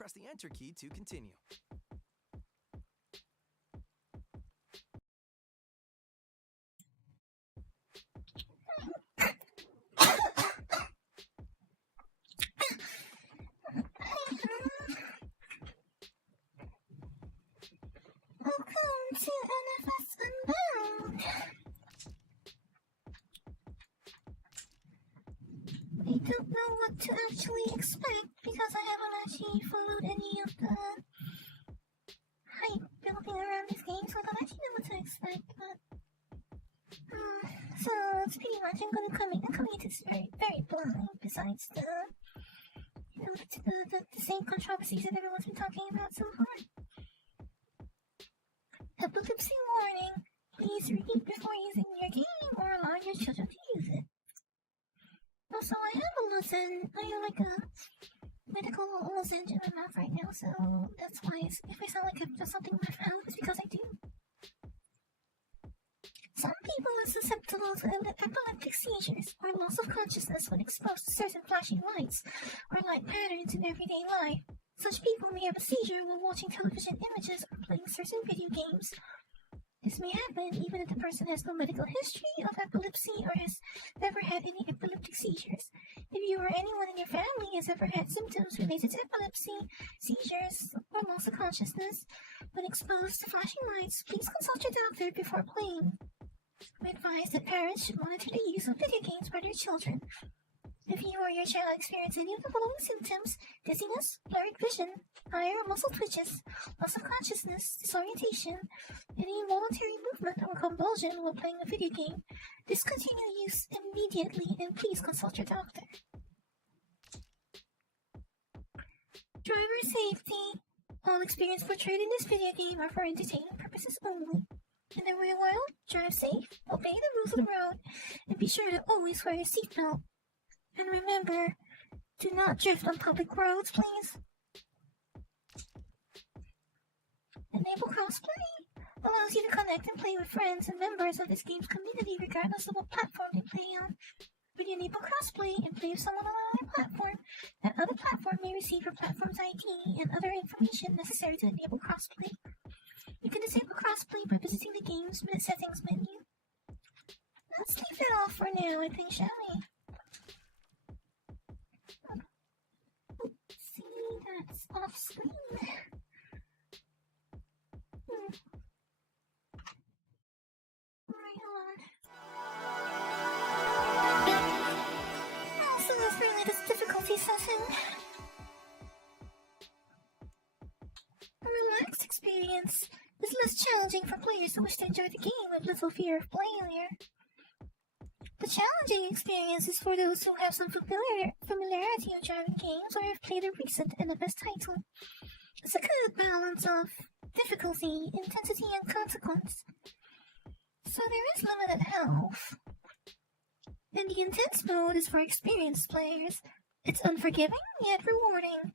Press the Enter key to continue. Welcome to UNBOUND. I don't know what to actually expect because I haven't actually followed any of the hype building around this game, so I don't actually know what to expect. But so it's pretty much I'm coming into this very, very blind. Besides the same controversies that everyone's been talking about so far. Epilepsy warning. Please read before using your game or allow your children to use it. Also, I have a a medical lozenge in my mouth right now, so that's why if I sound like I've done something in my mouth, it's because I do. Some people are susceptible to epileptic seizures or loss of consciousness when exposed to certain flashing lights or light patterns in everyday life. Such people may have a seizure while watching television images or playing certain video games. This may happen even if the person has no medical history of epilepsy or has never had any epileptic seizures. If you or anyone in your family has ever had symptoms related to epilepsy, seizures, or loss of consciousness when exposed to flashing lights, please consult your doctor before playing. We advise that parents should monitor the use of video games by their children. If you or your child experience any of the following symptoms, dizziness, blurred vision, eye or muscle twitches, loss of consciousness, disorientation, any involuntary movement or convulsion while playing a video game, discontinue use immediately and please consult your doctor. Driver safety. All experience portrayed in this video game are for entertainment purposes only. In the real world, drive safe, obey the rules of the road, and be sure to always wear your seatbelt. And remember, do not drift on public roads, please. Enable crossplay. Allows you to connect and play with friends and members of this game's community regardless of what platform they play on. When you enable crossplay and play with someone on another platform, that other platform may receive your platform's ID and other information necessary to enable crossplay. You can disable crossplay by visiting the game's settings menu. Let's leave it off for now, I think, shall we? See, that's off screen. Right on. So that's really this difficulty session. A relaxed experience is less challenging for players who wish to enjoy the game with little fear of failure. The challenging experience is for those who have some familiarity with driving games or have played a recent NFS title. It's a good balance of difficulty, intensity, and consequence. So there is limited health. And the intense mode is for experienced players. It's unforgiving, yet rewarding,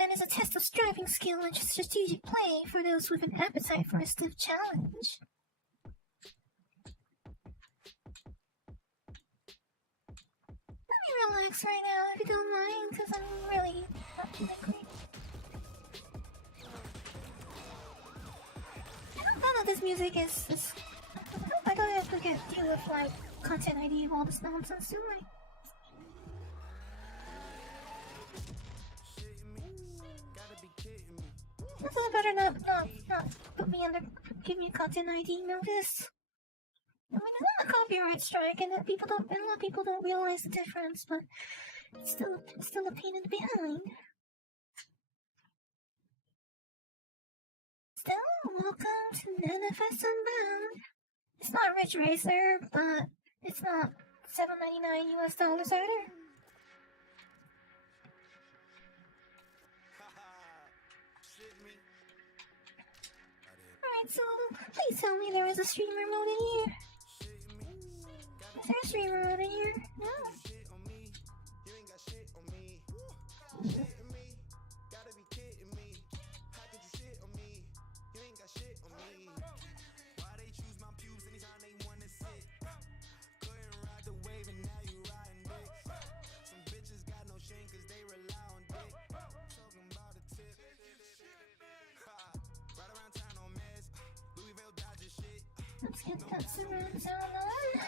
and is a test of driving skill and strategic play for those with an appetite for a stiff challenge. Relax right now if you don't mind, because I'm really not hungry. I don't know that this music is I don't have to deal with like content ID and all this nonsense, do I? I better not put me under, give me a content ID notice. I mean, it's not a copyright strike, and a lot of people don't realize the difference, but it's still a pain in the behind. Still, welcome to NFS Unbound. It's not Ridge Racer, but it's not $7.99 US either. Alright, so please tell me there is a streamer mode in here. Is there a streamer mode in here? No. Let's get that surround sound on.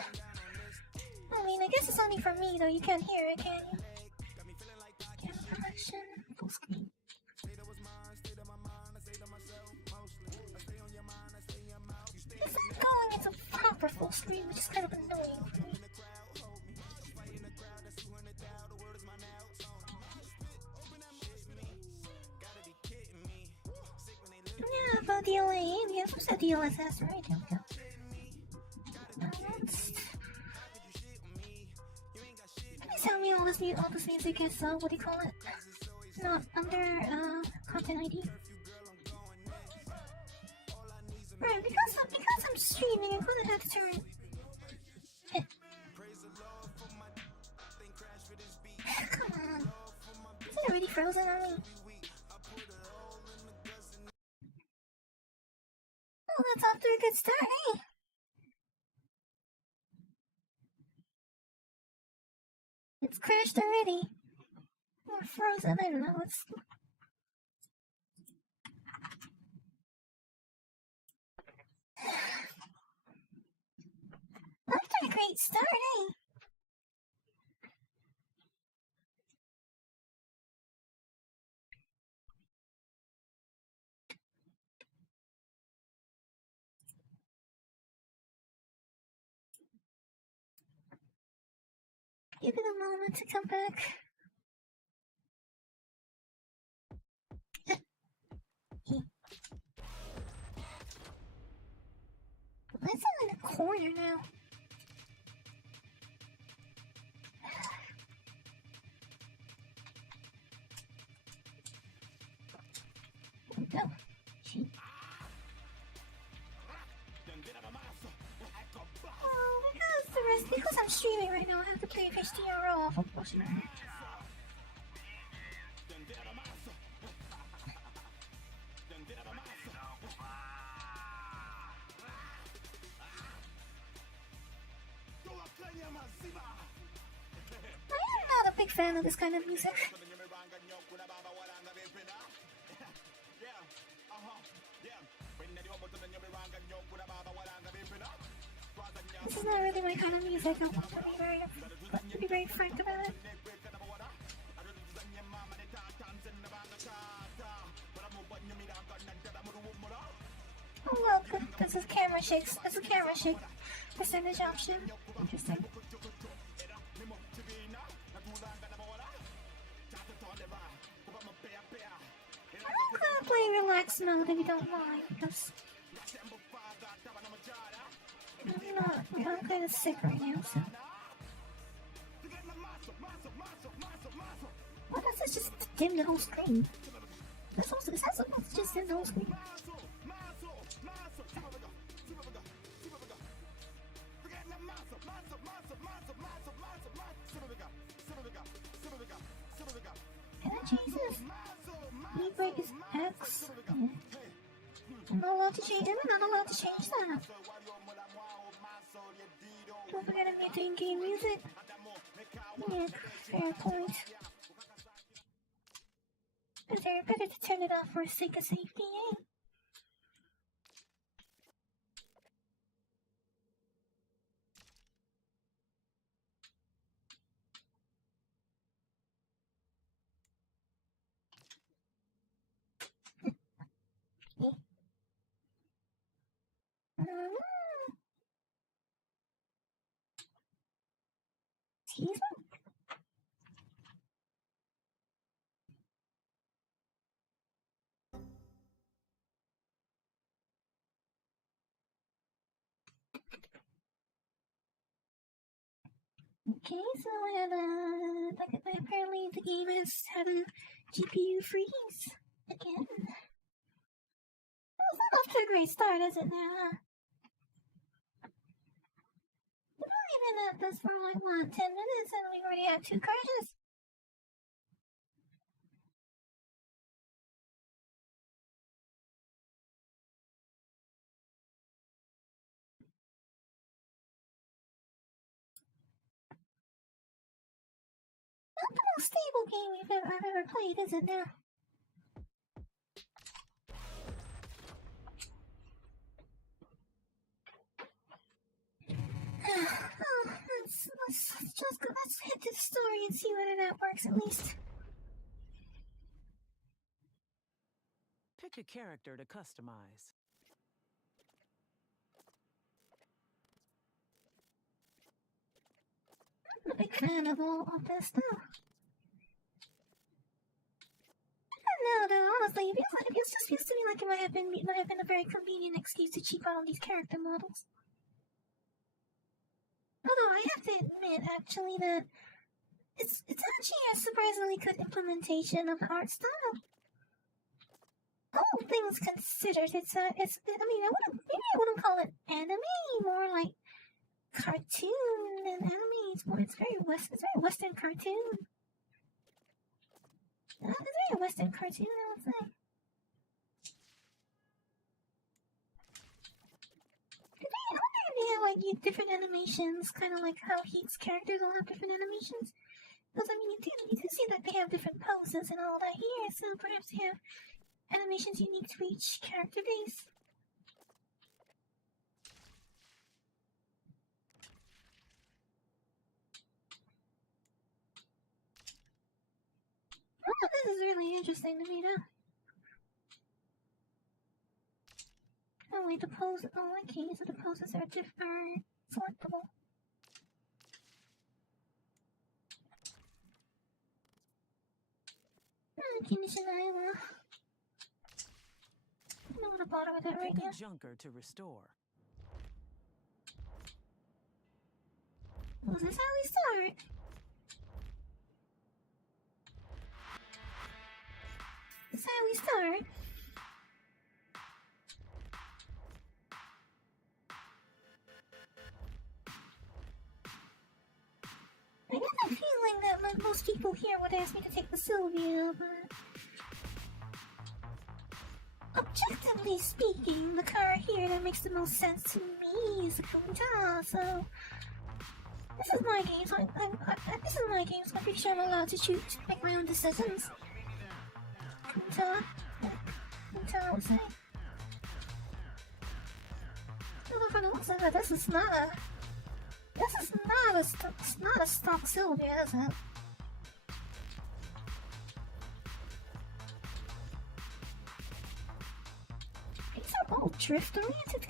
I mean, I guess it's only for me though. You can't hear it, can you? Camera collection, full screen. It's not going into proper full screen, which is kind of annoying for me. Yeah, about DLA. Yeah, what's that DLSS? Right, there we go. Please tell me all this music is, what do you call it? Not under, content ID. Right, because I'm streaming, I'm gonna have to turn it. Come on. Is it already frozen on me? Oh, that's off to a good start, eh? It's crashed already. Or frozen, I don't know. It's... After a great start, eh? Give it a moment to come back. Why is it in a corner now? Go. Gee. Oh, because I'm streaming right now, I have to play HDR off, unfortunately. I am not a big fan of this kind of music. This is not really my kind of music. I'll be very frank about it. Oh look, this is camera shakes. This is camera shake percentage option. Interesting. I'm gonna play relaxed mode if you don't mind, because I'm kind of sick right now, so. Why does this just dim the whole screen? Is that supposed to just dim the whole screen? Can I change this? Beat break is X. I'm not allowed to change. I'm not allowed to change that. Don't forget I'm muting game music. Yeah, fair point. Better to turn it off for the sake of safety, eh? Excuse me? Okay, so apparently the game has had a GPU freeze again. Well, it's not off to a great start, is it now? We've only been at this for like, what, 10 minutes and we already had 2 crashes? Not the most stable game I've ever played, is it now? Let's head to the story and see whether that works at least. Pick a character to customize. I'm a big fan of all of this stuff. No, honestly, it just feels to me like it might have been a very convenient excuse to cheap out on these character models. Although I have to admit, actually, that it's actually a surprisingly good implementation of art style. All things considered, I wouldn't call it anime, more like cartoon than anime. It's very Western cartoon. It's very Western cartoon, I would say. I wonder if they have different animations, kind of like how Heat's characters all have different animations. Because you do see that they have different poses and all that here, so perhaps they have animations unique to each character base. Oh, this is really interesting to me, though. Oh wait, the pose. Oh, okay, so the poses are different, selectable. Kinishinaiwa. I'm on the bottom of it right now. Pick a junker to restore. Well, this is how we start. That's how we start. I get the feeling that most people here would ask me to take the Sylvia, but objectively speaking, the car here that makes the most sense to me is the Kunta, so this is my game, so I'm pretty sure I'm allowed to make my own decisions. Kunta, I would say. From the looks of it, this is not a stock Sylvia, is it? These are all drift-oriented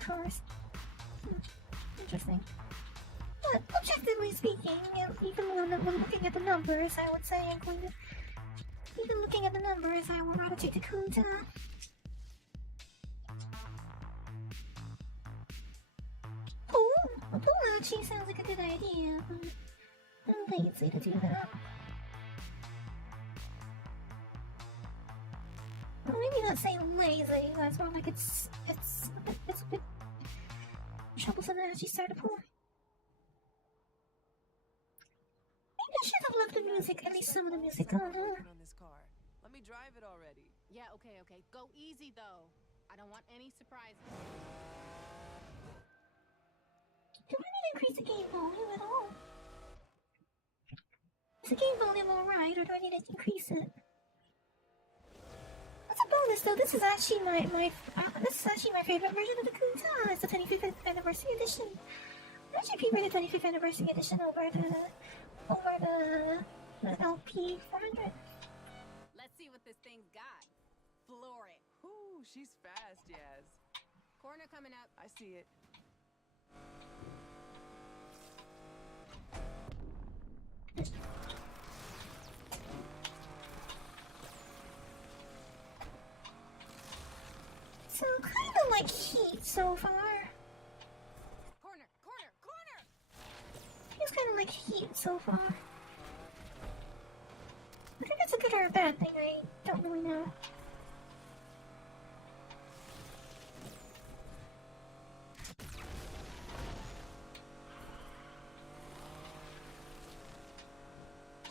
cars. Interesting. But objectively speaking, even when looking at the numbers, I would say even looking at the numbers, I would rather take the Kunta. A pool actually sounds like a good idea, but I'm lazy to do that. Well, maybe not saying lazy, that's more like it's a bit troublesome to actually start a pool. Maybe I should have left the music, at least some of the music on. On this car. Let me drive it already. Yeah, okay. Go easy though. I don't want any surprises. Do I need to increase the game volume at all? Is the game volume alright, or do I need to increase it? That's a bonus though. This is actually my favorite version of the Kunta. It's the 25th anniversary edition. I actually prefer the 25th anniversary edition over the LP 400. Let's see what this thing's got. Floor it. Ooh, she's fast, Yaz. Corner coming up. I see it. So kind of like Heat so far. Corner. Feels kind of like Heat so far. I think that's a good or a bad thing. I don't really know.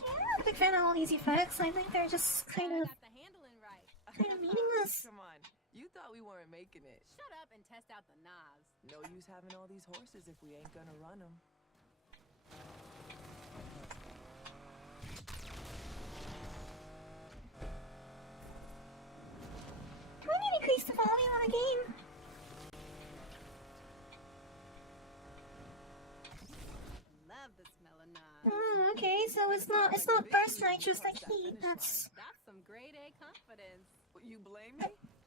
I'm a big fan of all these effects. I think they're just kind of Got the handling right. meaningless. Come on. You thought we weren't making it. Shut up and test out the knobs. No use having all these horses if we ain't gonna run them. Do the game. Love the smell of naan. Oh, okay, so it's not burst nitrous like heat. That's some grade A confidence. You blame me?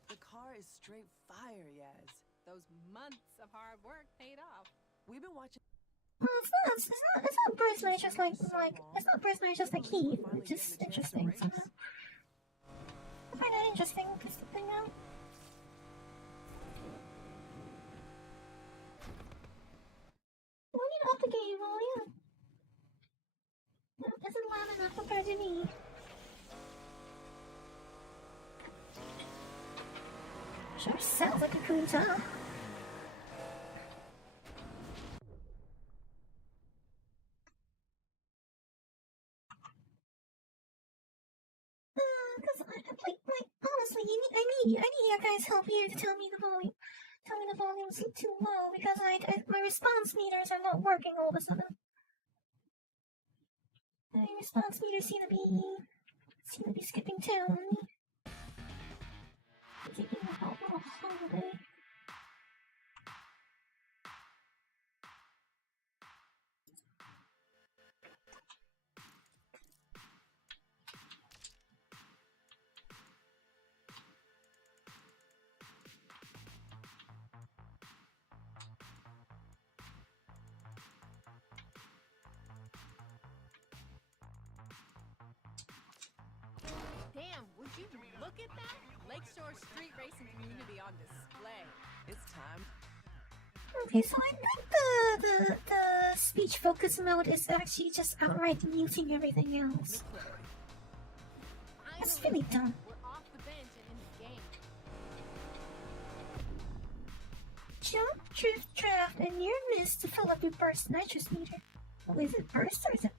The car is straight fire, Yaz. Those months of hard work paid off. We've been watching. well, it's not burst nitrous like it's not burst nitrous like heat. It's just interesting. Somehow. I find it interesting because the thing out. We need to up the game volume. That isn't loud enough compared to me. Sure sounds like a kuta. Because like honestly, I need your guys' help here to tell me the volume. Tell me the volume's too low because my response meters are not working all of a sudden. My response meters seem to be skipping town on me. Taking a little holiday. Damn, would you look at that? Lakeshore street racing community on display. It's time. Okay, so I think the speech focus mode is actually just outright muting everything else. That's really dumb. We're off the bench and in the game. Jump, drift, draft, and near miss to fill up your burst nitrous meter. Oh, is it burst or is it?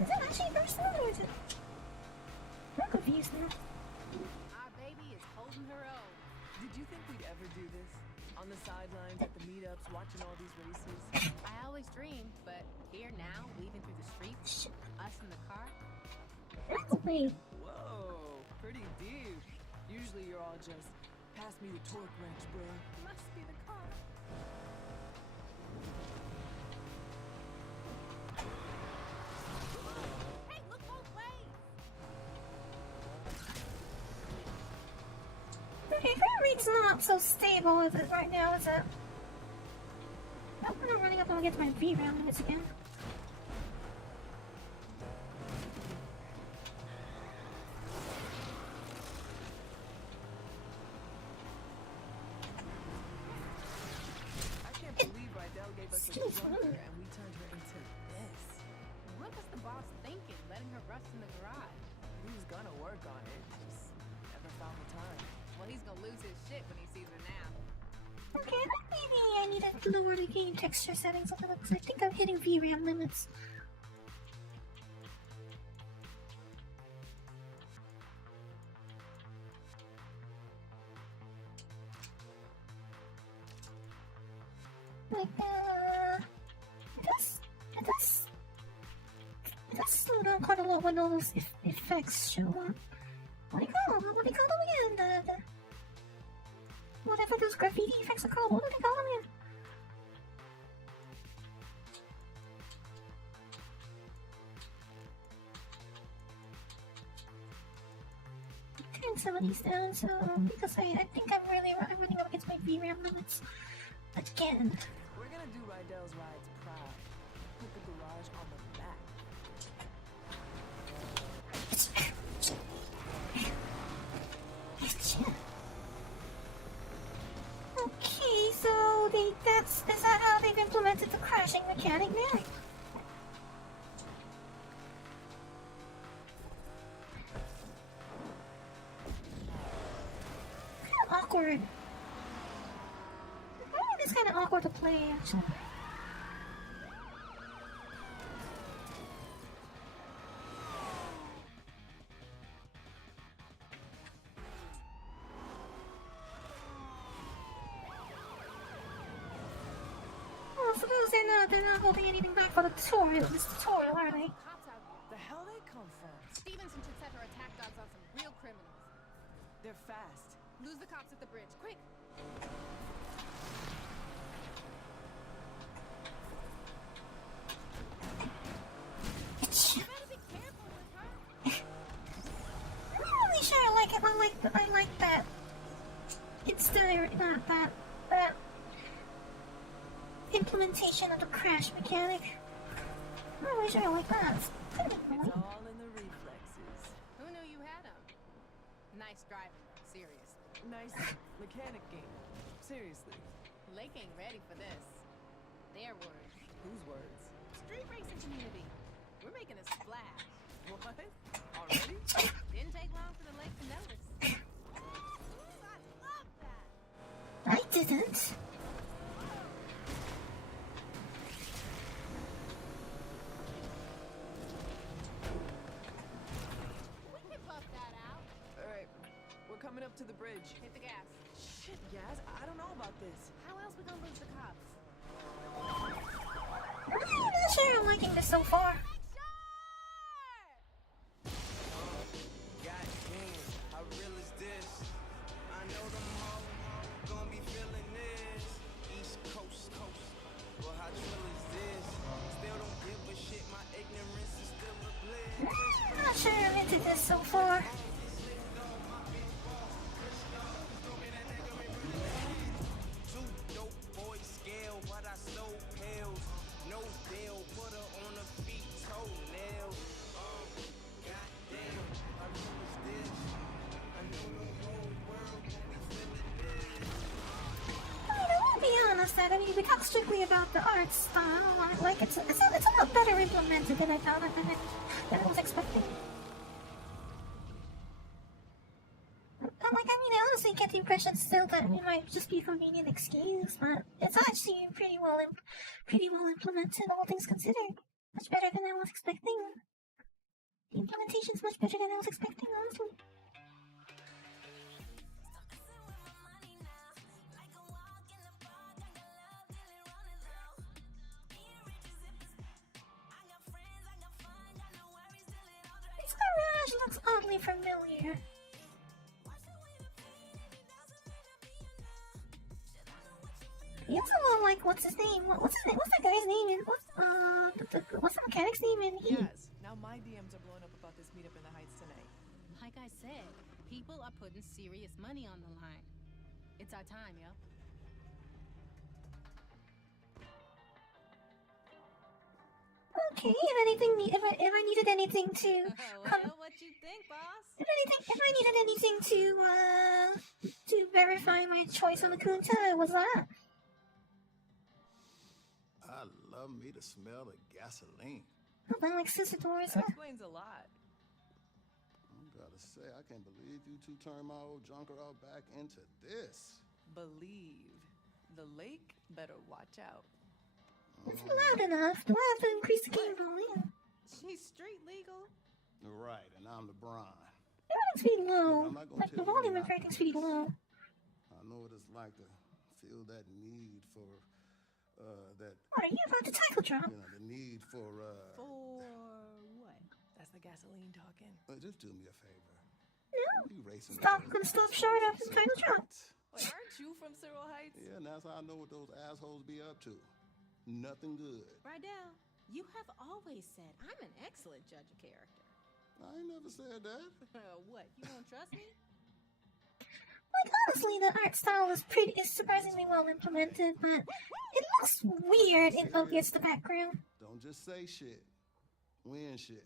Is it actually burst mode or is it? I'm confused now. Our baby is holding her own. Did you think we'd ever do this? On the sidelines, at the meetups, watching all these races? I always dreamed, but here now, weaving through the streets, us in the car. Wait, Whoa, pretty deep. Usually you're all just, pass me the torque wrench, bro. Must be the car. Hey, look both ways. okay, frame rate's not so stable is it right now, is it? I'm not running up against my VRAM limits again. I can't believe Rydell gave us a Excuse me. junker and we turned her into this. What was the boss thinking, letting her rust in the garage? He was gonna work on it, just never found the time. Well, he's gonna lose his shit when he sees her now. Okay, I think maybe I need to lower the game texture settings a little because I think I'm hitting VRAM limits. Like, it does slow down quite a lot when all those effects show up. What do you call them? What do you call them again? Whatever those graffiti effects are called, what do they call them again? Turn some of these down, so because I think I'm running up against my VRAM limits again. We're gonna do Rydell's rides proud. Put the garage on the back. Okay, so is that how they've implemented the crashing mechanic now? Kind of awkward. I think it's kind of awkward to play, actually. Oh, suppose they're not holding anything back for the tutorial. This tutorial, are they? Cops out here. The hell they come from? Stevenson should set her attack dogs on some real criminals. They're fast. Lose the cops at the bridge, quick! You better be careful with her. I'm not really sure I like it. I like that. It's that implementation of the crash mechanic. I'm not really sure I like that. It's kind of It's annoying. all in the reflexes. Who knew you had them? Nice driving, seriously. Nice mechanic game. Seriously. Lake ain't ready for this. Their words. Whose words? Street racing community. We're making a splash. What? Already? Didn't take long for the lake to notice. Ooh, I love that. I didn't. We can buff that out. Alright. We're coming up to the bridge. Hit the gas. Shit, Yaz, I don't know about this. How else we gonna lose the cops? I'm not sure I'm liking this so far. Goddamn, how real is this? I know them all gonna be feeling this. East Coast, well how trill is this? Still don't give a shit, my ignorance is still a bliss. I'm not sure I'm into this so far. Two dope boys scale, what I stole pills. No deal, put her on her feet, toenails. Goddamn, how real is this? I know the whole world gon' be feeling this. I mean, I will be honest that, I mean, we talk strictly about the art style. Like, it's a lot better implemented than I thought than I was expecting. But, like, I mean, I honestly get the impression still that it might just be a convenient excuse, but it's actually pretty well implemented, all things considered. Much better than I was expecting. The implementation's much better than I was expecting, honestly. This garage looks oddly familiar. He looks a lot like, what's his name? What's that guy's name in, what's the mechanic's name in Heat? Yaz, now my DMs are blowing up about this meetup in the Heights tonight. Like I said, people are putting serious money on the line. It's our time, yo. Okay, if I needed anything to Well, what you think, boss? if I needed anything to verify my choice on the Kunta, it was that. I love me to smell the gasoline. Something like Sister Doris. That explains a lot. I gotta say, I can't believe you two turned my old junker out back into this. Believe. The lake better watch out. It's loud enough. Do I have to increase the game volume? She's street legal. Right, and I'm the Bron. Everything's pretty low. I'm not gonna Like, the tell you volume not of everything's pretty low. I know what it's like to feel that need for, that, What, are you about to title drop? you know, the need for, For what? That's the gasoline talking. just do me a favor. No. You racing Stop, with gonna those stop assholes short of from the title Cyril drop. Heights. Wait, aren't you from Cyril Heights? Yeah, and that's how I know what those assholes be up to. Nothing good. Rydell, you have always said I'm an excellent judge of character. I ain't never said that. What, you don't trust me? Like, honestly, the art style is surprisingly well implemented, but it looks weird against the background. Don't just say shit. Win shit.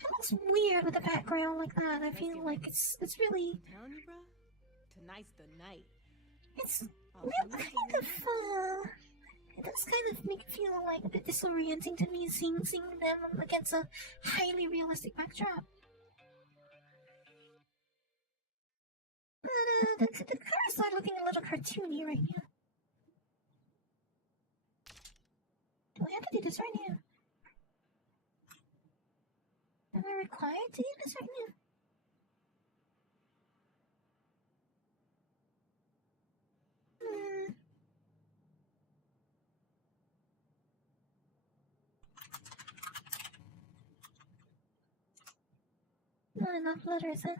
It looks weird with the background like that. I feel like it's really, I'm telling you, bro, tonight's the night. it's Oh, real kind of, it does kind of make it feel like a bit disorienting to me seeing them against a highly realistic backdrop. But the cars are looking a little cartoony right now. Do I have to do this right now? Am I required to do this right now? Not enough letters, huh?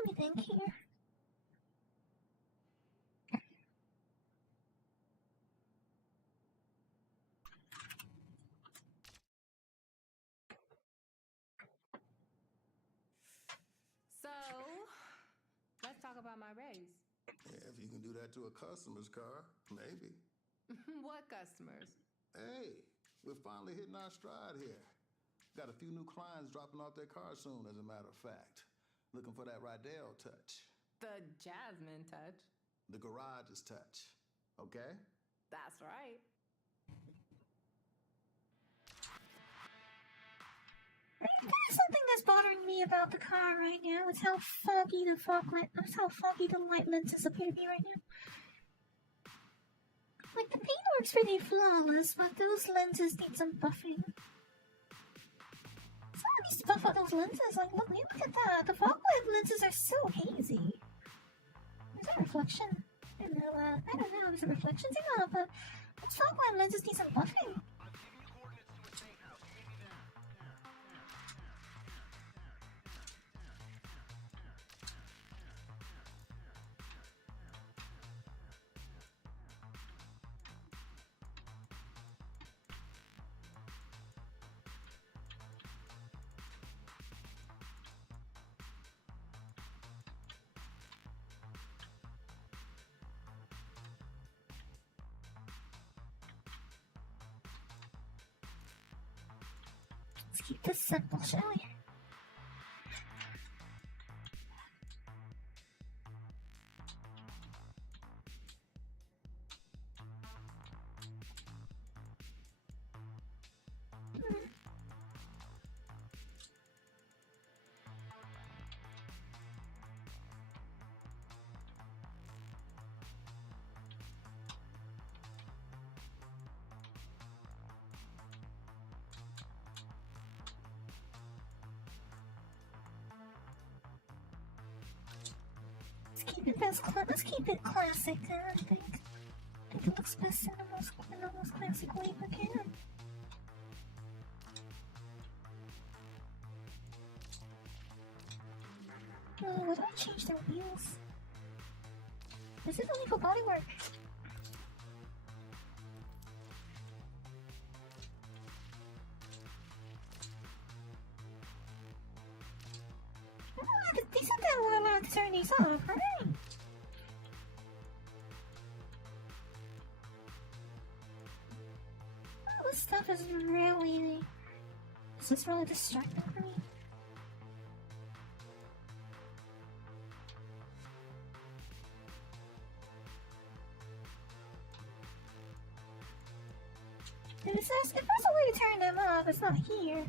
Let me think here. So, let's talk about my raise. Yeah, if you can do that to a customer's car, maybe. What customers? Hey, we're finally hitting our stride here. Got a few new clients dropping off their cars soon, as a matter of fact. Looking for that Rydell touch. The Jasmine touch. The garage's touch. Okay? That's right. There's something that's bothering me about the car right now. It's how foggy the light lenses appear to be right now. Like, the paint works pretty flawless, but those lenses need some buffing. Someone needs to buff out those lenses. Like, look at that. The fog light lenses are so hazy. Is that a reflection? I don't know. Is it reflections or not? But those fog light lenses need some buffing. Let's keep this simple, shall we? Let's keep it classic, I think. I think it looks best in the most classic way we can. Oh, what do I change their wheels? Is it only for bodywork? They said that we're allowed to turn these off, right? Oh, this stuff is really... This is really distracting for me. If there's a way to turn them off, it's not here.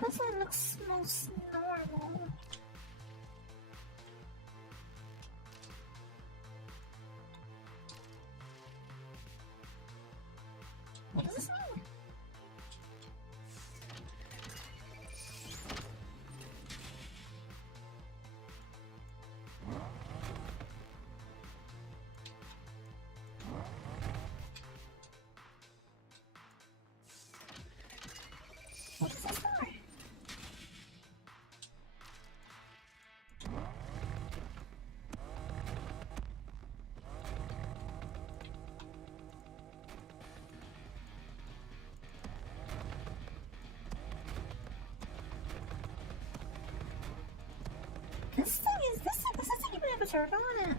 This one looks most normal. What does this mean? What is this for? This doesn't even have a turbo on it.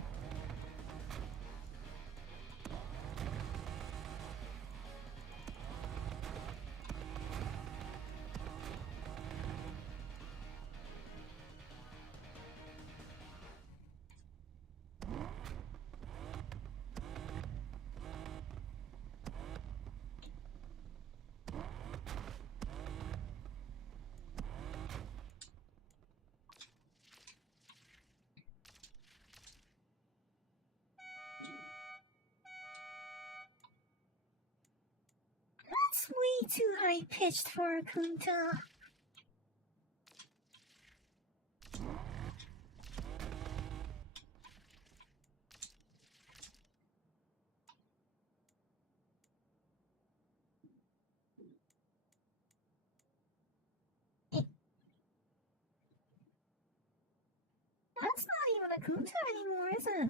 That's way too high-pitched for a Kunta. Kunta anymore, is it?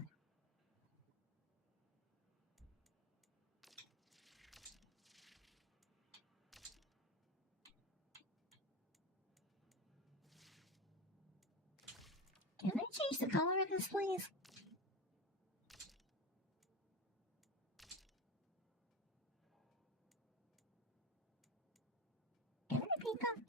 Can I change the color of this, please? Can I repeat them?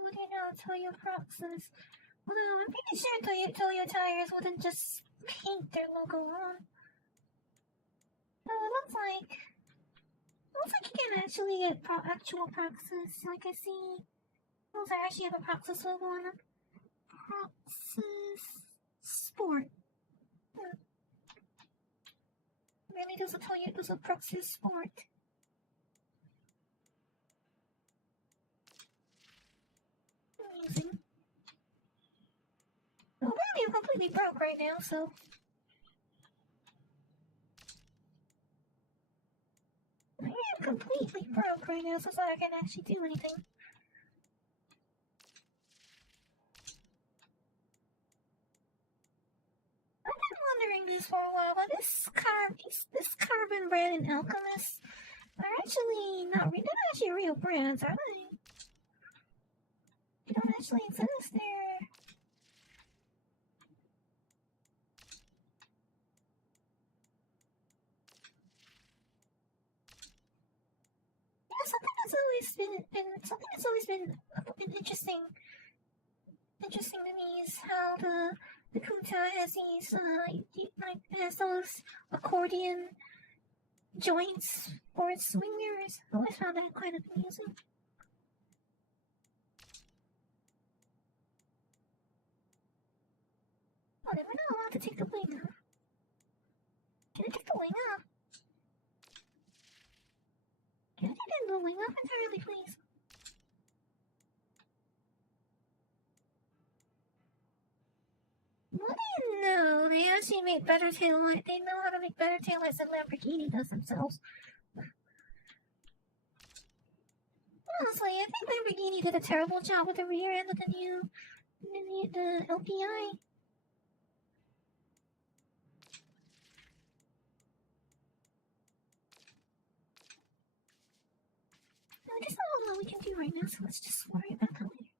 What do you know? Toyo Proxes. Well, I'm pretty sure Toyo Tires wouldn't just paint their logo on. Oh, it looks like you can actually get actual Proxes. Like I see, those are actually have a Proxes logo on them. Proxes Sport. Really, does a Proxes Sport? Amazing. Well, apparently I'm completely broke right now, so... I am completely broke right now, so I can actually do anything. I've been wondering this for a while, but this Carbon brand and Alchemist are actually not they're not actually real brands, are they? They don't actually exist. They're... Yeah, something that's always been interesting to me is how the Kunta has these has those accordion joints for its swing mirrors. I always found that quite amusing. Oh, we're not allowed to take the wing off. Can I take the wing off? Can I take the wing off entirely, please? What do you know? They actually make better taillights. They know how to make better taillights than Lamborghini does themselves. Honestly, I think Lamborghini did a terrible job with the rear end of the LPI. There's not a lot we can do right now, so let's just worry about that later.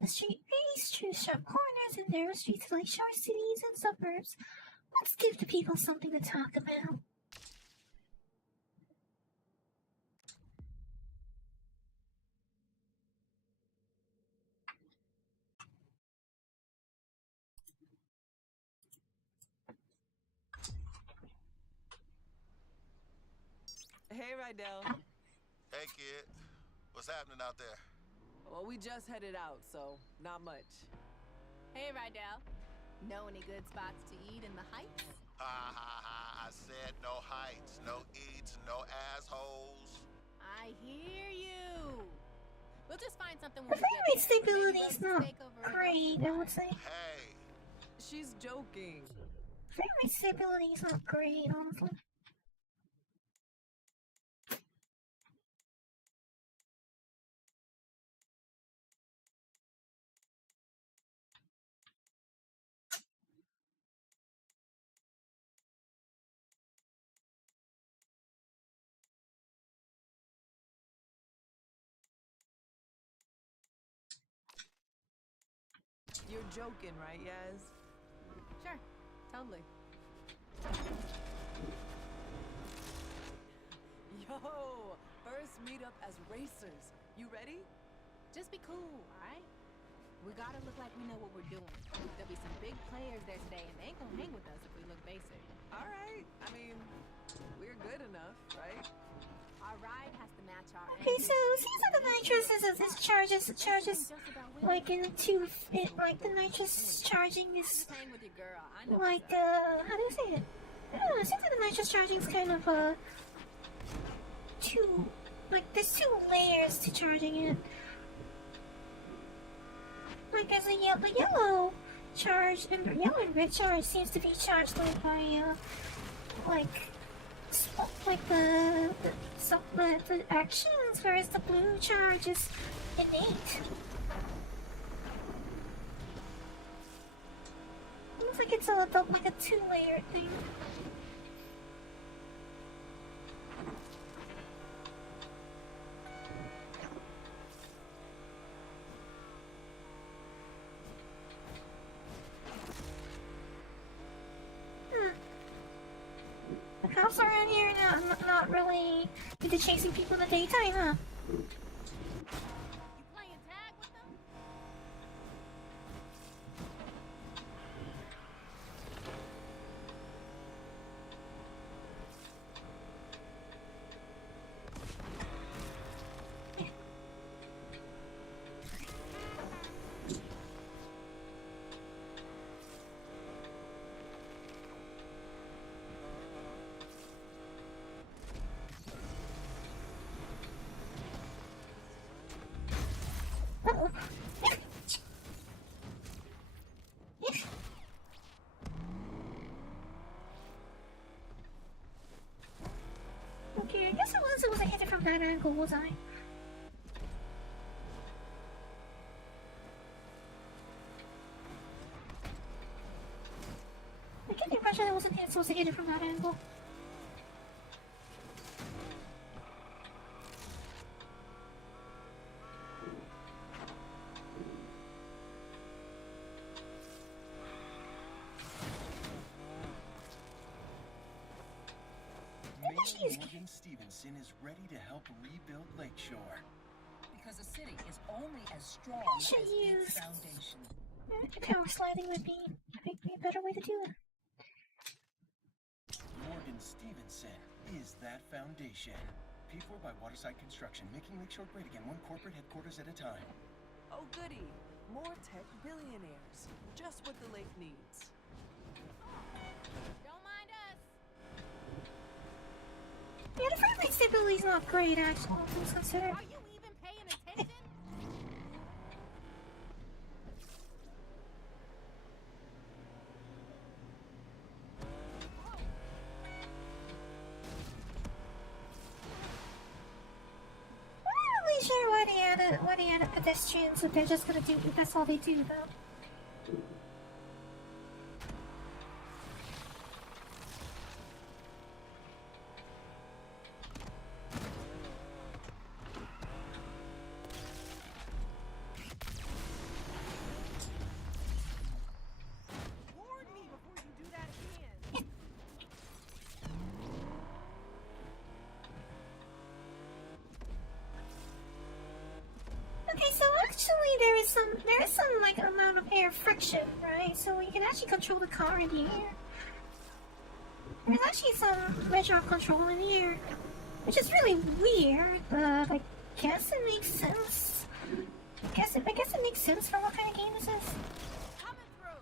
The street race, choose sharp corners and narrow streets like shore cities and suburbs. Let's give the people something to talk about. Hey, Rydell. Hey, kid. What's happening out there? Well, we just headed out, so not much. Hey, Rydell. Know any good spots to eat in the Heights? Ha ha ha. I said no heights, no eats, no assholes. I hear you. We'll just find something The when frame we rate get there. stability Maybe is roast a not steak over a great, I would say. Hey. She's joking. Frame rate stability is not great, honestly. You're joking, right, Yaz? Sure, totally. Yo, first meetup as racers. You ready? Just be cool, alright? We gotta look like we know what we're doing. There'll be some big players there today, and they ain't gonna hang with us if we look basic. All right. I mean, we're good enough, right? Our ride has to match our Okay, so it seems like the nitrous is charges like in like the nitrous charging is Just hang with your girl. I know like what's up. how do you say it? I don't know, it seems like the nitrous charging is kind of there's two layers to charging it. Like there's the yellow charge and the yellow and red charge seems to be charged like by the actions, whereas the blue charge is innate. Looks like it's like a two-layer thing. The cops around here not really into chasing people in the daytime, huh? You playing tag with them? Uh-oh. Okay, I guess it wasn't hit it from that angle, was I? I get the impression it wasn't supposed to hit it from that angle. Morgan Stevenson is ready to help rebuild Lakeshore. Because a city is only as strong I as should use its foundation. power sliding would be, I think, be a better way to do it. Morgan Stevenson is that foundation. Paid for by Waterside Construction, making Lakeshore great again, one corporate headquarters at a time. Oh, goody. More tech billionaires. Just what the lake needs. Don't mind us. Yeah, the frame rate stability's not great, actually, all things considered. Are you even paying attention? I'm not really sure why they added pedestrians if they're just gonna do, if that's all they do, though. Warn me before you do that again. Okay, so actually there is some like amount of air friction, right? So you can actually control the car in the air. There's actually some measure of control in the air, which is really weird, but I guess it makes sense. I guess it makes sense for what kind of game this is. Coming through.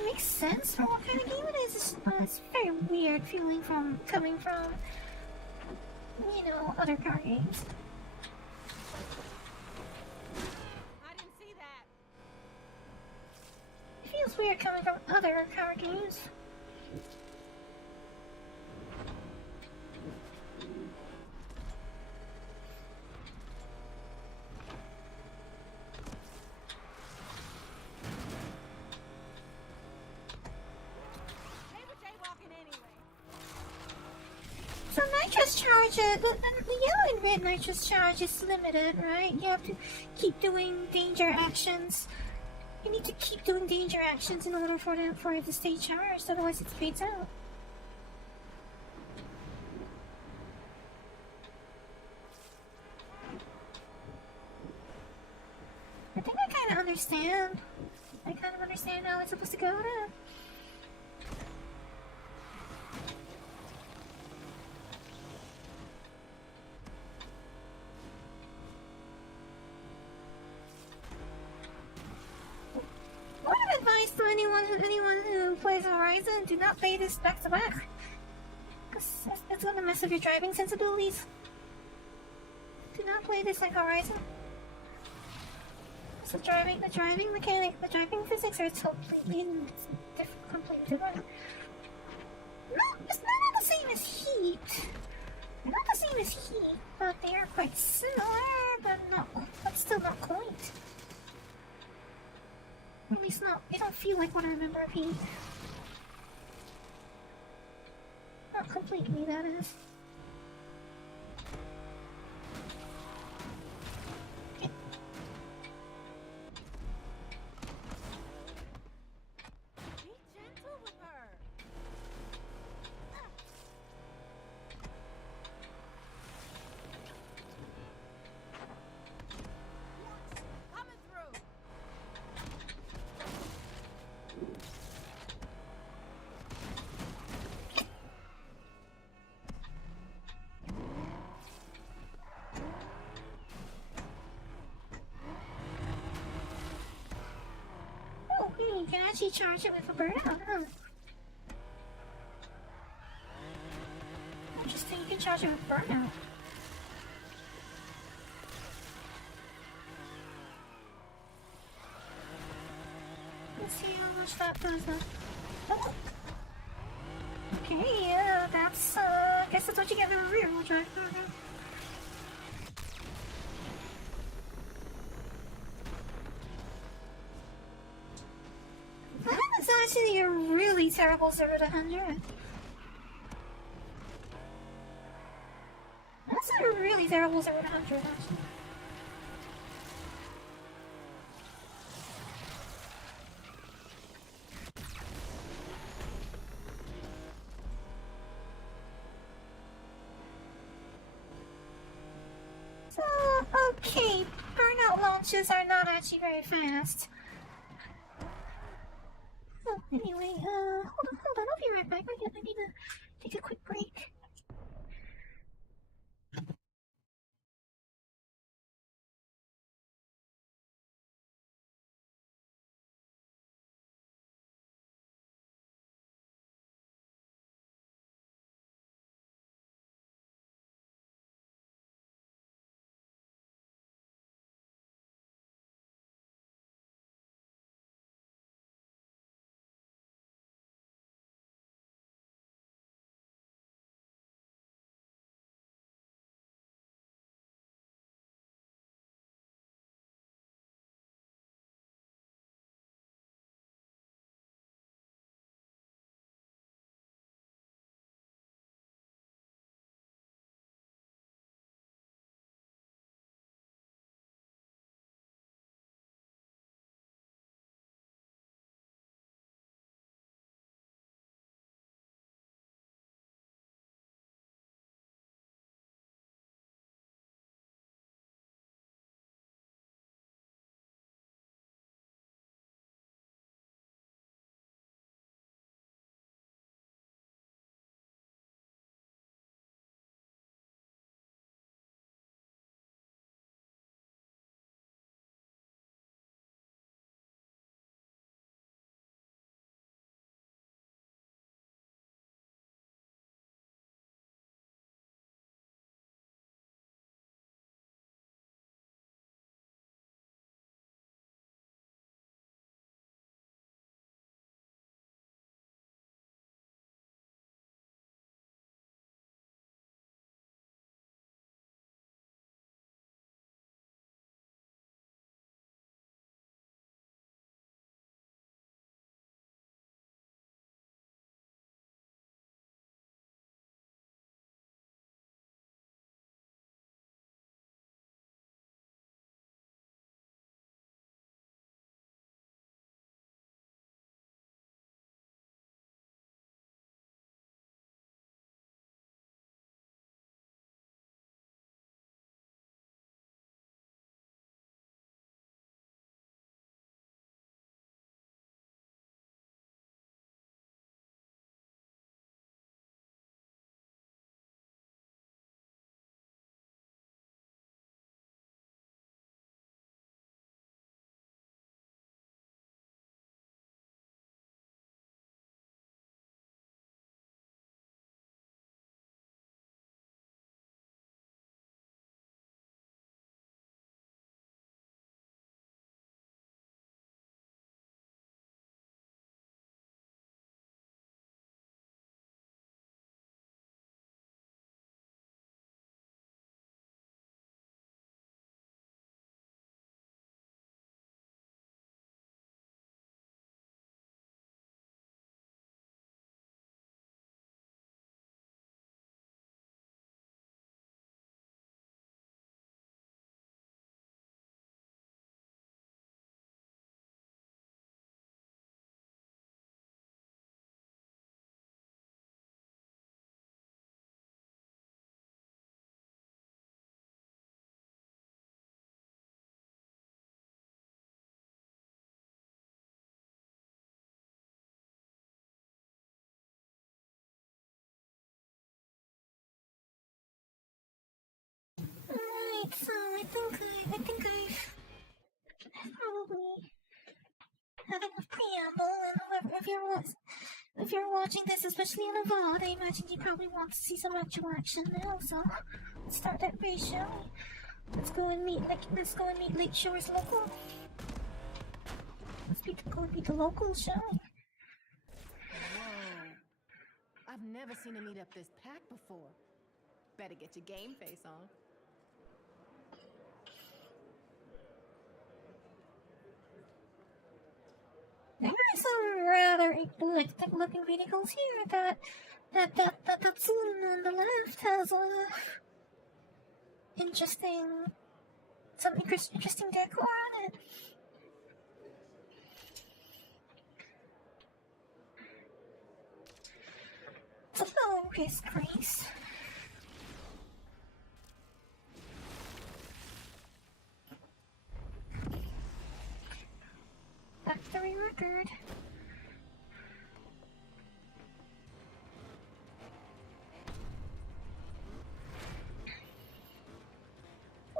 It makes sense for what kind of game it is. It's a very weird feeling coming from, you know, other car games. I didn't see that. It feels weird coming from other car games. They were jaywalking anyway. So nitrous charge, the yellow and red nitrous charge is limited, right? You have to keep doing danger actions. You need to keep doing danger actions in order for it to stay charged, otherwise it fades out. I think I kind of understand. I kind of understand how it's supposed to go now. Word of advice to anyone who plays Horizon: do not play this back to back, because it's gonna mess up your driving sensibilities. Do not play this like Horizon. So the driving mechanic, the driving physics are completely different. No, it's not the same as Heat. They're not the same as Heat, but they are quite similar, but still not quite. At least not, they don't feel like what I remember of Heat. Not completely, that is. You can actually charge it with a burnout, huh? Interesting, you can charge it with burnout. Let's see how much that does. Oh. Okay, yeah, that's, I guess that's what you get with a rear wheel drive. That is actually a really terrible 0 to 100. That's a really terrible 0 to 100, actually. So, okay, burnout launches are not actually very fast. Oh, anyway, hold on, I'll be right back. I need to take a quick break. Alright, so I think I've probably had enough preamble, and if you're watching this, especially in a VOD, I imagine you probably want to see some actual action now, so let's start that race, shall we? Let's go and meet Lake Shore's local. Go and meet the locals, shall we? Whoa. I've never seen a meetup this packed before. Better get your game face on. There are some rather eclectic looking vehicles here. That saloon on the left has some interesting decor on it. It's a low risk race. Factory record.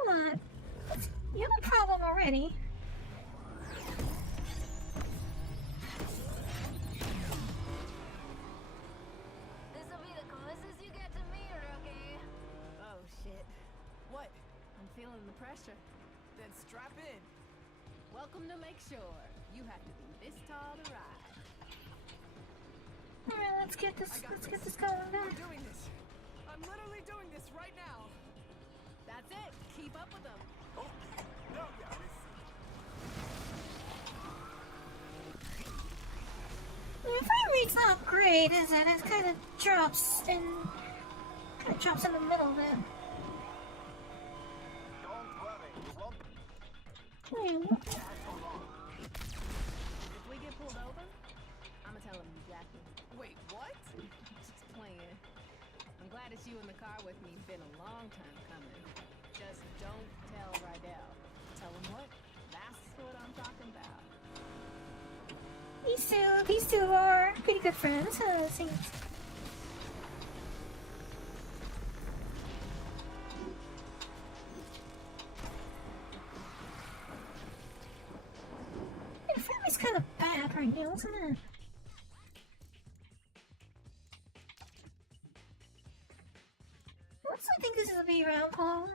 What? You have a problem already. This'll be the closest you get to me, Rookie. Oh shit. What? I'm feeling the pressure. Then strap in. Welcome to Lakeshore. You have to be this tall to ride. Alright, let's get this going I'm then. doing this. I'm literally doing this right now. That's it. Keep up with them. The frame rate's not great, is it? It kind of drops in the middle of it. If we get pulled over, I'ma tell him you jacked me. Wait, what? Just playing. I'm glad it's you in the car with me. Been a long time coming. Just don't tell Rydell. Tell him what? That's what I'm talking about. These two are pretty good friends, it seems. The frame is kind of bad right now, isn't it? I think this is a V-round, Paul.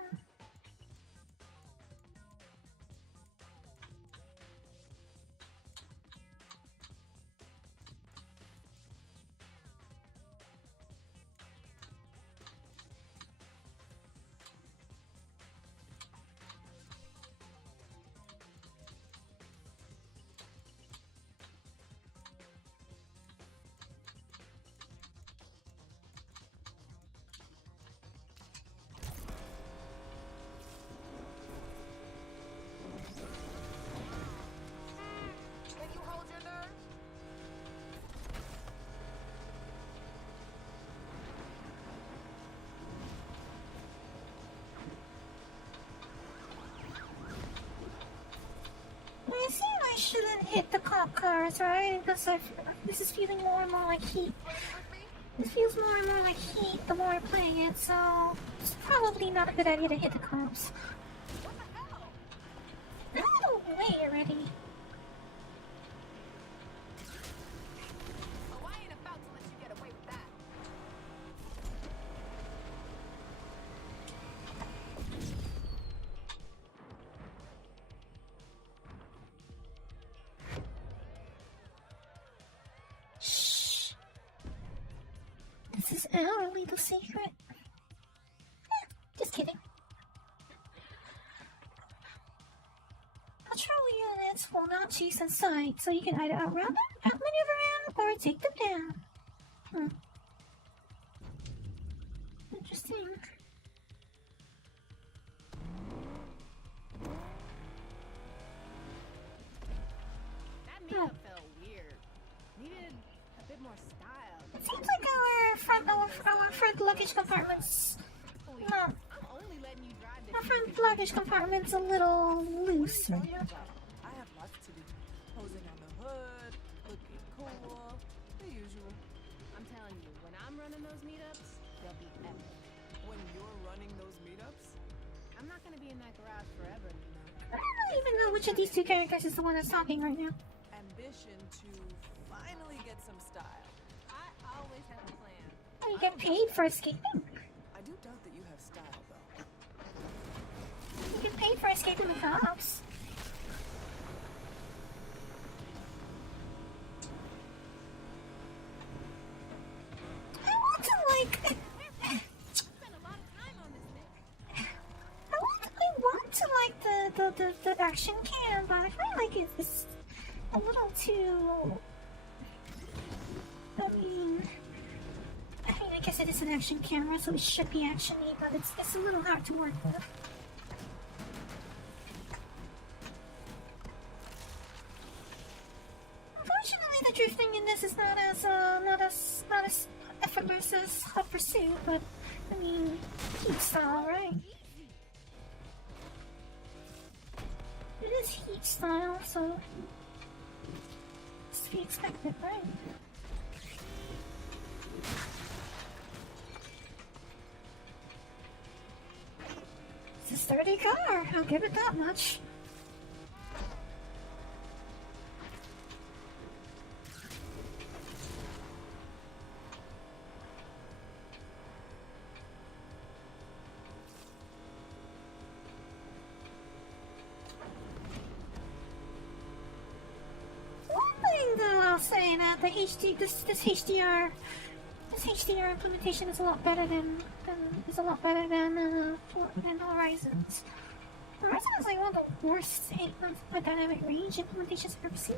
I see I shouldn't hit the cop cars, right? Because this is feeling more and more like heat. This feels more and more like heat the more I play it, so it's probably not a good idea to hit the cops. No way already. Oh, I ain't about to let you get away with that. Shh. This is our legal secret. Just kidding. Patrol units will not choose a site, so you can either outrun them, outmaneuver them, or take them down. Interesting. That meetup felt weird. Needed a bit more style. It seems like our front luggage compartments. No, I'm only letting you drive this. our front luggage compartment's a little loose right now. I have lots to do. Posing on the hood, looking cool, the usual. I'm telling you, when I'm running those meetups, they'll be epic. When you're running those meetups, I I'm not gonna be in that garage forever, you know. I don't even know which of these two characters is the one that's talking right now. Ambition to finally get some style. I always have a plan. Oh, you get paid for escaping? I do doubt that you have style, though. You get paid for escaping the cops. I want to like. I want to like the action cam, but I feel like it's a little too. I guess it is an action camera, so it should be actiony, but it's a little hard to work with. Unfortunately, the drifting in this is not as effortless as Hot Pursuit, but I mean, Heat style, right? It is Heat style, so it's to be expected, right? It's a sturdy car, I'll give it that much. I'll say that this HDR implementation is a lot better than Horizon's. Horizon is like one of the worst dynamic range implementations I've ever seen.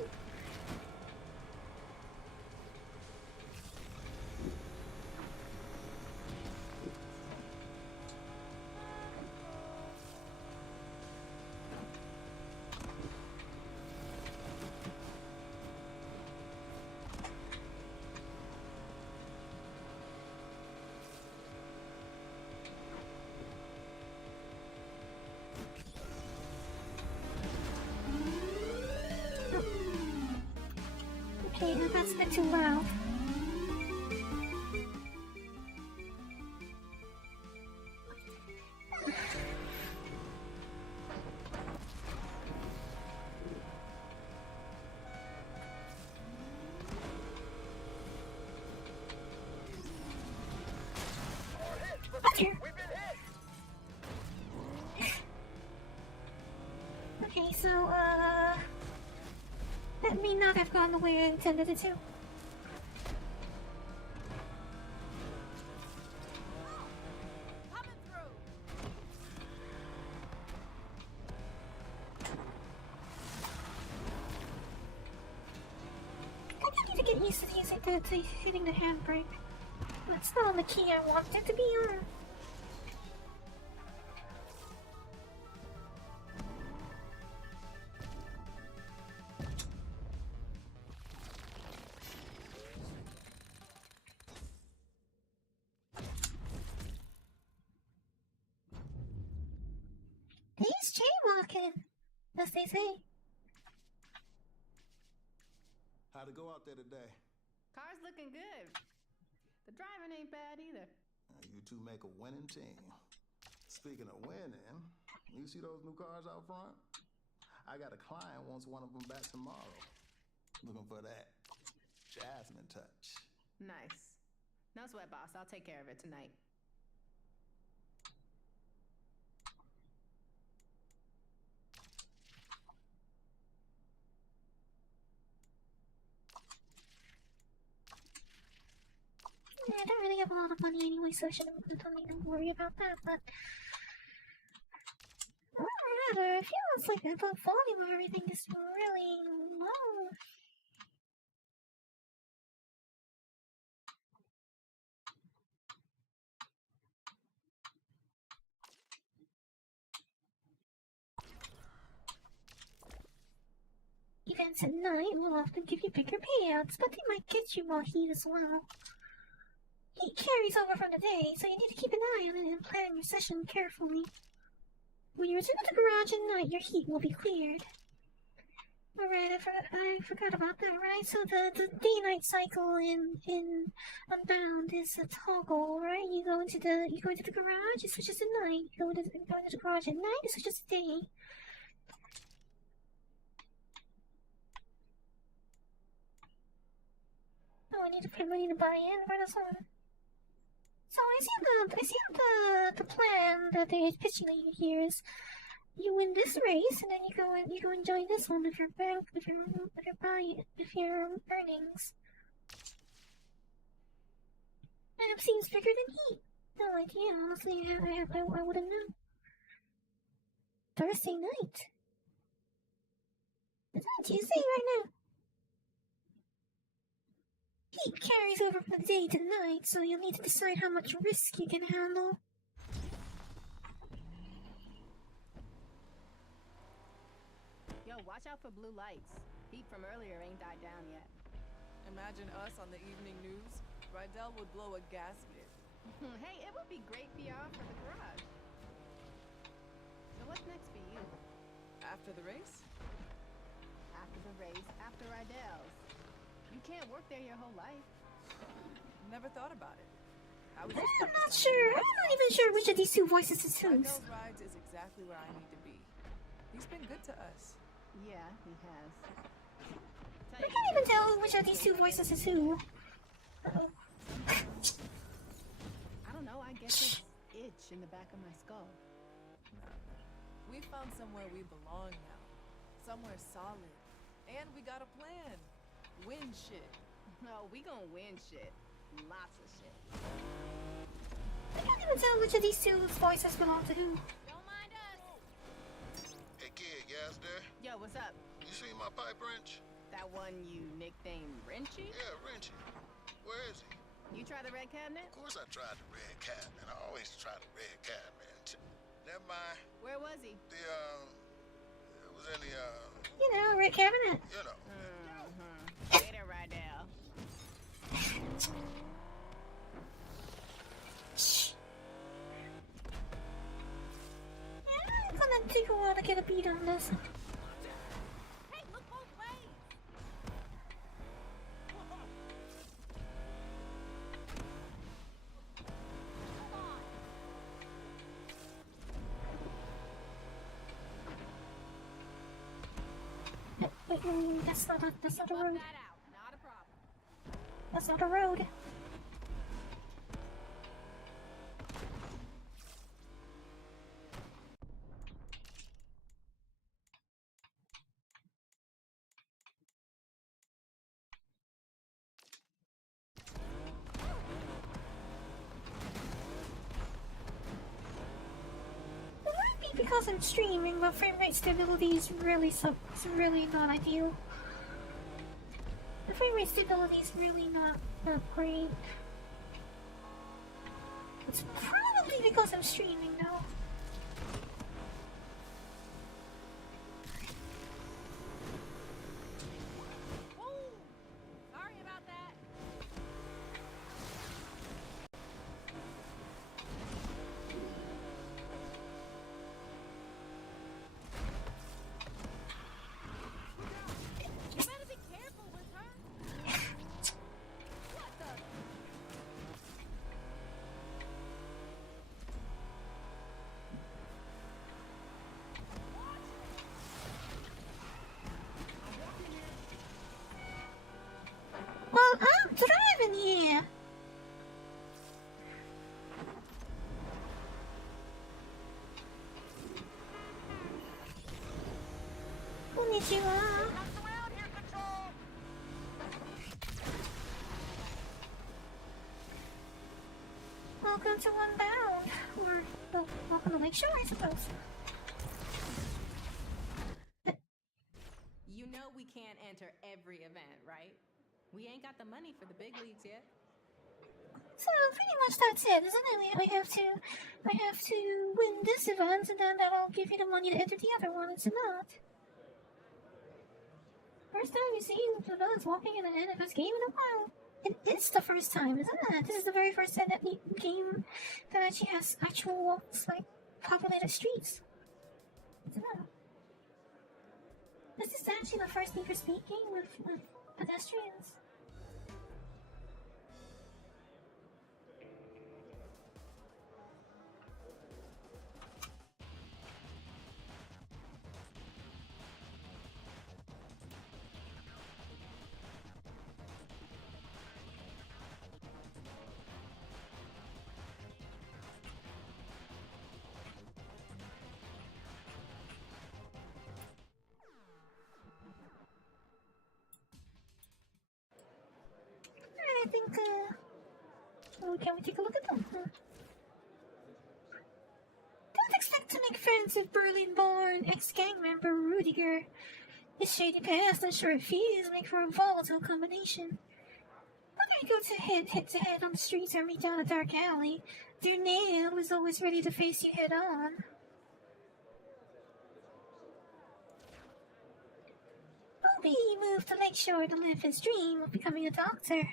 Okay, that's a bit too loud. Okay, so, that may not have gone the way I intended it to. I need to get used to hitting the handbrake. That's not on the key I want it to be on. He's jaywalking, as they say. How'd it go out there today? Car's looking good. The driving ain't bad either. You two make a winning team. Speaking of winning, you see those new cars out front? I got a client wants one of them back tomorrow. Looking for that Jasmine touch. Nice. No sweat, boss. I'll take care of it tonight. Yeah, I don't really have a lot of money anyway, so I don't need to worry about that, but rather, it feels like the volume of everything is really low. Events at night will often give you bigger payouts, but they might get you more heat as well. Heat carries over from the day, so you need to keep an eye on it and plan your session carefully. When you return to the garage at night, your heat will be cleared. Alright, I forgot about that, right? So the day-night cycle in Unbound is a toggle, right? You go into the garage, it switches to night. You go into the garage at night, it switches to day. Oh, I need to buy in for this one. So I see the plan that they're pitching here is you win this race and then you go and join this one with your bank with your earnings. And it seems bigger than heat. No idea, honestly, I wouldn't know. Thursday night. It's on Tuesday right now. Heat carries over from day to night, so you'll need to decide how much risk you can handle. Yo, watch out for blue lights. Heat from earlier ain't died down yet. Imagine us on the evening news. Rydell would blow a gasket. Hey, it would be great PR for the garage. So what's next for you? After the race? After the race, after Rydell's. You can't work there your whole life. Never thought about it. I'm not sure. I'm not even sure which of these two voices is whose. Rydell's rides is exactly where I need to be. He's been good to us. Yeah, he has. I can't even tell which of these two voices is who. Uh-oh. I don't know, I guess it's itch in the back of my skull. No. We found somewhere we belong now. Somewhere solid. And we got a plan. Win shit. No, we gonna win shit. Lots of shit. I can't even tell which of these two voices belong to who. Don't mind us. Hey kid, yes there? Yo, what's up? You seen my pipe wrench? That one you nicknamed Wrenchy? Yeah, Wrenchy. Where is he? You try the red cabinet? Of course I tried the red cabinet. I always try the red cabinet. Never mind. Where was he? It was in the, You know, red cabinet. you know. Later, Rydell. It's gonna take a while to get a beat on this. Hey, look both ways! Wait, that's not a road. That out. Not a problem. That's not a road. Because I'm streaming, but frame rate stability is really not ideal. The frame rate stability is really not great. It's probably because I'm streaming though. Sorry about that. You better be careful with her. What the? Well, I'm driving here. Konnichiwa. Welcome to Unbound, or well, welcome to Lakeshore, I suppose. You know we can't enter every event, right? We ain't got the money for the big leagues yet. So pretty much that's it, isn't it? I have to win this event, and then that'll give you the money to enter the other one. It's not. First time you see the villains walking in an NFS game in a while. It is the first time, isn't it? This is the very first NFS game that actually has actual, like, populated streets. Isn't it? This is actually the first speaker speaking with pedestrians. I think, well, can we take a look at them? Don't expect to make friends with Berlin-born ex-gang member Rudiger. His shady past and short fuse make for a volatile combination. Whether you go head-to-head on the streets or meet down a dark alley, their nail is always ready to face you head-on. Bobby moved to Lakeshore to live his dream of becoming a doctor.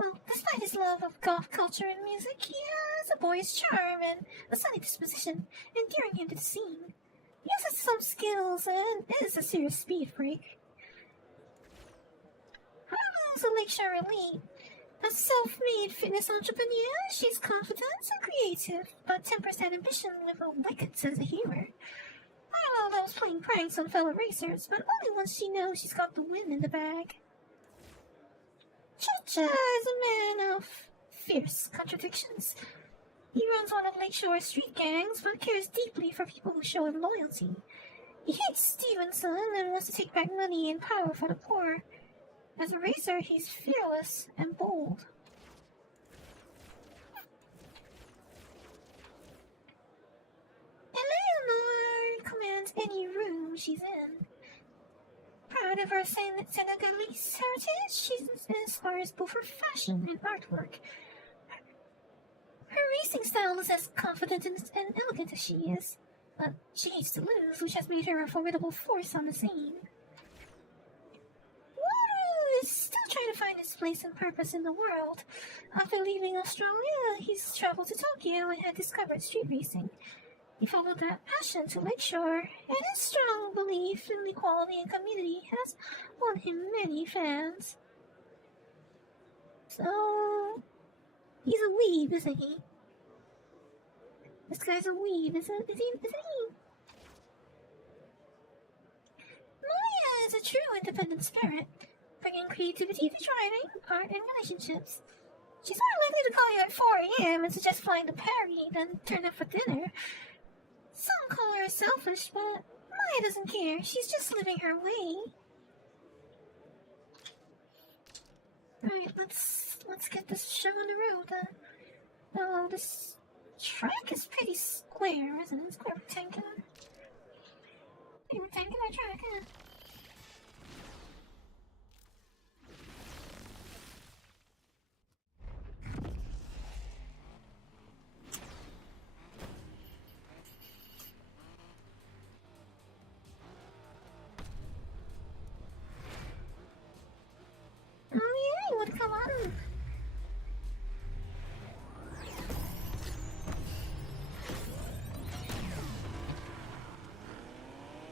Well, despite his love of goth culture and music, he has a boyish charm and a sunny disposition, endearing him to the scene. He has some skills and is a serious speed freak. Harlow's a Lakeshore elite. A self-made fitness entrepreneur, she's confident and creative, but tempers that ambition with a wicked sense of humor. Harlow loves playing pranks on fellow racers, but only once she knows she's got the win in the bag. Cha-Cha is a man of fierce contradictions. He runs one of Lakeshore's street gangs, but cares deeply for people who show him loyalty. He hates Stevenson and wants to take back money and power for the poor. As a racer, he's fearless and bold. Eleanor commands any room she's in. Proud of her Senegalese heritage, she inspires both her fashion and artwork. Her racing style is as confident and elegant as she is, but she hates to lose, which has made her a formidable force on the scene. Waru is still trying to find his place and purpose in the world. After leaving Australia, he's traveled to Tokyo and had discovered street racing. He followed that passion to Lakeshore, and his strong belief in equality and community has won him many fans. So, he's a weeb, isn't he? This guy's a weeb, isn't he? Maya is a true independent spirit, bringing creativity to driving, art, and relationships. She's more likely to call you at 4 a.m. and suggest flying to Paris than turn up for dinner. Some call her selfish, but Maya doesn't care. She's just living her way. Alright, let's get this show on the road then. Oh, this track is pretty square, isn't it? It's quite rectangular. Pretty rectangular track, huh? Come on.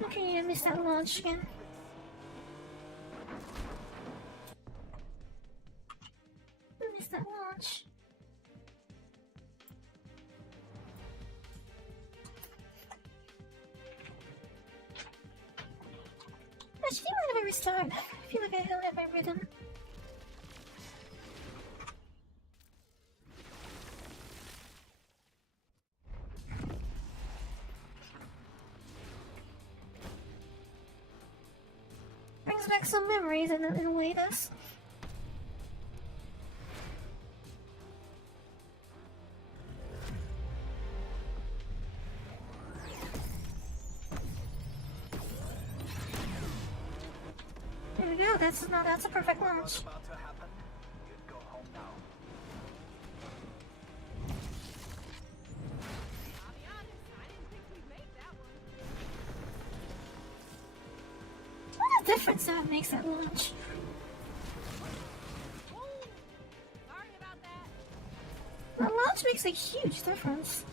Okay, I missed that launch again. I missed that launch. Actually, do you mind if I restart? I feel like I don't have my rhythm. Brings back some memories in a way, does. There we go, that's a perfect launch. What a difference that makes at launch. The launch makes a huge difference.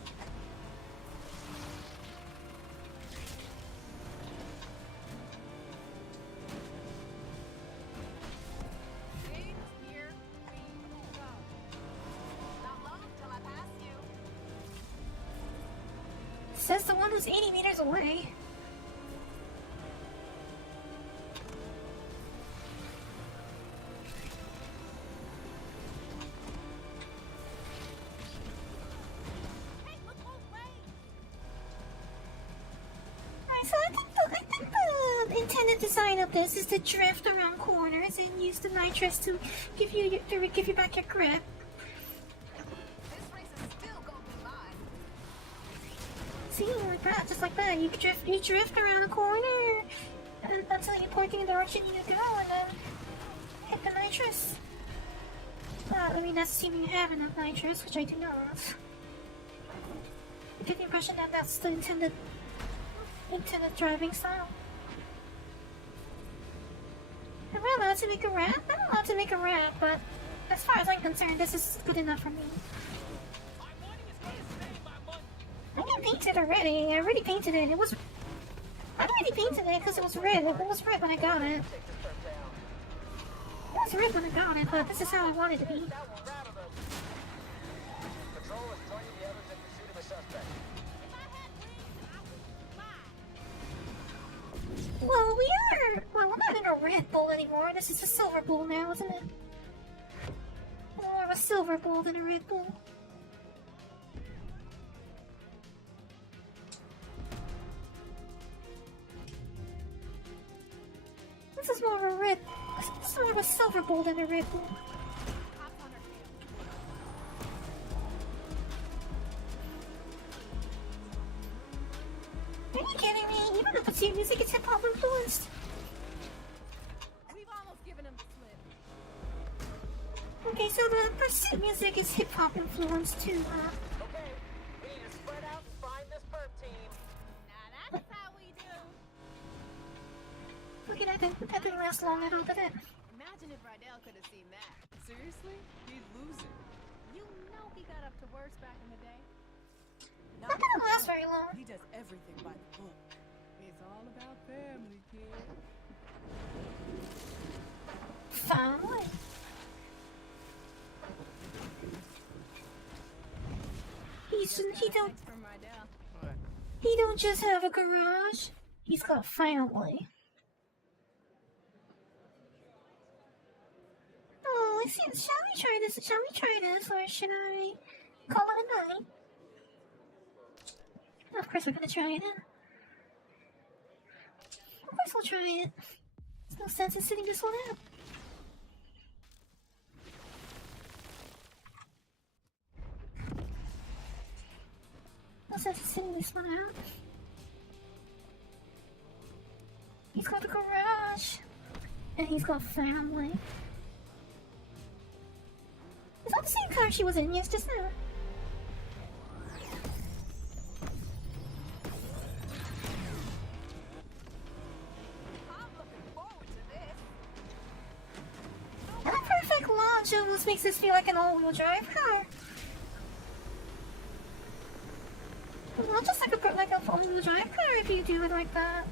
Says the one who's 80 meters away. So I think the intended design of this is to drift around corners and use the nitrous to give you back your grip. This race is still gonna be mine. See, like that, just like that. You drift around a corner until you point in the direction you need to go, and then hit the nitrous. I mean, that's assuming you have enough nitrous, which I do not. I get the impression that that's the intended driving style. Am I allowed to make a ramp? I'm not allowed to make a ramp, but as far as I'm concerned, this is good enough for me. I can paint it already. I already painted it. I already painted it because it was red. It was red when I got it. It was red when I got it, but this is how I want it to be. Well, we're not in a red bowl anymore. This is a silver bowl now, isn't it? More of a silver bowl than a red bowl. This is more of a silver bowl than a red bowl. Are you kidding me? Even the pursuit music is hip-hop influenced. We've almost given him the slip. Okay, so the pursuit music is hip-hop influenced too, huh? Okay, we need to spread out and find this perp team. Now that's how we do. Okay, that didn't last long at all, did it? Imagine if Rydell could have seen that. Seriously? He'd lose it. You know he got up to worse back in the day. That didn't last very long. He does everything by the book. It's all about family, kid. Family. He don't just have a garage. He's got family. Oh, I see. Shall we try this? Or should I call it a night? Of course we're gonna try it. Of course we'll try it. There's no sense in sitting this one out. No sense in sitting this one out. He's got a garage. And he's got family. Is that the same car she was in just now? That perfect launch almost makes this feel like an all-wheel drive car. Not just like a all-wheel drive car if you do it like that.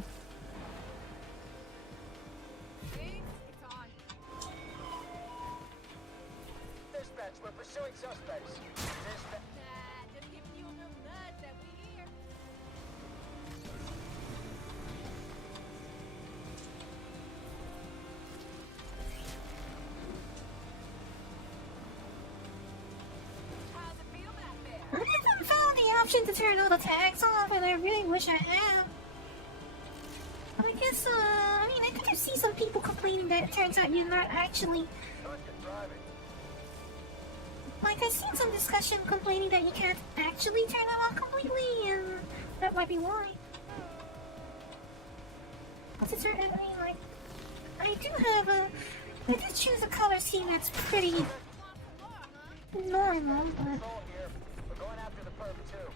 Dispatch, we're pursuing suspects. Dispatch. Just giving you a little nudge that we here. How's it feel back there? I haven't found the option to turn all the tags off, and I really wish I had. I guess, I mean, I could have seen some people complaining that it turns out you're not actually... Like, I've seen some discussion complaining that you can't actually turn them off completely, and that might be why. But it's, I mean, like, I do choose a color scheme that's pretty normal, but... We're going after the perp too.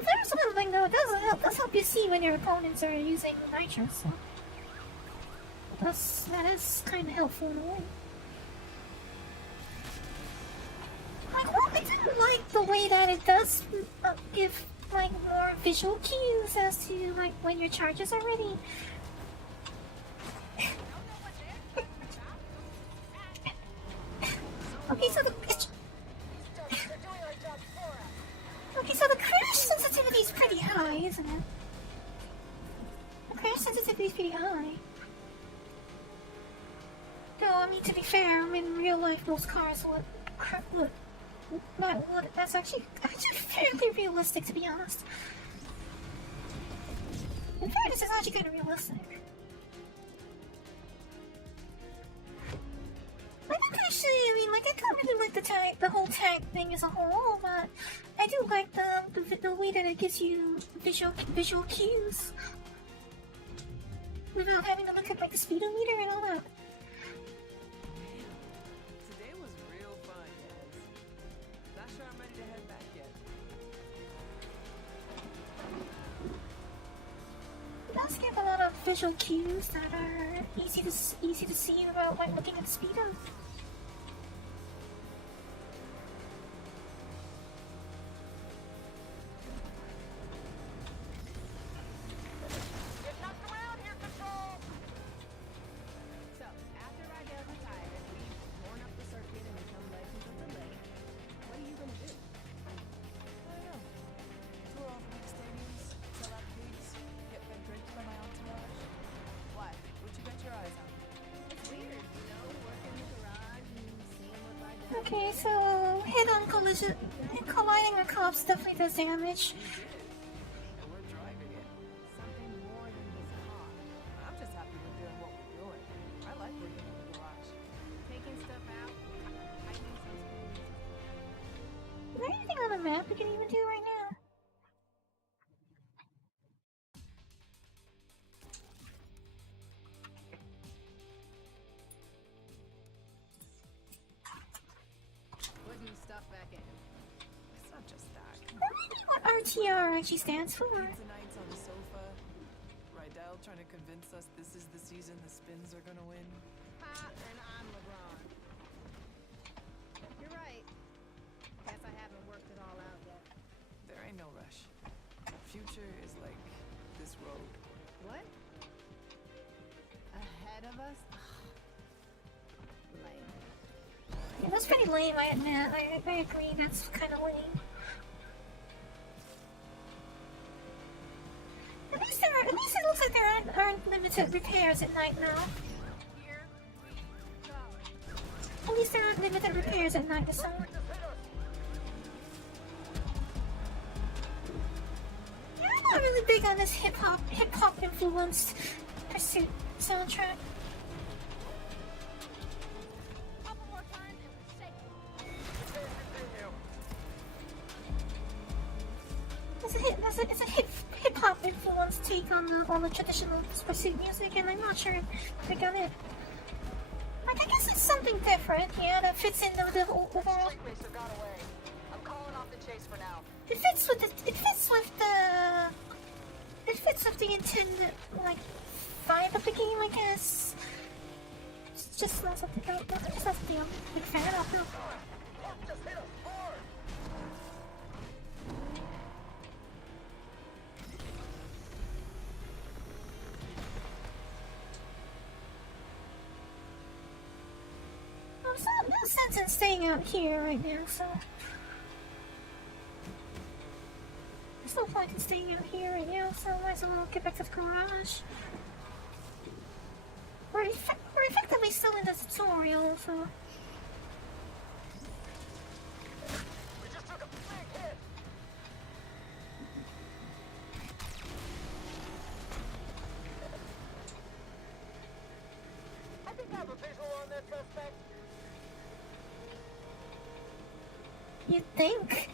There's one thing though, it does help you see when your opponents are using nitrous, so that is kind of helpful in a way. Like, well, I do like the way that it does give like more visual cues as to like when your charges are ready. Okay, so the crash sensitivity is pretty high, isn't it? The crash sensitivity is pretty high. No, I mean, to be fair, I mean, in real life, most cars would. That's actually fairly realistic, to be honest. In fairness, it's actually kind of realistic. I don't actually, I mean, like, I don't really like the whole tag thing as a whole, but I do like the way that it gives you visual cues without having to look at like the speedometer and all that. Today was real fun, guys. Not sure I'm ready to head back yet. It does give a lot of visual cues that are easy to see without like looking at the speedo. Okay, so head-on collision and colliding with cops definitely does damage. And we're driving it. Something more than this car. I'm just happy we're doing what we're doing. I like working in the garage. Taking stuff out. I need some spoons. Is there anything on the map we can even do right now? Putting stuff back in. It's not just that. I don't know what RTR actually stands for. Pizza nights on the sofa. Rydell trying to convince us this is the season the Spins are gonna win. Ha, and I'm LeBron. You're right. Guess I haven't worked it all out yet. There ain't no rush. Future is like this road. What? Ahead of us? Lame. Yeah, that's pretty lame, I admit. I agree, that's kind of lame. At least it looks like there aren't limited repairs at night now. Here we go. At least there aren't limited repairs at night this summer. Yeah, I'm not really big on this hip hop influenced Pursuit soundtrack. Couple more times and we're safe. It's a hip hop influenced take on the traditional Pursuit music, and I'm not sure if they got it. Like, I guess it's something different, yeah, that fits in the overall. I'm calling off the chase for now. It fits with the intended like vibe of the game, I guess. It's just not something I'm a big fan of. No. Just hit us hard. There's no sense in staying out here right now, so there's no point in staying out here right now, so I might as well get back to the garage. We're effectively still in the tutorial, so. We just took a big hit. I think I have a visual on their suspect. You'd think.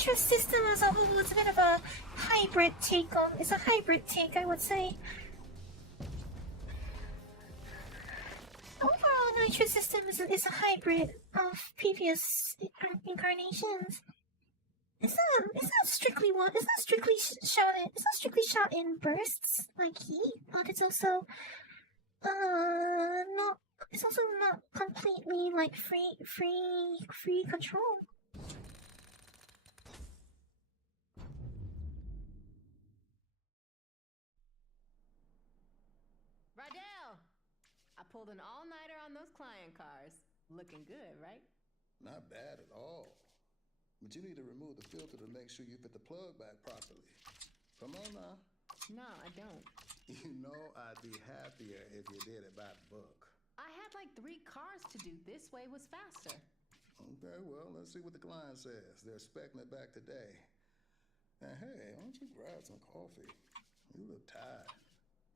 nitro system as a whole is a bit of a hybrid take on. It's a hybrid take, I would say. Overall, nitro system is a hybrid of previous incarnations. It's not strictly one. It's not strictly shot in. It's not strictly shot in bursts like heat, but it's also not. It's also not completely like free control. Rydell! I pulled an all-nighter on those client cars. Looking good, right? Not bad at all. But you need to remove the filter to make sure you fit the plug back properly. Come on now. No, I don't. You know I'd be happier if you did it by book. I had like 3 cars to do. This way was faster. Okay, well, let's see what the client says. They're expecting it back today. And hey, why don't you grab some coffee? You look tired.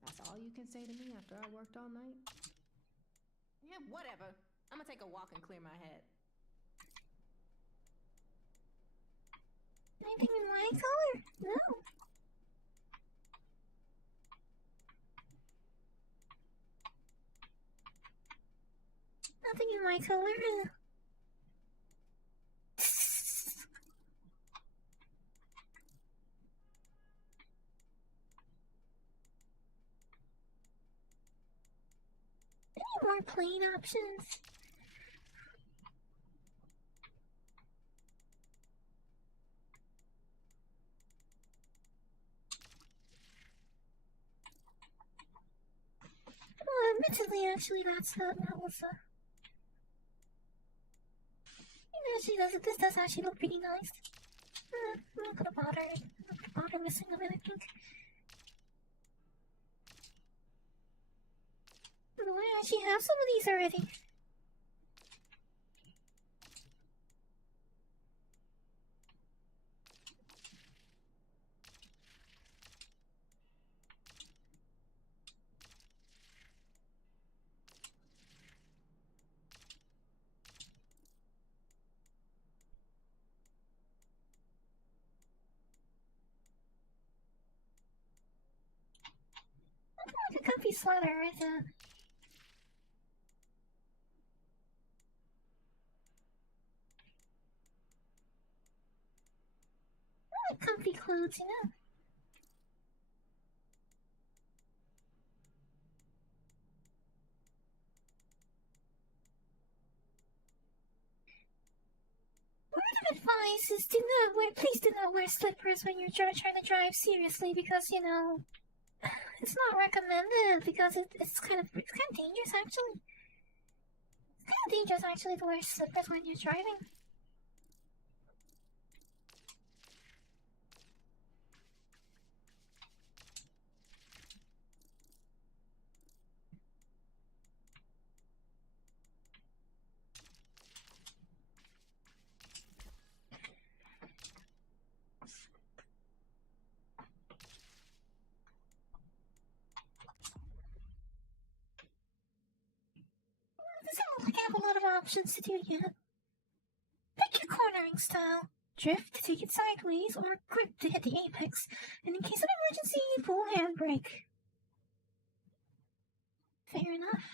That's all you can say to me after I worked all night? Yeah, whatever. I'm gonna take a walk and clear my head. Anything in my color? No. Nothing in my color. Any more plain options? Well, admittedly, actually, that was this does actually look pretty nice. I'm not gonna bother messing with it, I think. Oh, I actually have some of these already. Like a comfy sweater right there. I like comfy clothes, you know. Word of advice is please do not wear slippers when you're trying to drive seriously, because, you know, it's not recommended, because it's kind of dangerous actually. It's kind of dangerous actually to wear slippers when you're driving. Doesn't look like I have a lot of options to do yet. Pick your cornering style. Drift to take it sideways, or grip to hit the apex. And in case of emergency, pull handbrake. Fair enough.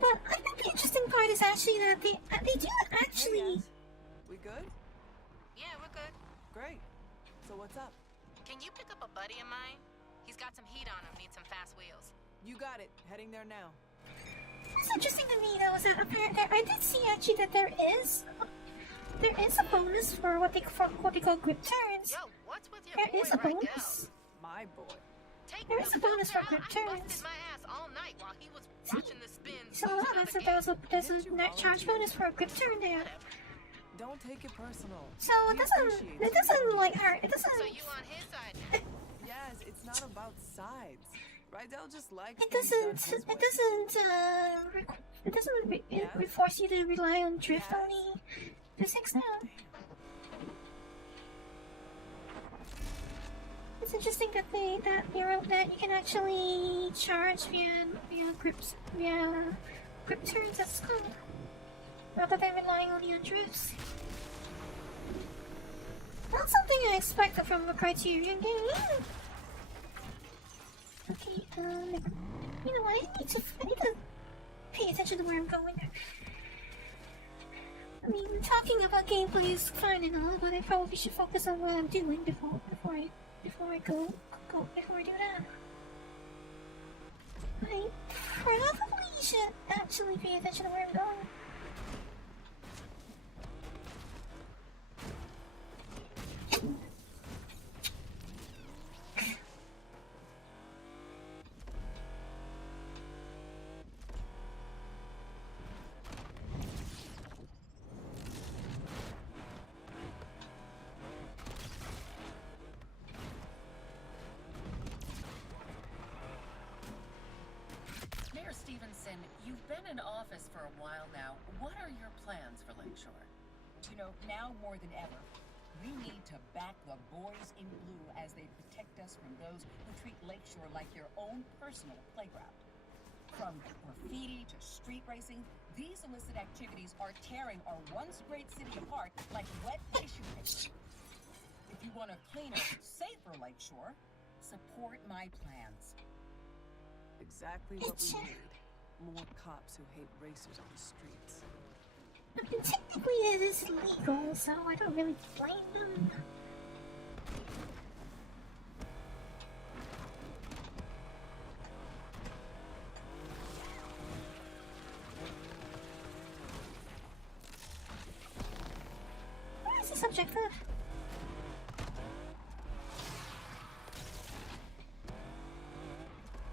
But I think the interesting part is actually that they do actually. Hey guys. We good? Yeah, we're good. Great. So what's up? Can you pick up a buddy of mine? He's got some heat on him, needs some fast wheels. You got it. Heading there now. What's interesting to me though is that apparently I did see actually that there is a bonus for what they call grip turns. Yo, what's with your There boy is a Rydell? bonus. My boy. Take There the is a bonus for filter grip out. I turns. busted my ass all night while he was watching the spins. So losing that's other there's games. a net charge bonus for a grip turn there. Don't take it personal. So it We doesn't appreciate it doesn't you. like hurt. It doesn't. So you on his side now? Yes, it's not about sides. Rydell just likes It things done his doesn't. way. It doesn't force you to rely on drift Yes. only physics now. It's interesting that you can actually charge via grip turns as well, rather than relying only on drifts. Not something I expected from a Criterion game. Okay, you know what? I need to pay attention to where I'm going. I mean, talking about gameplay is fine and all, but I probably should focus on what I'm doing before I do that. I probably should actually pay attention to where I'm going. Mayor Stevenson, you've been in office for a while now. What are your plans for Lakeshore? You know, now more than ever, we need to back the boys in blue as they protect us from those who treat Lakeshore like their own personal playground. From graffiti to street racing, these illicit activities are tearing our once great city apart like wet tissue paper. If you want a cleaner, safer Lakeshore, support my plans. Exactly what we need. More cops who hate racers on the streets. I mean, technically it is legal, so I don't really blame them. Where is this objective?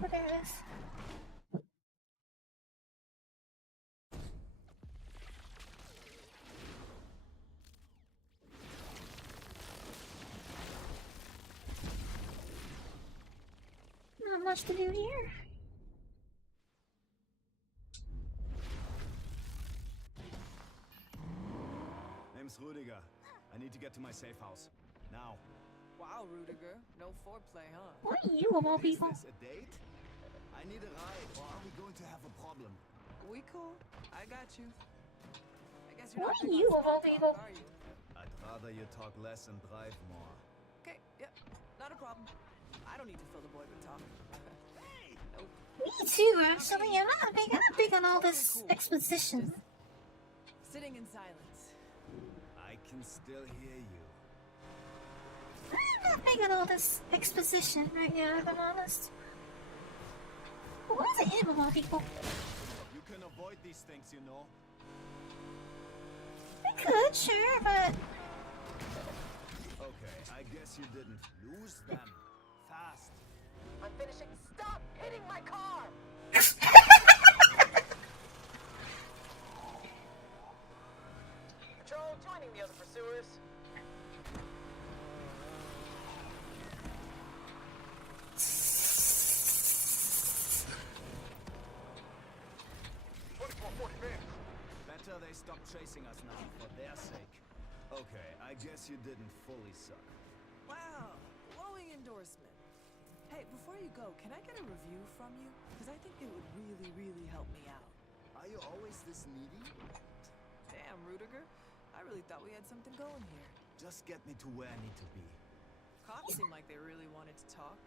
Oh, there it is. Not much to do here. Name's Rudiger. I need to get to my safe house. Now. Wow, Rudiger. No foreplay, huh? What are you of all people? Is this a date? I need a ride, or are we going to have a problem? We cool. I got you. I guess you're What not are big you on of all small people? talk, are you? I'd rather you talk less and drive more. Okay, yeah, not a problem. I don't need to fill the void with talk. Nope. Me too, actually. I'm not big on all this exposition. Just sitting in silence. I can still hear you. I'm not big on all this exposition right now, if I'm honest. What is it in of all people? You can avoid these things, you know. I could, sure, but... Okay, I guess you didn't lose them. Fast. I'm finishing. Stop hitting my car! Patrol joining the other pursuers. Better they stop chasing us now, for their sake. Okay, I guess you didn't fully suck. Wow, glowing endorsement. Hey, before you go, can I get a review from you? Because I think it would really, really help me out. Are you always this needy? Damn, Rudiger. I really thought we had something going here. Just get me to where I need to be. Cops seem like they really wanted to talk.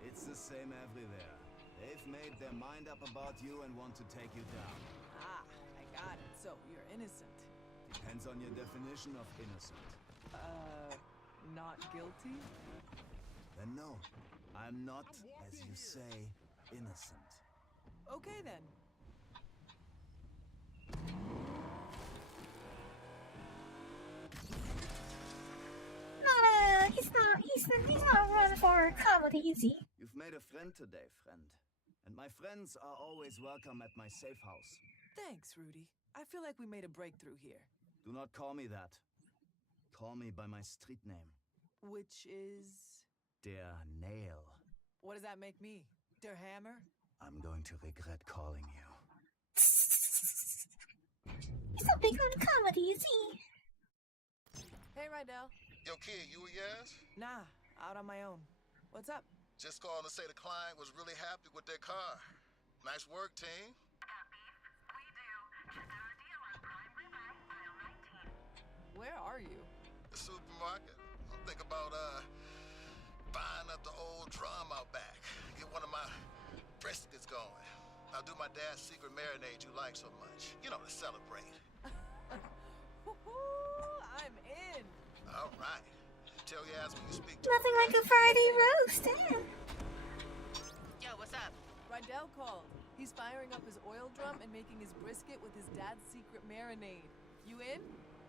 It's the same everywhere. They've made their mind up about you and want to take you down. Ah, I got it. So, you're innocent. Depends on your definition of innocent. Not guilty? Then no, I'm not, as you say, innocent. Okay then. He's not running for comedy, is he? You've made a friend today, friend. And my friends are always welcome at my safe house. Thanks, Rudy. I feel like we made a breakthrough here. Do not call me that. Call me by my street name. Which is... Der Nail. What does that make me? Der Hammer? I'm going to regret calling you. He's not big on comedy, is he? Hey, Rydell. Yo, kid, you a yes? Nah, out on my own. What's up? Just calling to say the client was really happy with their car. Nice work, team. Where are you? The supermarket. I'm Think about buying up the old drum out back. Get one of my briskets going. I'll do my dad's secret marinade you like so much. You know, to celebrate. I'm in. All right. Tell your ass when you speak to Nothing like a Friday roast, eh? Yo, what's up? Rydell called. He's firing up his oil drum and making his brisket with his dad's secret marinade. You in?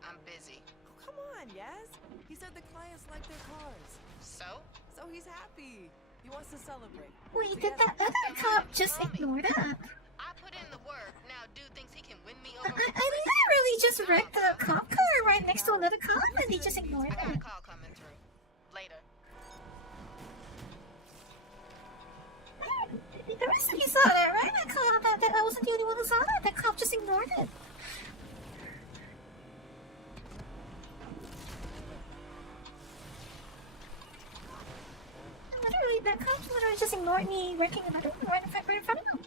I'm busy. Oh, come on, Yaz. He said the clients like their cars. So? So he's happy. He wants to celebrate. Wait, did that other cop just ignore that? I put in the work. Now, dude thinks he can win me over. I literally just wrecked the cop car right next to another cop and he just ignored I got it. a call coming through. Later. The rest of you saw that, right? I called that I wasn't the only one who saw that. That cop just ignored it. Literally, that cop literally just ignored me wrecking another one right in front of him.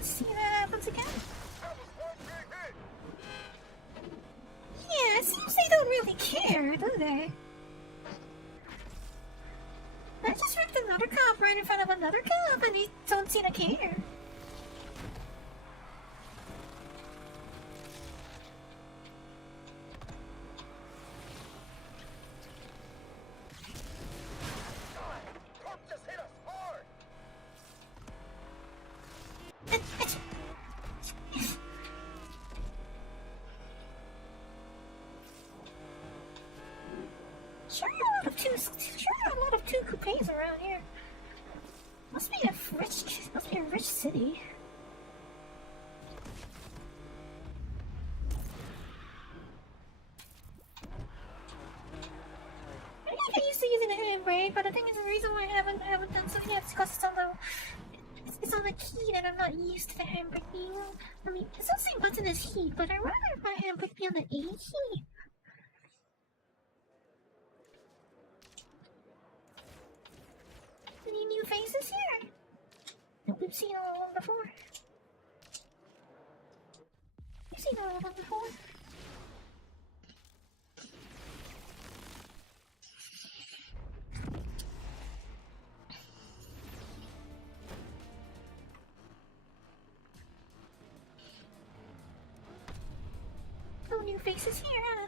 See that happens again. Yeah, it seems they don't really care, do they? I just wrecked another cop right in front of another cop and they don't seem to care. Sure, a lot of two coupes around here. Must be a rich city. I think I used to using the handbrake, but I think it's the reason why I haven't done so yet is because it's on the key that I'm not used to the handbrake being on. I mean, it's the same button as heat, but I'd rather my handbrake be on the A key. Any new faces here? Nope, we've seen all of them before. We've seen all of them before. No new faces here, huh?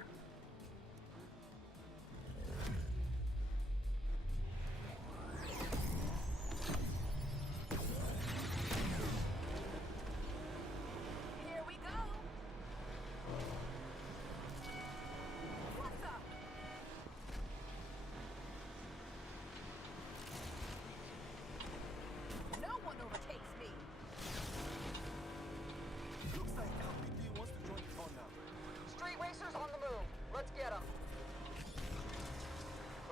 Let's get him.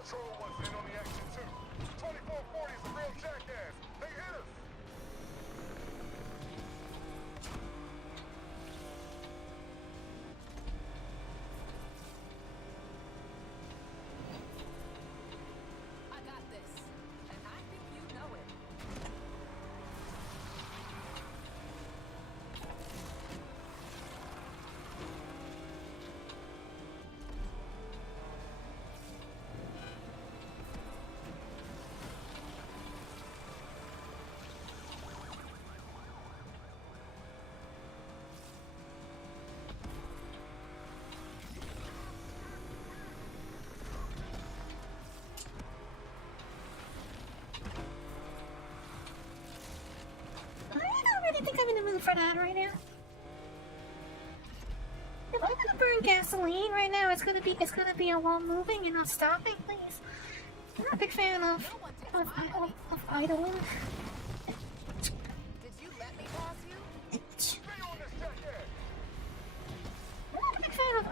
Patrol one's in on the action too. 2440 is a real jackass. They hit us. I got this. And I think you know it. I think I'm in the mood for that right now. If I'm gonna burn gasoline right now, it's gonna be a while moving and not stopping, please. I'm not a big fan of idling. Did you let me pass you? I'm not a big fan of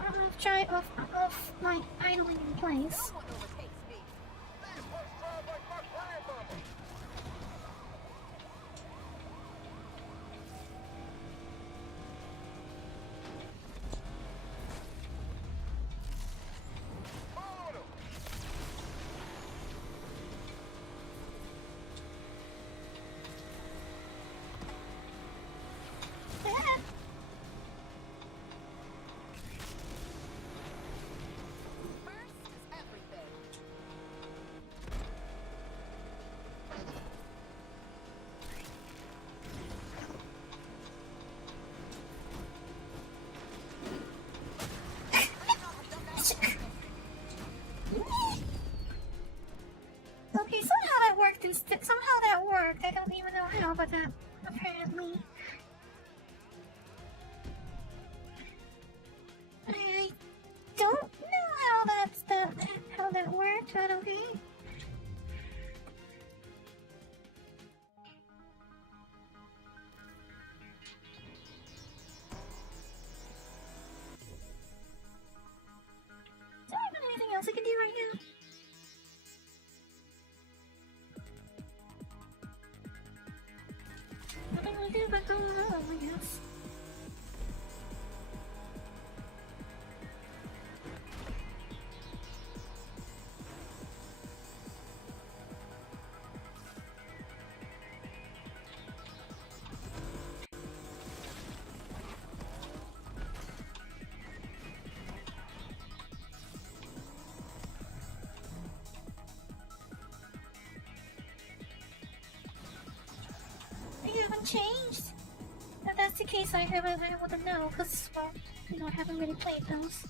tell about that, apparently. I don't know how that worked, but okay. Is there even anything else I can do right now? Nothing really good about going home, I guess. They haven't changed. If that's the case, I wouldn't know, because, well, you know, I haven't really played those.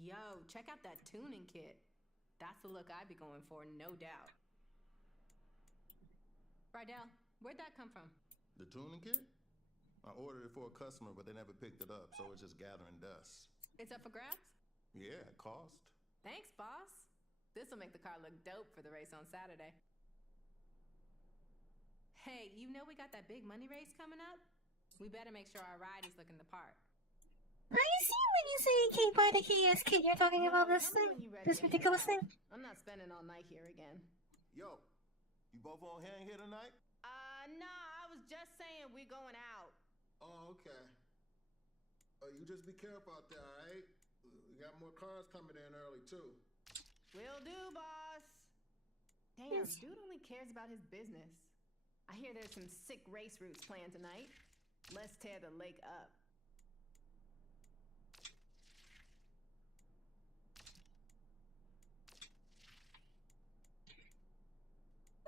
Yo, check out that tuning kit. That's the look I'd be going for, no doubt. Rydell, where'd that come from? The tuning kit? I ordered it for a customer, but they never picked it up, so it's just gathering dust. It's up for grabs? Yeah, it cost. Thanks, boss. This'll make the car look dope for the race on Saturday. Hey, you know we got that big money race coming up? We better make sure our riders looking the part. I see when you say you can't buy the KS kit, you're talking about this thing? This ridiculous thing? I'm not spending all night here again. Yo, you both on hand here tonight? Nah, I was just saying we're going out. Oh, okay. You just be careful out there, alright? We got more cars coming in early, too. Will do, boss. Damn, dude only cares about his business. I hear there's some sick race routes planned tonight. Let's tear the lake up.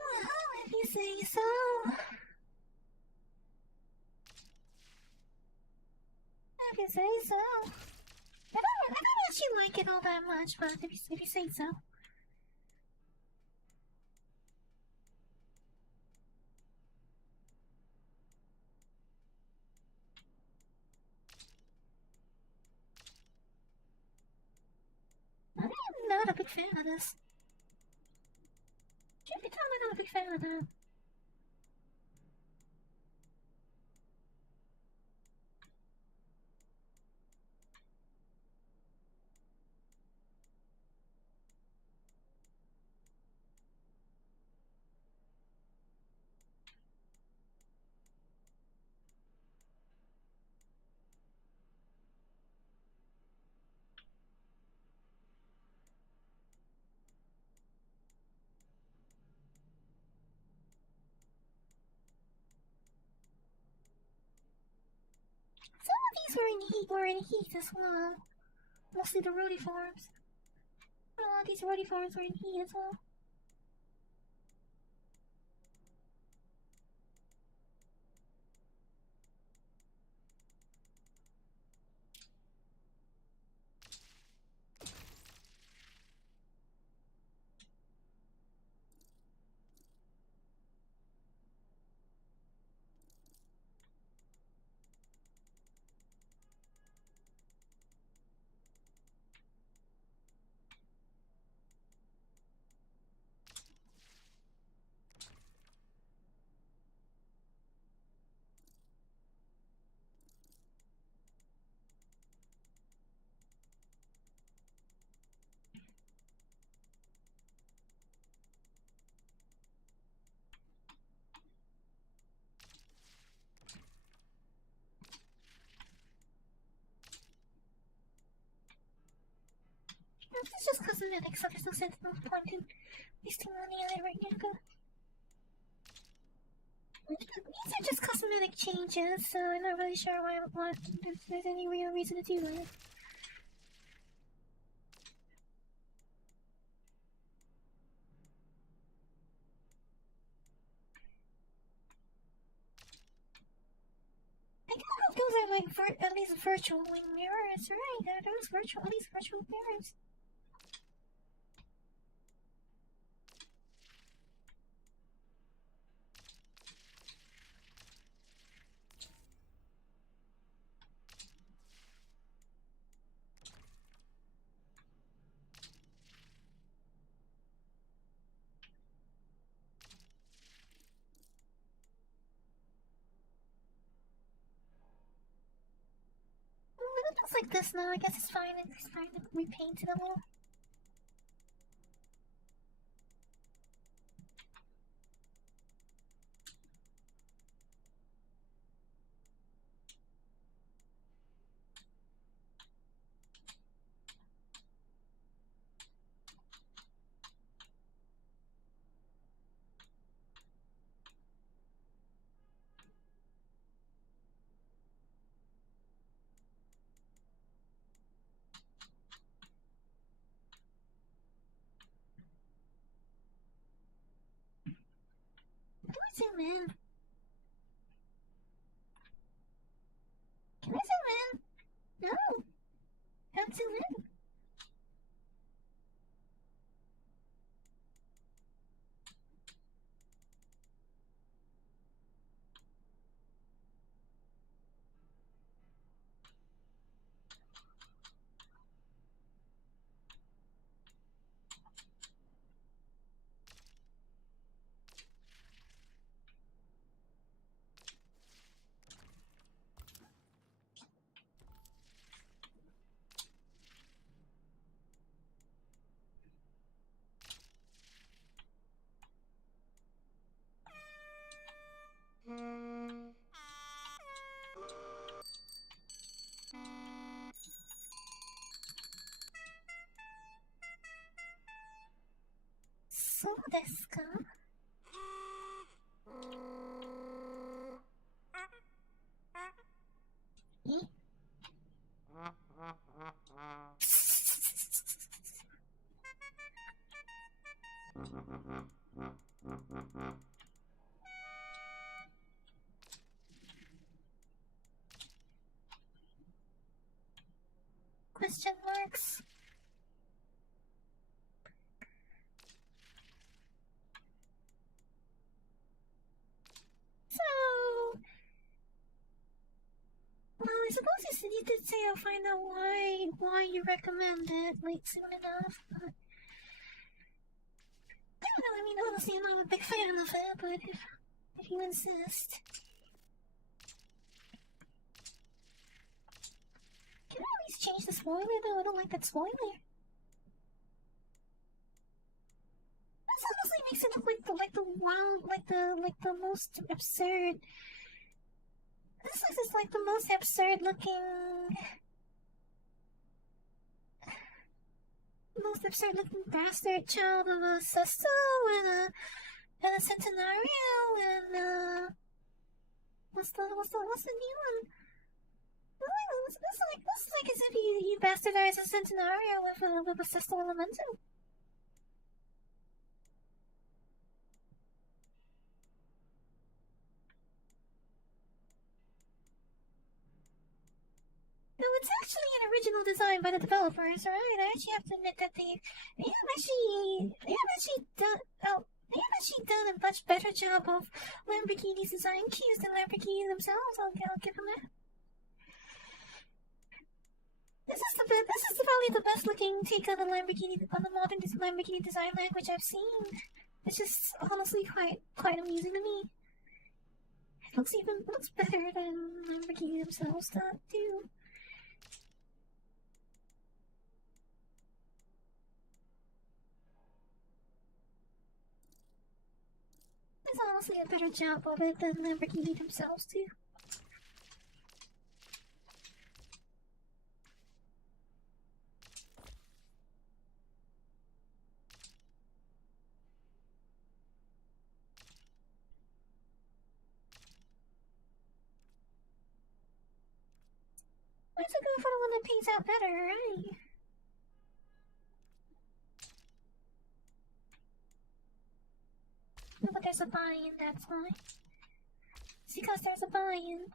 Well, if you say so. If you say so. I don't actually like it all that much, but if you say so. I'm not a big fan of this. Should be totally not a big fan of that. Some of these were in heat as well. Mostly the roadie farms. A lot of these roadie farms were in heat as well. It's just cosmetics, so there's no sense of point in wasting money on it right now. These are just cosmetic changes, so I'm not really sure why there's any real reason to do it. like at least virtual mirrors, right? There's at least virtual mirrors. It looks like this now. I guess it's fine. It's fine to repaint it a little. Zoom in. Can I zoom in? No. Don't zoom in. So desu ka? Question marks? So, well, I suppose you did say I'll find out why you recommend it, like, soon enough, but I don't know, I mean, honestly, I'm not a big fan of it, but if you insist. Can I at least change the spoiler, though? I don't like that spoiler. This honestly makes it look like the most absurd. This is like the most absurd looking bastard child of a Sesto and a Centenario and what's the new one? This is like as if you bastardized a Centenario with a Sesto Elemento. No, it's actually an original design by the developers, right? I actually have to admit that they have actually done a much better job of Lamborghini's design cues than Lamborghini themselves. I'll give them that. This is probably the best looking take on the modern Lamborghini design language I've seen. It's just honestly quite amusing to me. It looks better than Lamborghini themselves do. It's honestly a better job of it than Lamborghini themselves do. Let's go for the one that pays out better, right? No, but there's a buy-in, that's why. It's because there's a buy-in.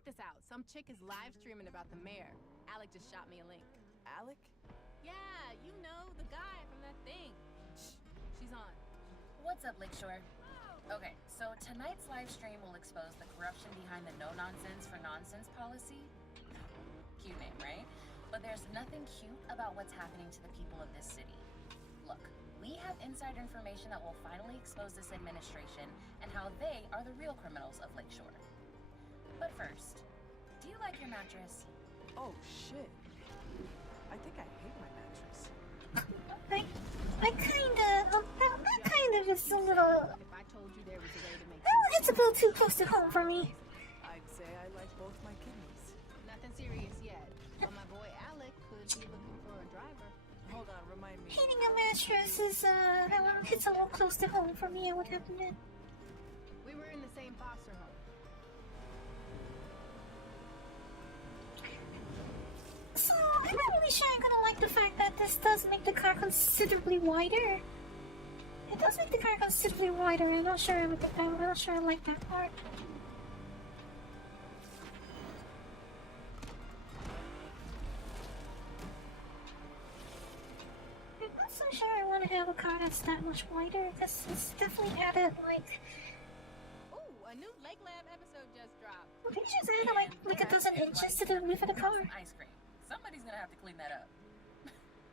Check this out. Some chick is live streaming about the mayor. Alec just shot me a link. Alec? Yeah, you know, the guy from that thing. Shh, she's on. What's up, Lakeshore? Okay, so tonight's live stream will expose the corruption behind the no-nonsense for nonsense policy. Cute name, right? But there's nothing cute about what's happening to the people of this city. Look, we have inside information that will finally expose this administration and how they are the real criminals of Lakeshore. But first, do you like your mattress? Oh, shit. I think I hate my mattress. That kind of is a little... If I told you there was a way to make It's a little too close to home for me. I'd say I like both my kidneys. Nothing serious yet. But my boy Alec could be looking for a driver. Hold on, remind me. Hating a mattress is, it's a little close to home for me, what happened then? We were in the same foster home. So, I'm not really sure I'm gonna like the fact that this does make the car considerably wider. It does make the car considerably wider. I'm not sure I like that part. I'm not so sure I want to have a car that's that much wider, because it's definitely added, like... Ooh, a new Lake Lab episode just dropped. Well, they just added, like a dozen inches to the roof of the car. Ice cream. Somebody's gonna have to clean that up.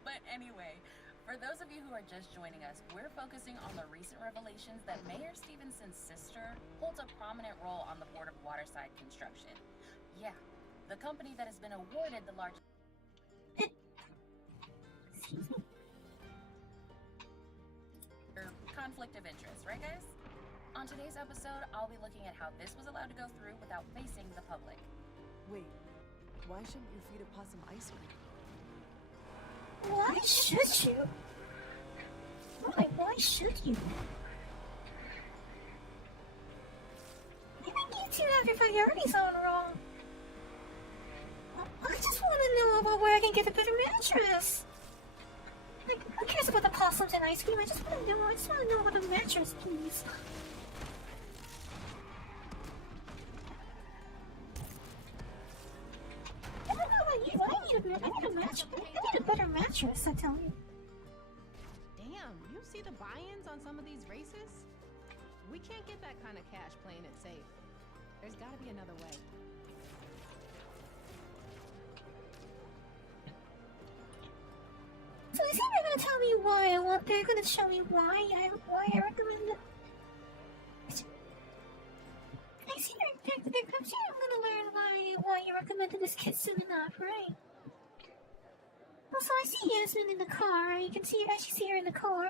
But anyway, for those of you who are just joining us, we're focusing on the recent revelations that Mayor Stevenson's sister holds a prominent role on the board of Waterside Construction. Yeah, the company that has been awarded the largest... conflict of interest, right guys? On today's episode, I'll be looking at how this was allowed to go through without facing the public. Wait, why shouldn't you feed a possum ice cream? Why should you? Why should you? I think you two have your priorities all wrong. I just want to know about where I can get a better mattress. Like, who cares about the possums and ice cream? I just want to know about the mattress, please. I don't know about you, but I need a better mattress, I tell you. Damn, you see the buy-ins on some of these races? We can't get that kind of cash playing it safe. There's gotta be another way. So is he gonna tell me why I want? They're gonna show me why I recommend it. I see. I'm sure I'm gonna learn why you recommended this kit soon enough, right? Also, I see Yasmin in the car. I actually see her in the car.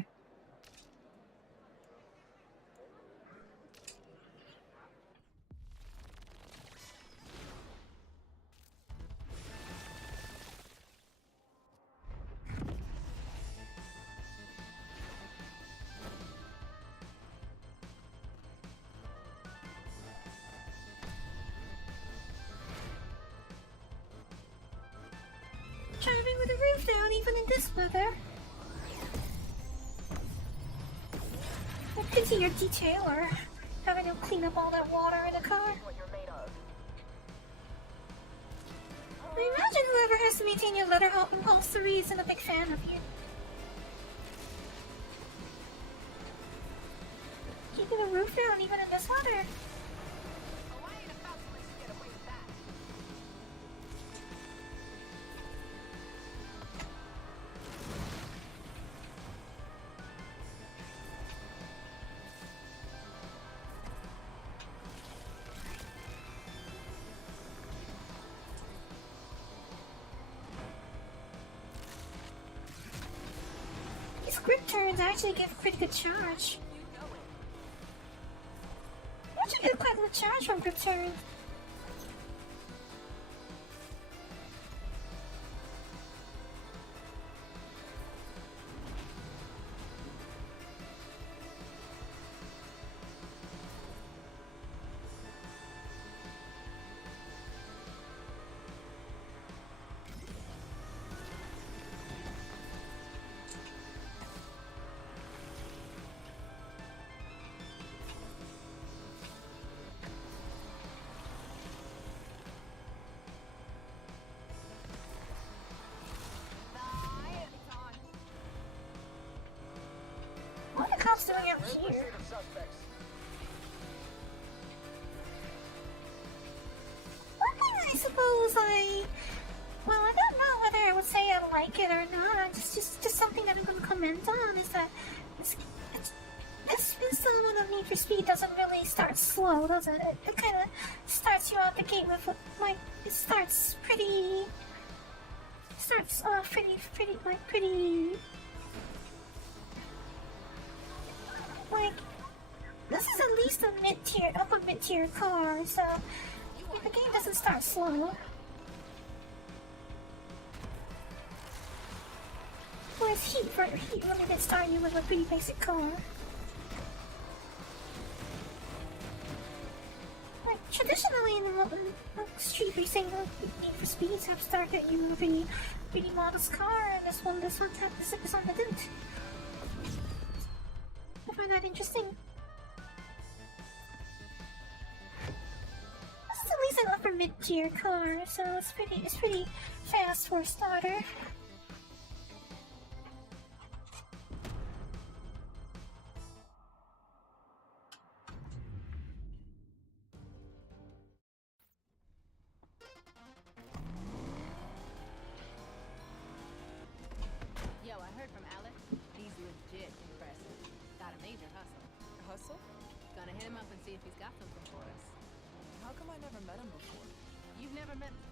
Driving with the roof down, even in this weather. I pity your detailer, having to clean up all that water in the car. I imagine whoever has to maintain your leather upholstery isn't a big fan of you. Keeping the roof down, even in this weather. Grip turns actually give pretty good charge. You actually get quite a good charge from grip turns. cops doing out here? One thing I suppose well, I don't know whether I would say I like it or not. It's just something that I'm going to comment on is that this installment of Need for Speed doesn't really start slow, does it? It kind of starts you out the gate with like it starts off pretty like this is at least a upper mid-tier car, so the game doesn't start slow. Whereas Heat really did start you with a pretty basic car. Like, traditionally in the street racing, Need for Speeds have started you with a pretty modest car, and this one didn't. I find that interesting. This is at least an upper mid-tier car, so it's pretty fast for a starter. Yo, I heard from Alex. He's legit impressive. Got a major hustle. Hustle? Gonna hit him up and see if he's got something for us. How come I never met him before? You've never met him?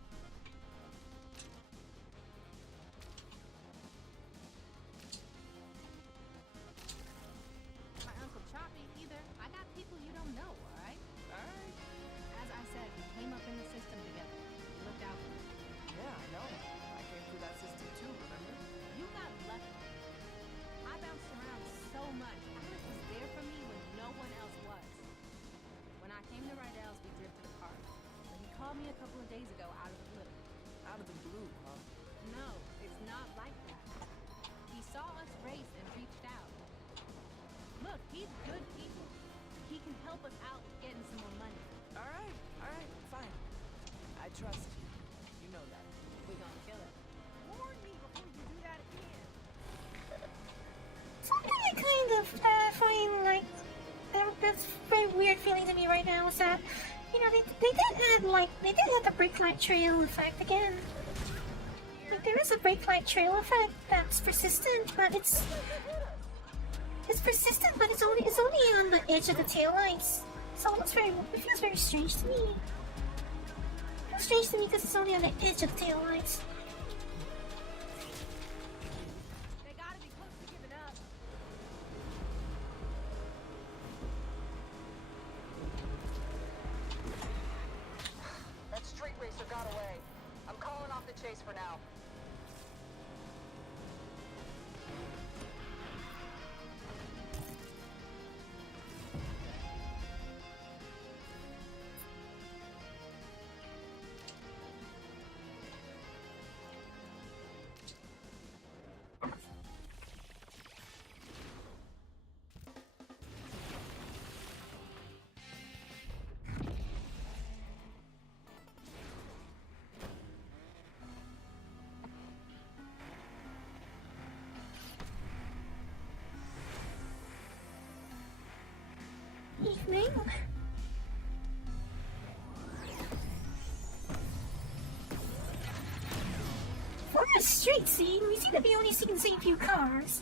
My Uncle Choppy either. I got people you don't know, alright? Alright. As I said, we came up in the system together. We looked out for me. Yeah, I know. I came through that system too, remember? You got lucky. I bounced around so much. Alex was there for me when no one else was. When I came to Rydell's, we drifted apart. But he called me a couple of days ago out of the blue. Out of the blue, huh? No, it's not like that. He saw us race and reached out. Look, he's good people. He can help us out getting some more money. Alright, fine. I trust you. You know that. We're gonna kill it. Warn me before you do that again. Something I kind of find like that's very weird feeling to me right now is that, you know, they did add the brake light trail effect again. Like, there is a brake light trail effect that's persistent, but it's persistent, but it's only on the edge of the taillights. So it feels very strange to me. It feels strange to me because it's only on the edge of the taillights. They gotta be close to giving up. That street racer got away. I'm calling off the chase for now. Evening. For a street scene, we seem to be only seeing the same few cars.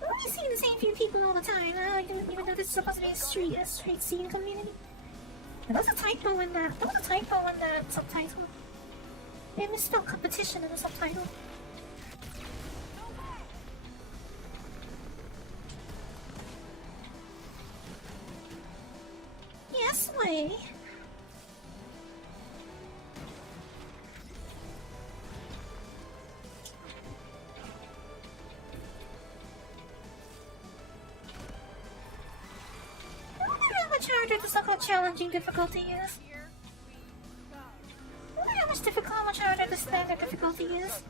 We're only seeing the same few people all the time. Even though this is supposed to be a street scene community. There was a typo in that. Subtitle. They misspelled competition in the subtitle. Yes, way. I wonder how much harder the so-called challenging difficulty is. I wonder how much harder the standard difficulty is.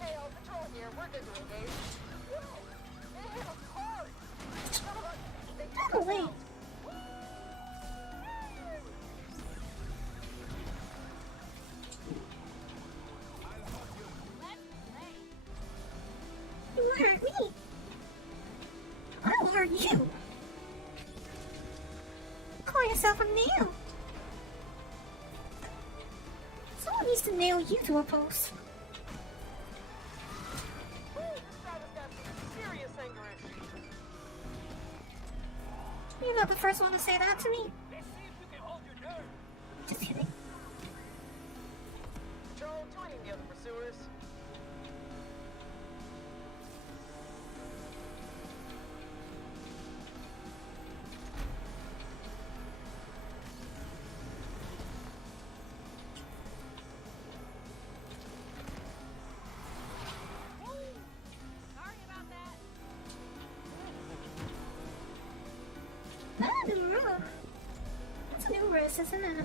Hey, all patrol here. We're good to engage. Whoa! They hit a car! Oh, wait. yourself a nail. Someone needs to nail you to a post. You're not the first one to say that to me. Just kidding. Patrol, joining the other pursuers. Sorry about that. That's a new race, isn't it?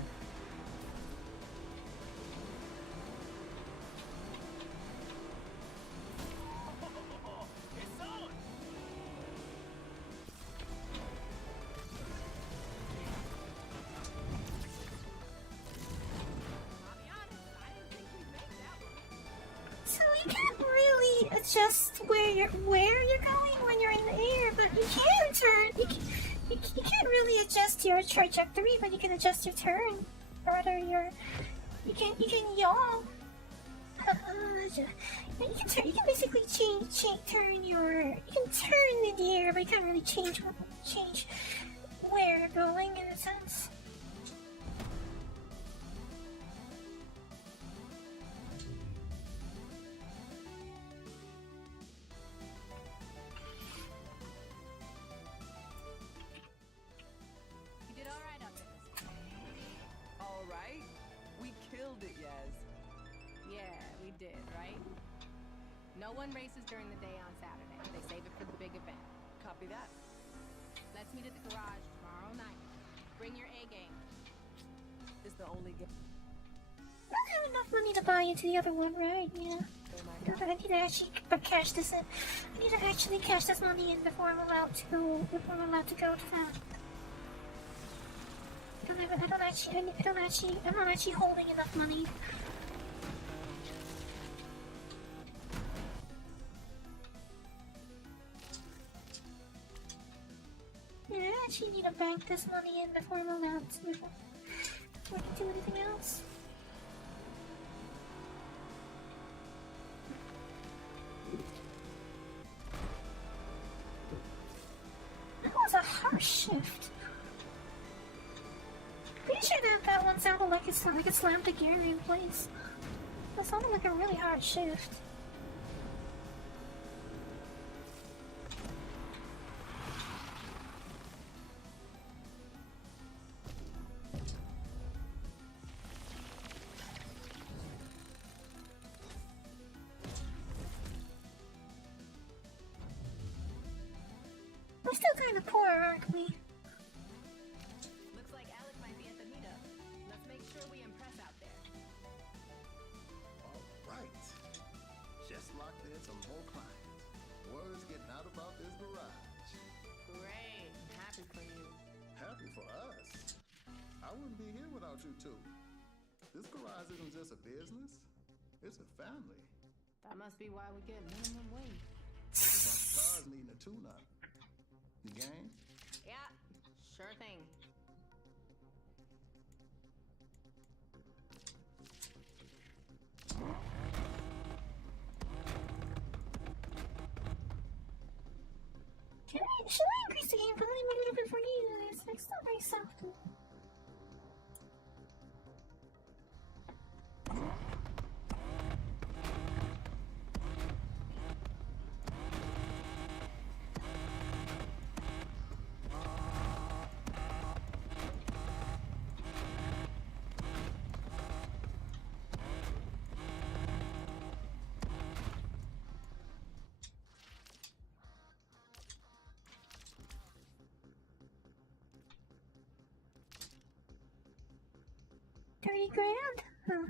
So you can't really adjust where you're going when you're in the air, but you can turn. You can't really adjust your trajectory, but you can adjust your turn. Or rather, you can yaw. You can basically turn in the air, but you can't really change where you're going in a sense. You did all right out there. All right? We killed it, Yaz. Yeah, we did, right? No one races during the day on Saturday. They save it for the big event. Copy that. Let's meet at the garage tomorrow night. Bring your A game. It's the only game. I don't have enough money to buy into the other one, right? Yeah. I need to actually cash this in. I need to actually cash this money in before I'm allowed to go. Before I'm allowed to go to that. I'm not actually holding enough money. Yeah, I actually need to bank this money in before I'm allowed to. Before I can do anything else. That was a harsh shift. Pretty sure that one sounded like it slammed the Kārri in place. That sounded like a really hard shift. We're still kind of poor, aren't we? Looks like Alec might be at the meetup. Let's make sure we impress out there. All right. Just locked in some more clients. Word's getting out about this garage. Great. I'm happy for you. Happy for us. I wouldn't be here without you two. This garage isn't just a business. It's a family. That must be why we get minimum wage. A bunch of cars needing a tune-up. You game? Yeah, sure thing. Should I increase the game volume a little bit for you guys? It's not very soft. $30,000? Huh.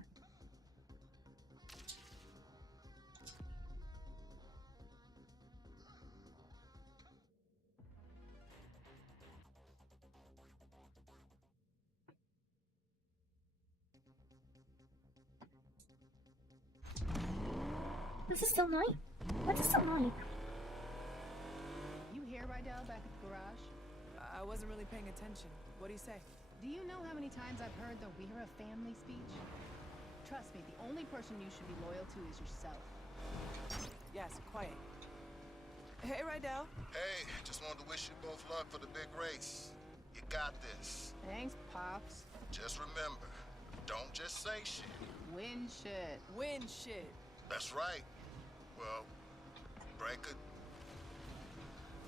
This is still night? What is still night? You here, Rydell, back at the garage? I wasn't really paying attention. What'd he say? Do you know how many times I've heard the "we're a family" speech? Trust me, the only person you should be loyal to is yourself. Yes, quiet. Hey, Rydell. Hey, just wanted to wish you both luck for the big race. You got this. Thanks, Pops. Just remember, don't just say shit. Win shit. Win shit. That's right. Well, Breaker,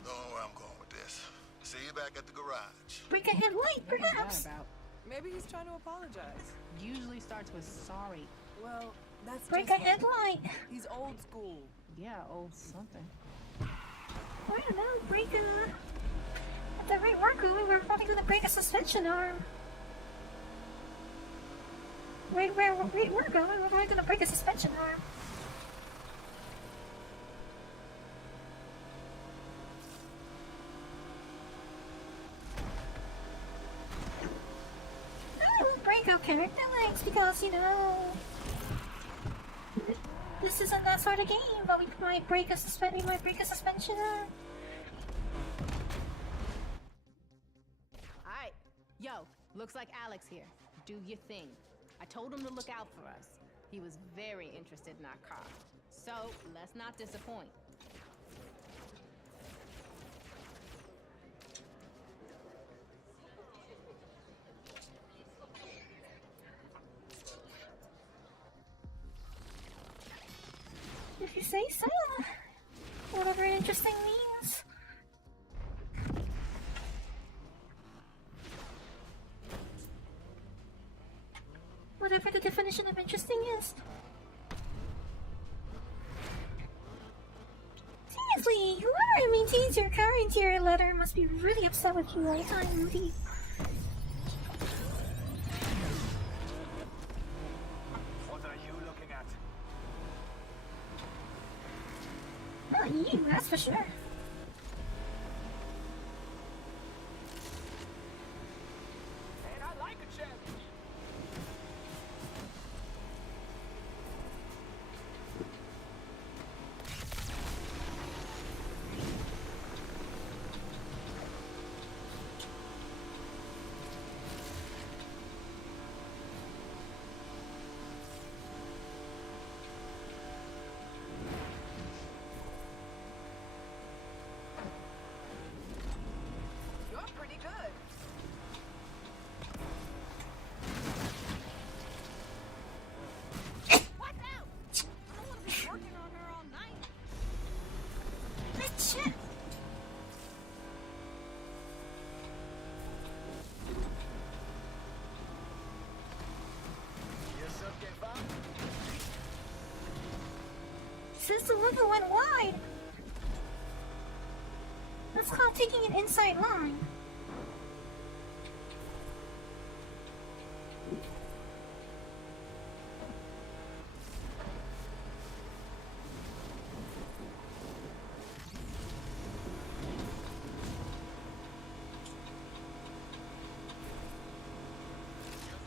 don't know where I'm going with this. See you back at the garage. Break a headlight, perhaps. Maybe he's trying to apologize. Usually starts with sorry. Well, that's Break just a headlight. He's old school. Yeah, old something. I don't know, break a... At the rate we're going, we're probably gonna break a suspension arm. Right where we're going, we're probably gonna break a suspension arm. I don't break our character legs because, you know... This isn't that sort of game, but we might break a suspension arm. Alright. Yo, looks like Alex here. Do your thing. I told him to look out for us. He was very interested in our car. So, let's not disappoint. If you say so. Whatever interesting means. Whatever the definition of interesting is. Seriously, whoever maintains your car interior leather must be really upset with you all the time, Rudy. What are you looking at? Not you, that's for sure. Man, I like a challenge. You're pretty good. Watch out! I don't want to be working on her all night. Achoo! Since the logo went wide, that's called taking an inside line.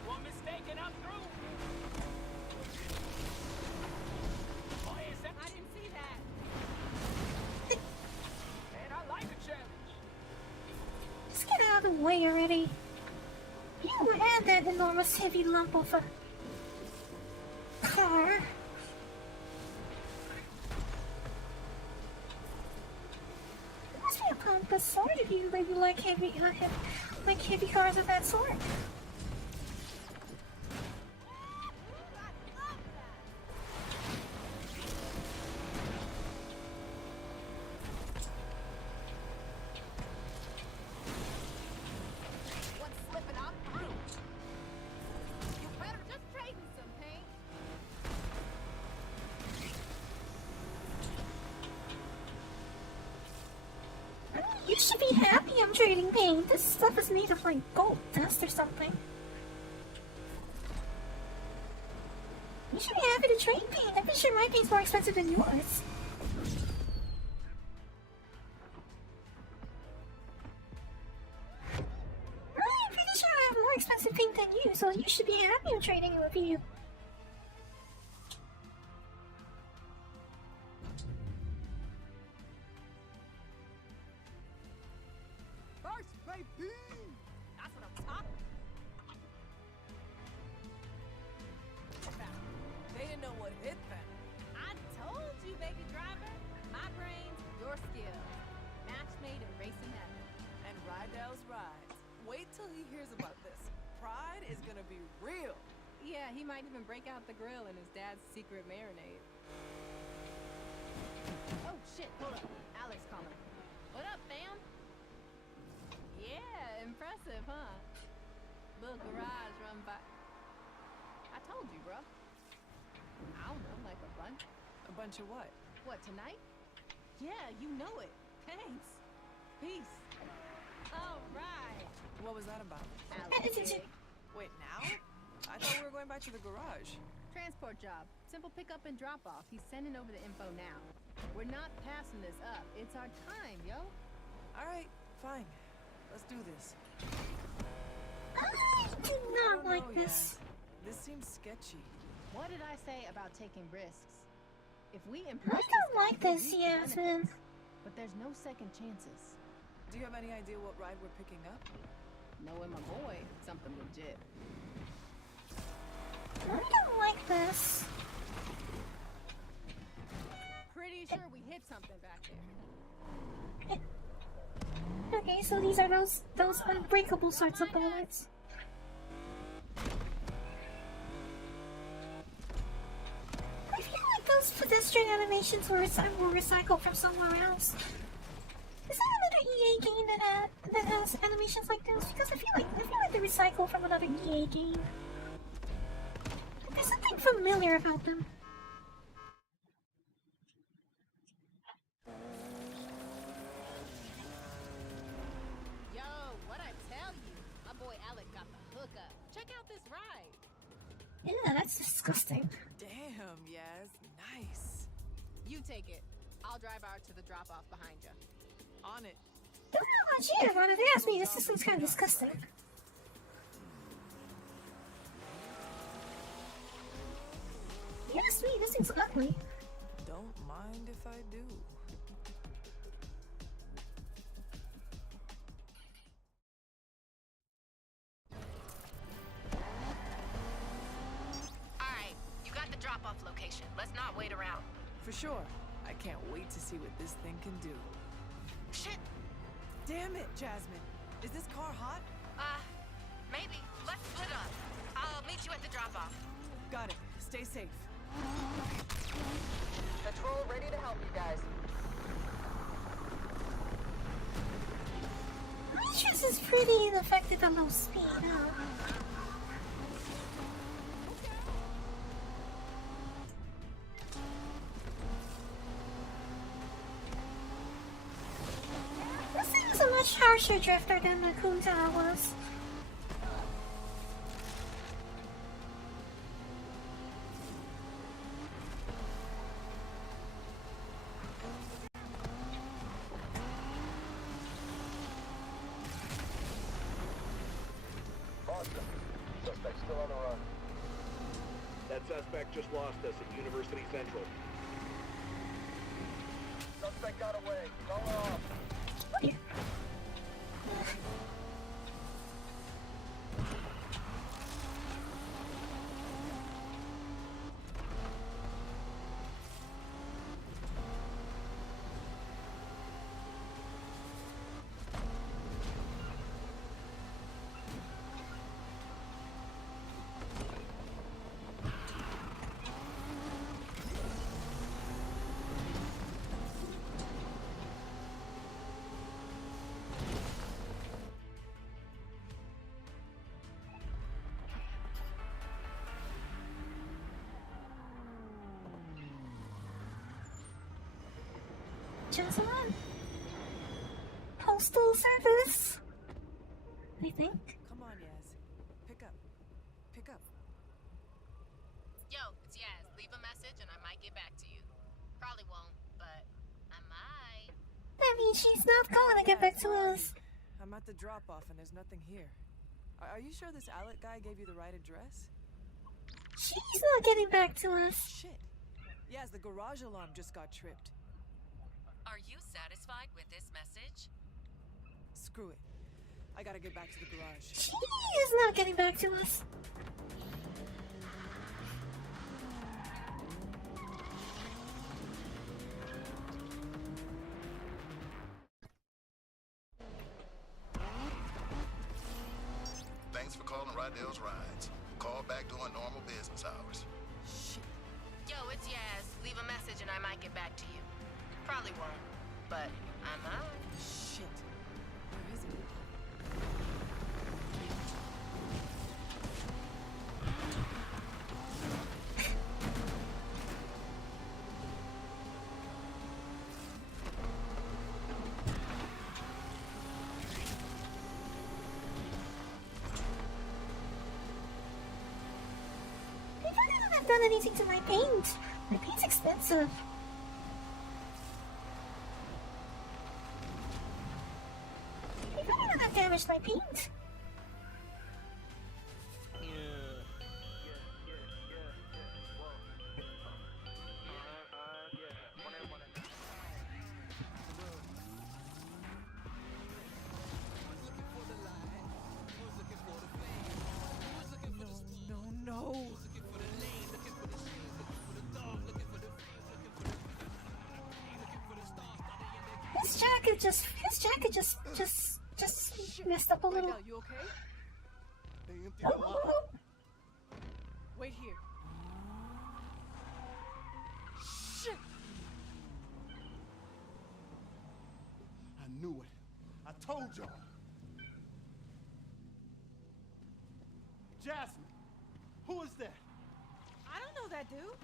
One mistake and I'm through. Boy, is that... I didn't see that. Man, I like a challenge. Just get out of the way already. You and that enormous heavy lump of a car. It must be a pompous sort of you that you like heavy cars of that sort. One slip and I'm through. You better just trade me some paint. You should be happy I'm trading paint. This stuff is made of like gold dust or something. You should be happy to trade paint. I'm pretty sure my paint's more expensive than yours. I'm pretty sure I have more expensive paint than you, so you should be happy I'm trading it with you. First, baby. That's what I'm talking. didn't know what hit them. I told you, baby driver. My brains, your skills. Match made in racing heaven. And Rydell's rides. Wait till he hears about this. Pride is gonna be real. Yeah, he might even break out the grill in his dad's secret marinade. Oh shit, hold up. Alex calling. What up, fam? Yeah, impressive, huh? Little garage run by. I told you, bro. I don't know, like a bunch. A bunch of what? What, tonight? Yeah, you know it. Thanks. Peace. All right. What was that about? Alex. Wait, now? I thought we were going back to the garage. Transport job. Simple pickup and drop off. He's sending over the info now. We're not passing this up. It's our time, yo. All right, fine. Let's do this. I do not like this. This seems sketchy. What did I say about taking risks? If we impress I don't like this, Yasmin. But there's no second chances. Do you have any idea what ride we're picking up? Knowing my boy, something legit. I don't like this. Pretty sure we hit something back there. Okay, so these are those unbreakable sorts of bullets. I feel like those pedestrian animations were recycled from somewhere else. Is there another EA game that has animations like this? Because I feel like they're recycled from another EA game. There's something familiar about them. Yo, what I tell you? My boy Alec got the hookup. Check out this ride. Yeah, that's disgusting. Damn, yes, nice. You take it. I'll drive out to the drop-off behind you. On it. Don't know about you, but if you ask me, this system's kind of disgusting. Yes, me, this thing's ugly. Don't mind if I do. Alright, you got the drop-off location. Let's not wait around. For sure. I can't wait to see what this thing can do. Shit! Damn it, Jasmine. Is this car hot? Maybe. Let's split up. I'll meet you at the drop-off. Got it. Stay safe. Patrol ready to help you guys. Waitress is pretty ineffective at low speed, huh? This thing's a much harsher drifter than the Kunta was. Suspect still on the run. That suspect just lost us at University Central. Suspect got away. Call off. Just one. Postal service. I think. Come on, Yaz. Pick up. Pick up. Yo, it's Yaz. Leave a message and I might get back to you. Probably won't, but I might. That means she's not going to get back to us. I'm at the drop-off and there's nothing here. Are you sure this Alec guy gave you the right address? She's not getting back to us. Shit. Yaz, the garage alarm just got tripped. Are you satisfied with this message? Screw it. I gotta get back to the garage. She is not getting back to us. Thanks for calling Rydell's Rides. Call back during normal business hours. Shit. Yo, it's Yaz. Leave a message and I might get back to you. Probably won't, but I might. Shit. Where is it? I don't know if I've done anything to my paint. My paint's expensive. I don't know if I've damaged my paint. No. His jacket just messed up a little. Rydell, you okay? Wait here. Shit! I knew it. I told y'all. Jasmine, who is that? I don't know that dude.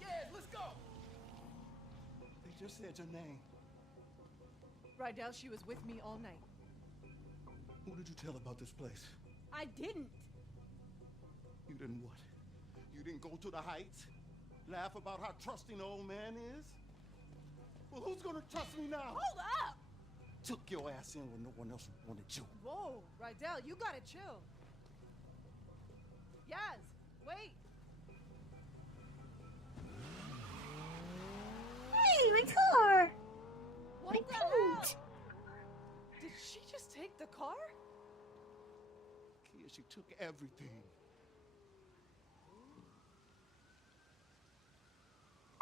Yeah, let's go. They just said your name. Rydell, she was with me all night. Who did you tell about this place? I didn't. You didn't what? You didn't go to the Heights? Laugh about how trusting the old man is? Well, who's gonna trust me now? Hold up! Took your ass in when no one else wanted you. Whoa, Rydell, you gotta chill. Yaz, wait. Hey, my car! What my the hell? paint! Did she just take the car? Kia, she took everything.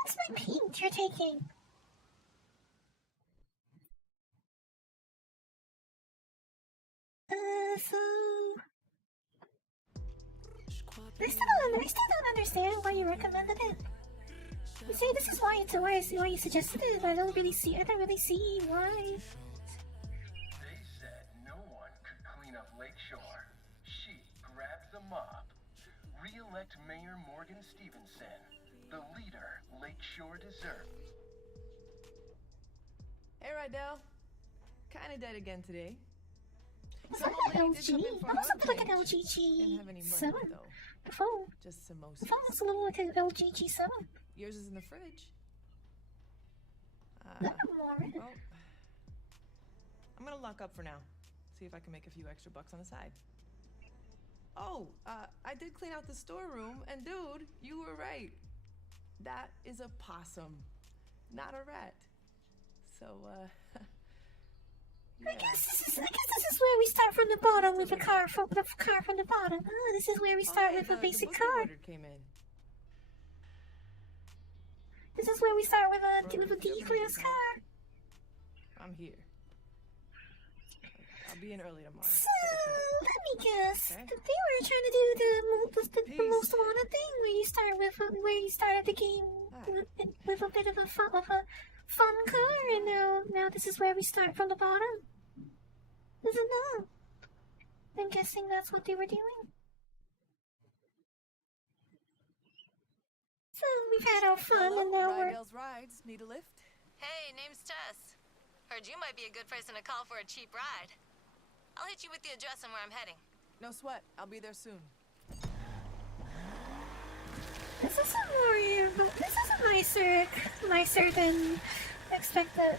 That's my paint you're taking. So... I still don't understand why you recommended it. You say this is why you suggested it, but I don't really see why. They said no one could clean up Lakeshore. She grabbed the mop. Re-elect Mayor Morgan Stevenson, the leader Lakeshore deserves. Hey, Rydell. Kinda dead again today. It's like an LG. That was something like an LG G7 before. Just samosas. The phone was a little like an LG G7. Yours is in the fridge. Well, I'm gonna lock up for now. See if I can make a few extra bucks on the side. Oh, I did clean out the storeroom, and dude, you were right. That is a possum, not a rat. So, yeah. I guess this is where we start from the bottom with the car from the bottom. Oh, this is where we start with a basic car. Came in. This is where we start with a D-class car. I'm here. I'll be in early tomorrow. So, let me guess. Okay. They were trying to do the most wanted thing, where you started the game with a bit of a fun car, and now this is where we start from the bottom. Is it not? I'm guessing that's what they were doing. So we've had our fun, and now Rydell's Rides need a lift. Hey, name's Tess. Heard you might be a good person to call for a cheap ride. I'll hit you with the address and where I'm heading. No sweat. I'll be there soon. This is a nicer than expected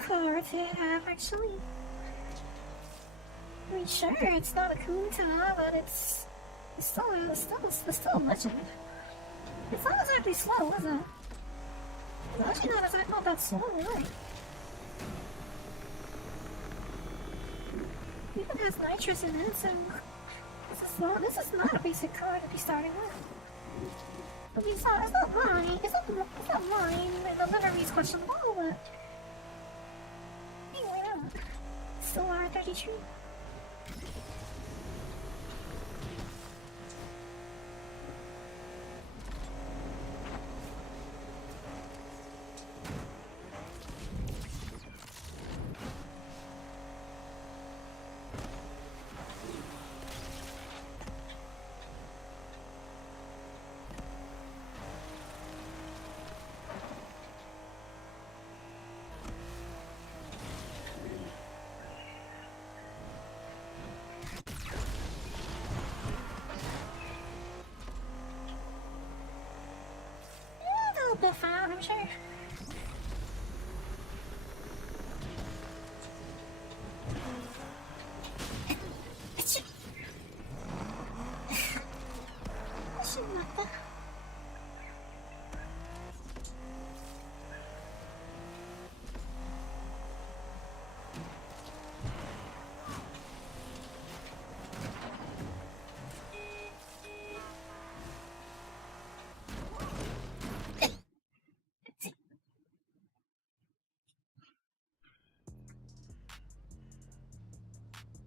car to have, actually. I mean, sure, it's not a Kunta, but it's still a legend. It's not exactly slow, is it? It's actually not that slow, really. It even has nitrous in it, so this is not a basic car to be starting with. I mean, it's not mine. It's not mine. The livery's questionable, but anyway, still R32. little bit fun, I'm sure.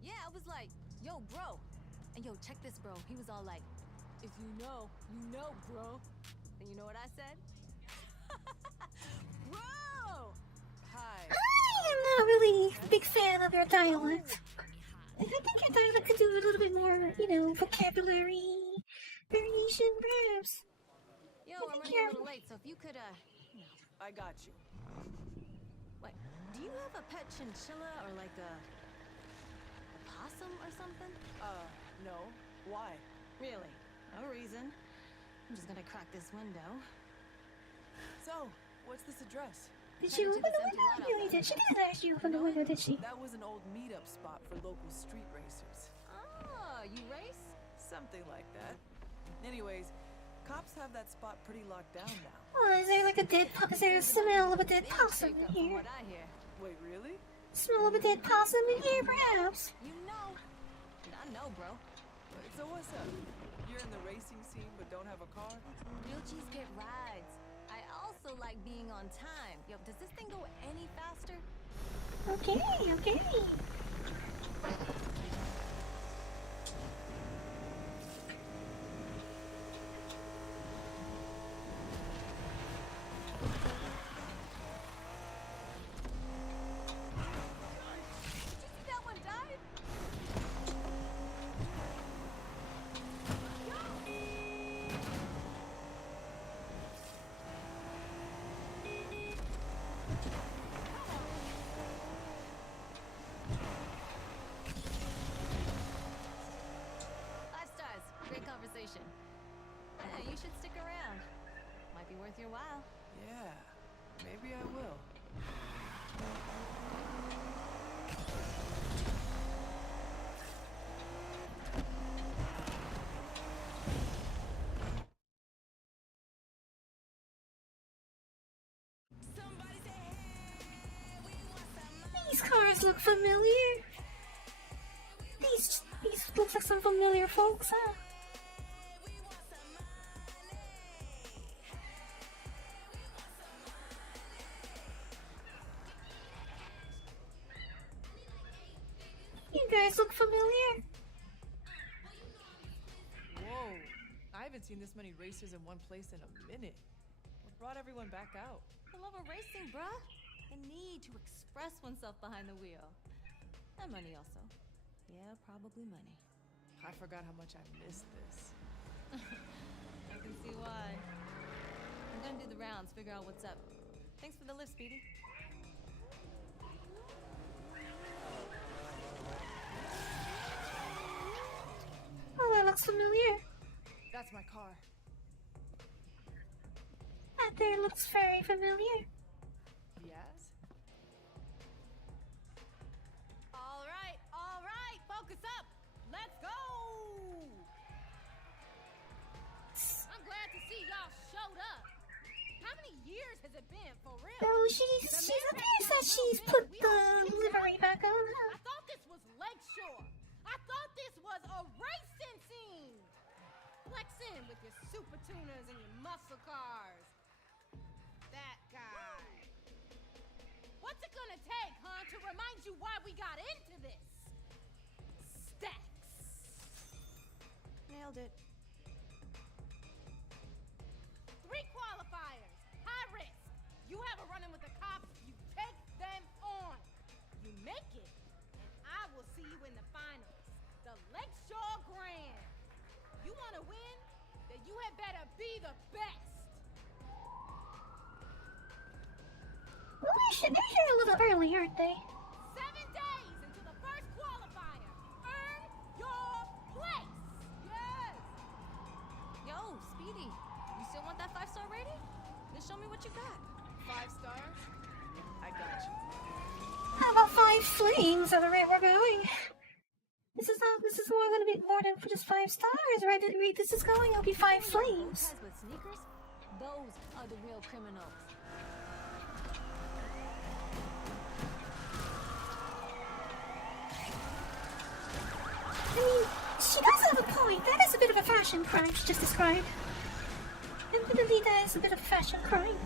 Yeah, I was like, yo, bro. And yo, check this, bro. He was all like, if you know, bro. And you know what I said? Bro! Hi. I am not really a big fan of your dialect. I think your dialect could do a little bit more, you know, vocabulary variation, perhaps. Yo, I'm running a little late, so if you could, I got you. Wait, do you have a pet chinchilla or like a possum or something? No. Why? Really? No reason. I'm just gonna crack this window. So, what's this address? Did she open the window? Really did. She didn't actually open the window, did she? That was an old meetup spot for local street racers. Oh, you race? Something like that. Anyways, cops have that spot pretty locked down now. Oh, is there like a dead possum? Is there a smell of a dead possum in here? What I hear. Wait, really? Smell of a dead possum in here, perhaps? You know. I know, bro. Wait, so what's up? You're in the racing scene but don't have a car? Real cheese get rides. I also like being on time. Yo, does this thing go any faster? Okay, okay. Yeah, you should stick around. Might be worth your while. Yeah, maybe I will. These cars look familiar. These look like some familiar folks, huh? You guys look familiar. Whoa, I haven't seen this many racers in one place in a minute. What brought everyone back out? The love of racing, bruh. The need to express oneself behind the wheel. And money also. Yeah, probably money. I forgot how much I missed this. I can see why. I'm gonna do the rounds, figure out what's up. Thanks for the lift, Speedy. Oh, that looks familiar. That's my car. That there looks very familiar. Yes? All right, focus up. Let's go. I'm glad to see y'all showed up. How many years has it been, for real? Oh, she's appears that she's put the livery back on. Huh? I thought this was Lakeshore. I thought this was a racing scene. Flex in with your super tuners and your muscle cars. That guy. What's it gonna take, huh, to remind you why we got into this? Stacks. Nailed it. 3 qualifiers. High risk. You have a run-in with the cops, you take them on. You make it, and I will see you in the finals. The Lakeshore Grand. You wanna win? Then you had better be the best. Well, they're here a little early, aren't they? 7 days until the first qualifier. Earn your place. Yes. Yo, Speedy, you still want that 5-star rating? Then show me what you got. 5 stars? I got you. How about 5 flames at the rate we're going? This is more gonna be more than just 5 stars, right? The rate this is going, it'll be 5 flames. With sneakers, those are the real criminals. I mean, she does have a point. That is a bit of a fashion crime she just described. Admittedly, that is a bit of a fashion crime.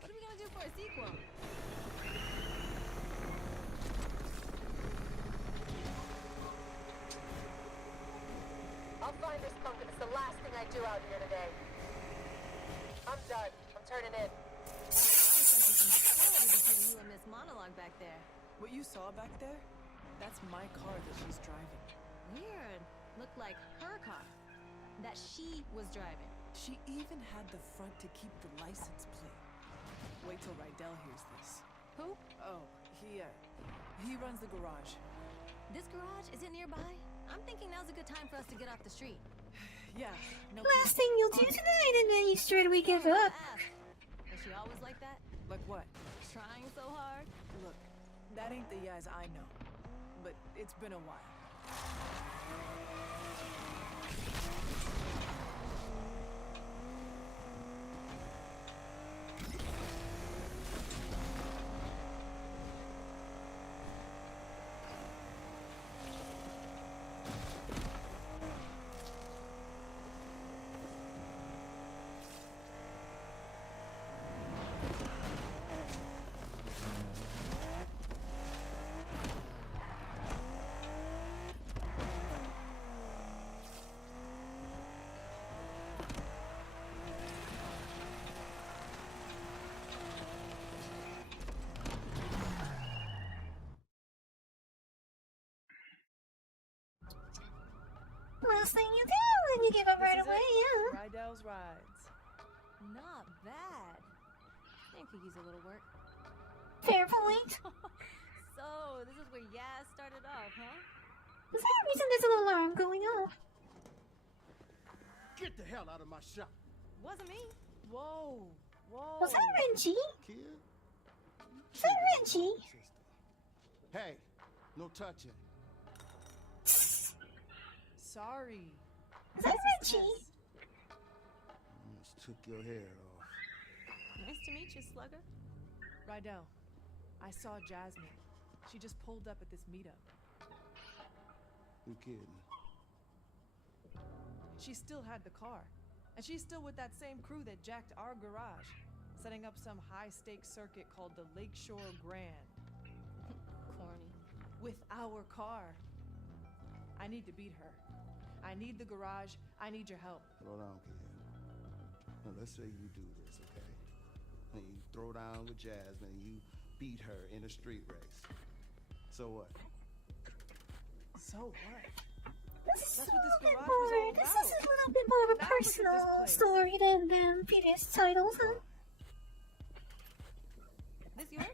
What are we gonna do for a sequel? I'll find this punk and it's the last thing I do out here today. I'm done. I'm turning in. I was sensing some hostility between you and Miss Monologue back there. What you saw back there? That's my car that she's driving. Weird. Looked like her car. That she was driving. She even had the front to keep the license plate. Wait till Rydell hears this. Who? Oh, he runs the garage. This garage, is it nearby? I'm thinking now's a good time for us to get off the street. Yeah, no Last thing you'll do tonight, and then you straight away give up. Is she always like that? Like what? Trying so hard? Look, that ain't the Yaz I know. But it's been a while. Last thing you do, and you give up right away, yeah. Rydell's rides. Not bad. I think could use a little work. Fair point. So, this is where Yaz started off, huh? For some reason, there's an alarm going off. Get the hell out of my shop. Wasn't me. Whoa. Was that Renji? Kid? Was that Renji? Hey, no touching. Sorry. Was that Renji? Almost took your hair off. Nice to meet you, Slugger. Rydell, I saw Jasmine. She just pulled up at this meetup. You kidding? She still had the car. And she's still with that same crew that jacked our garage, setting up some high-stakes circuit called the Lakeshore Grand. Corny. With our car. I need to beat her. I need the garage. I need your help. Hold on, kid. Now, let's say you do this, okay? And you throw down with Jasmine and you beat her in a street race. So what? So what? This is That's a what this little bit garage was all more. This about. is a little bit more of a Now look at personal this place. story than previous titles, huh? This yours?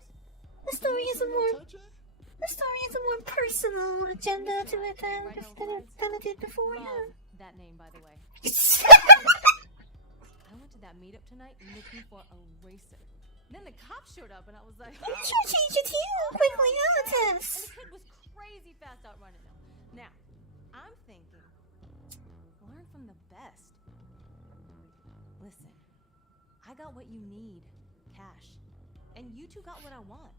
The story is a more personal agenda to it than it did before, Love yeah. that name, by the way. I went to that meetup tonight looking for a racer. Then the cops showed up and I was like, You should change it to you quickly, huh, And Tess? the kid was crazy fast out running them. Now, I'm thinking, learn from the best. Listen, I got what you need, cash. And you two got what I want,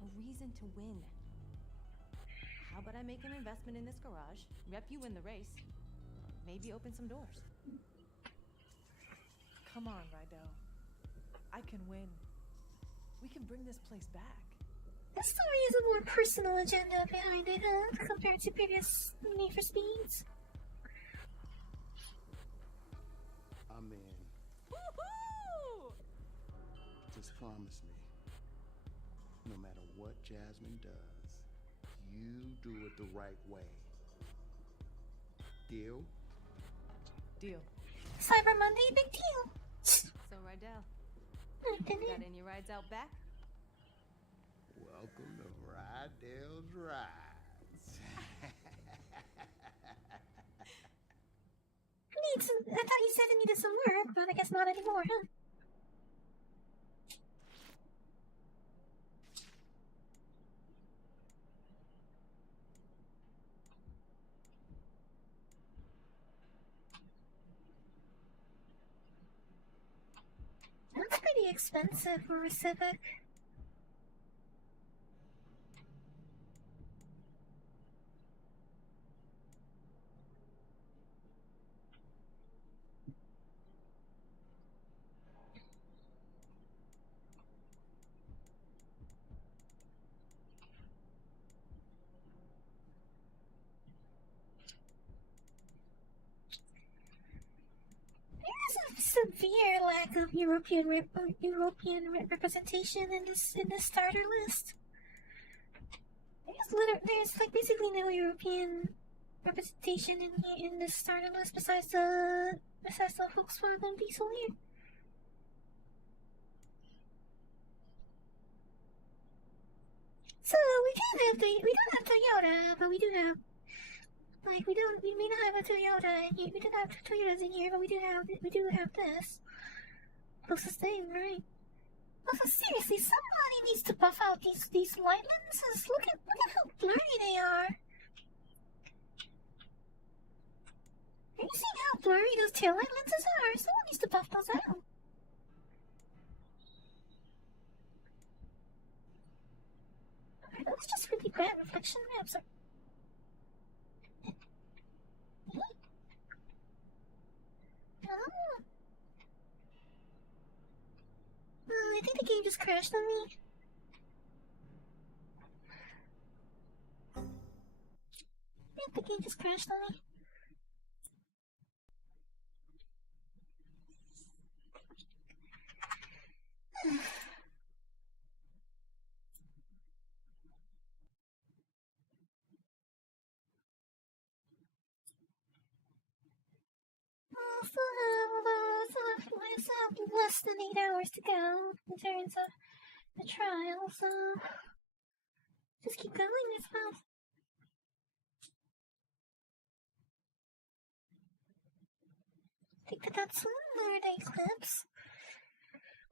a reason to win. How about I make an investment in this garage, rep you in the race, maybe open some doors. Come on, Rydell. I can win. We can bring this place back. The story is a more personal agenda behind it, huh? Compared to previous Need for Speeds. I'm in. Woohoo! Just promise me, no matter what Jasmine does, you do it the right way. Deal? Deal. Cyber Monday, big deal. So, Rydell, I did got it. any rides out back? Welcome to Rydell's Rides. I thought you said I needed some work, but I guess not anymore, huh? That's pretty expensive for a Civic. There's a severe lack of European representation in this starter list. There's like basically no European representation in this starter list besides the Volkswagen Beetle here. So we don't have Toyota, but we do have we may not have a Toyota in here. We don't have Toyotas in here, but we do have this. Closest thing, right? Also, seriously, somebody needs to buff out these light lenses. Look at how blurry they are. Are you seeing how blurry those taillight lenses are? Someone needs to buff those out. That's just really bad reflection maps. I think the game just crashed on me. I think the game just crashed on me. Still have less than 8 hours to go in terms of the trial, so just keep going, I suppose. I think that's one the Eclipse.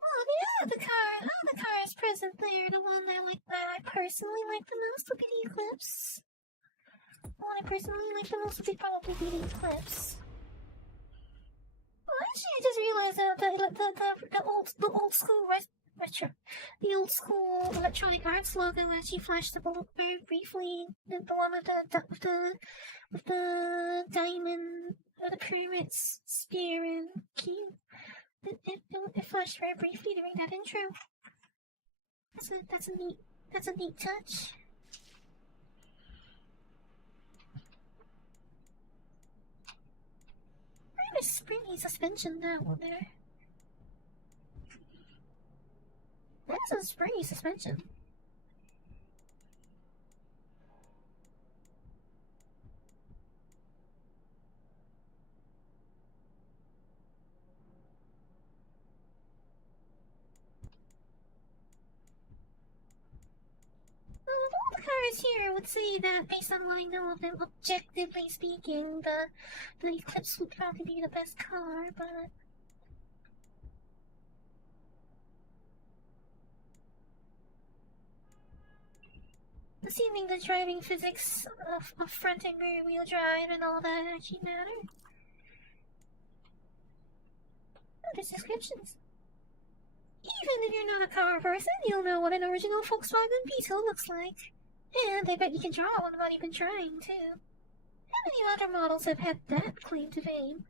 Oh, the car is present there. The one that I personally like the most would be the Eclipse. The one I personally like the most would probably be the Eclipse. Well, actually, I just realized that the old school retro, the old school Electronic Arts logo actually flashed up very briefly. The one with the diamond, or the pyramid spear and cube. It flashed very briefly during that intro. That's a neat touch. Very springy suspension down there. That's a springy suspension. All the cars here would say that, based on what I know of them, objectively speaking, the Eclipse would probably be the best car, but assuming the driving physics of front and rear wheel drive and all that actually matter. Oh, there's descriptions. Even if you're not a car person, you'll know what an original Volkswagen Beetle looks like. And I bet you can draw one without even trying, too. How many other models have had that claim to fame?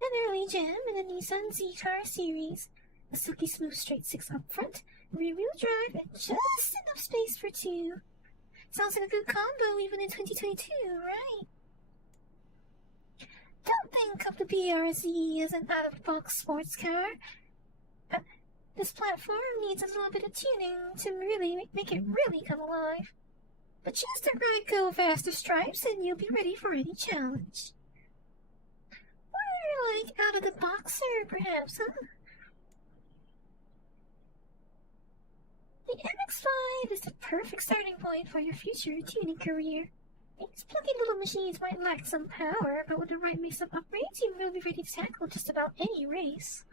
An early gem in the Nissan Z-Car series. A silky smooth straight 6 up front, rear-wheel drive, and just enough space for 2. Sounds like a good combo even in 2022, right? Don't think of the BRZ as an out-of-the-box sports car. This platform needs a little bit of tuning to really make it really come alive. But just a right go faster stripes and you'll be ready for any challenge. Or like out of the boxer, perhaps, huh? The MX-5 is the perfect starting point for your future tuning career. These plucky little machines might lack some power, but with the right mix of upgrades, you will be ready to tackle just about any race.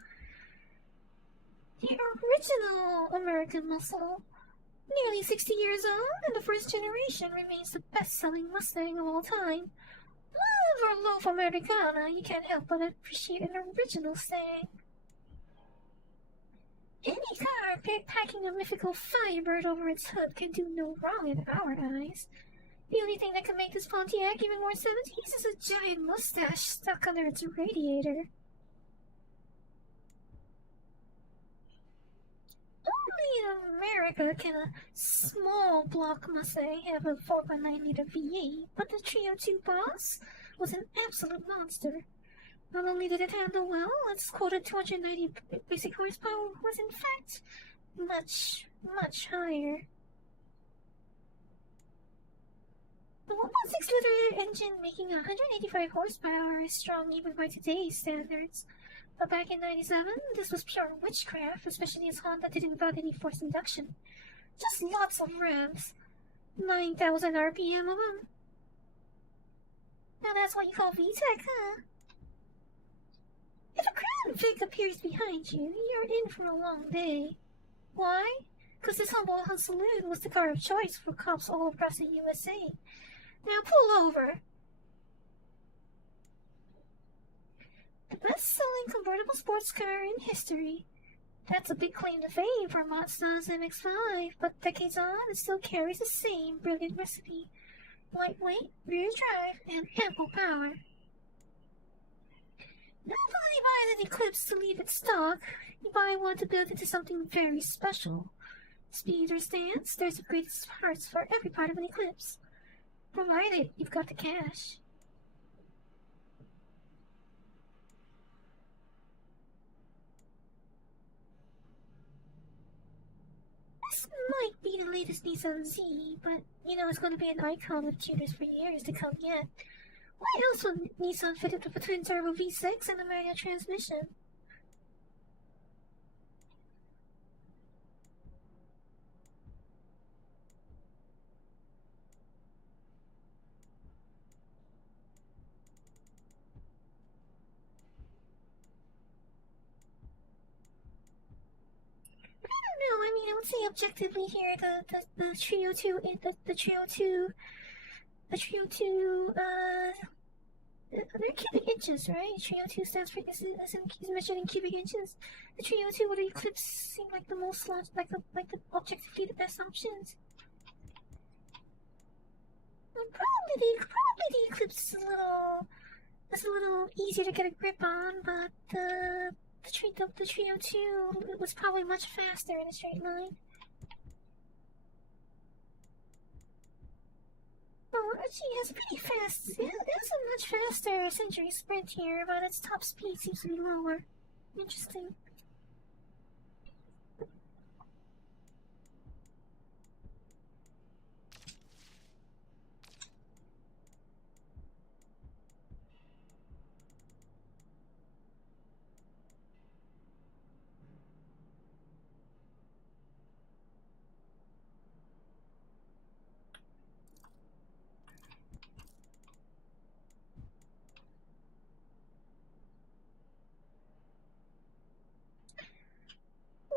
The original American muscle, nearly 60 years old, and the first generation remains the best-selling Mustang of all time. Love or loaf Americana, you can't help but appreciate an original Stang. Any car packing a mythical Firebird over its hood can do no wrong in our eyes. The only thing that can make this Pontiac even more 70s is a giant mustache stuck under its radiator. Only in America can a small block Mustang have a 4.9-liter V8, but the Trio 2 Boss was an absolute monster. Not only did it handle well, its quoted 290 basic horsepower was in fact much, much higher. The 1.6-liter engine making 185 horsepower is strong even by today's standards. But back in '97, this was pure witchcraft, especially as Honda didn't bother any forced induction. Just lots of revs. 9,000 RPM of them. Now that's what you call VTEC, huh? If a Crown Vic appears behind you, you're in for a long day. Why? Because this humble saloon was the car of choice for cops all across the USA. Now pull over. The best-selling convertible sports car in history. That's a big claim to fame for Mazda's MX-5, but decades on, it still carries the same brilliant recipe. Lightweight, rear drive, and ample power. Nobody buys an Eclipse to leave it stock. You buy one to build into something very special. Speed or stance, there's upgraded parts for every part of an Eclipse. Provided you've got the cash. This might be the latest Nissan Z, but you know it's going to be an icon of tuners for years to come yet. Why else would Nissan fit it with a twin-turbo V6 and a manual transmission? I would say objectively here, the Trio 2, they're cubic inches, right? Trio 2 stands for, is measured in cubic inches. The Trio 2 with the Eclipse seem like the most, like the objectively the best options. Probably the Eclipse is a little easier to get a grip on, but the Trio 2 was probably much faster in a straight line. Oh, she has pretty fast. It has a much faster Century Sprint here, but its top speed seems to be lower. Interesting.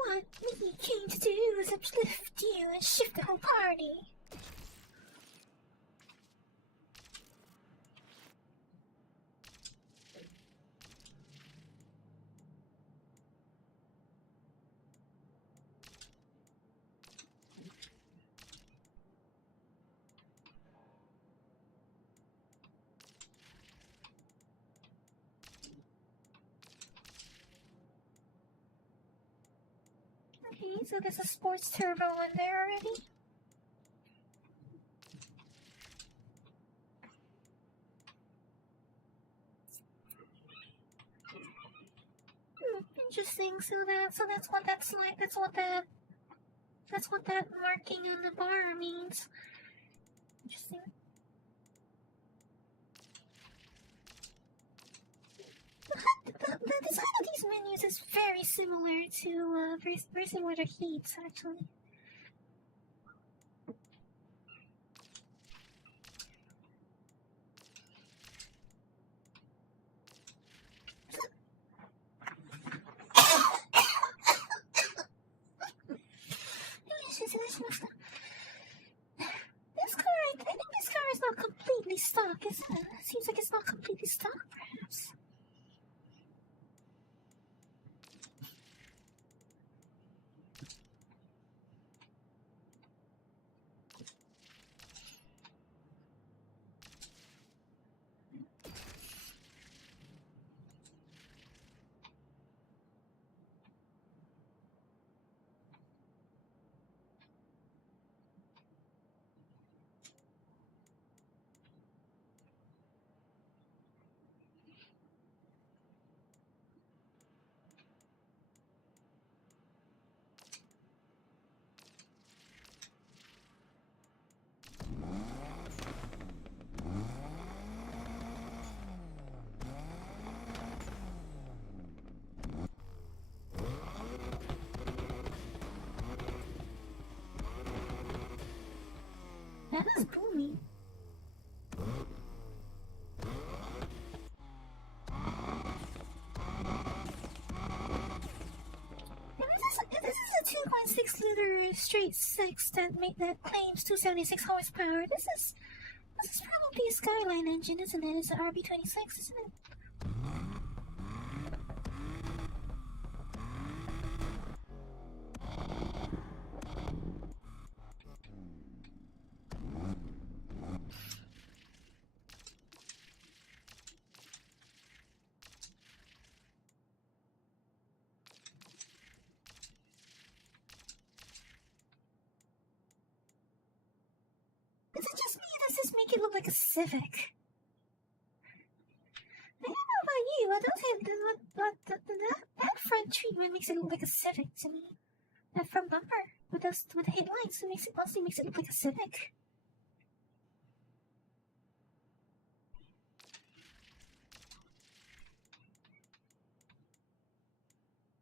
What Mickey came to do is uplift you and shift the whole party. Okay, so there's a sports turbo in there already. Interesting. So that's what that's like. That's what that marking on the bar means. Interesting. The design of these menus is very similar to very similar to Heat's, actually. stuck, isn't it? Seems like it's not completely stuck, perhaps. That is booming. This is a 2.6 liter straight six that claims 276 horsepower. This is probably a Skyline engine, isn't it? It's an RB26, isn't it? Is it just me or does this make it look like a Civic? I don't know about you, but that front treatment makes it look like a Civic to me. That front bumper with the headlights, mostly makes it look like a Civic.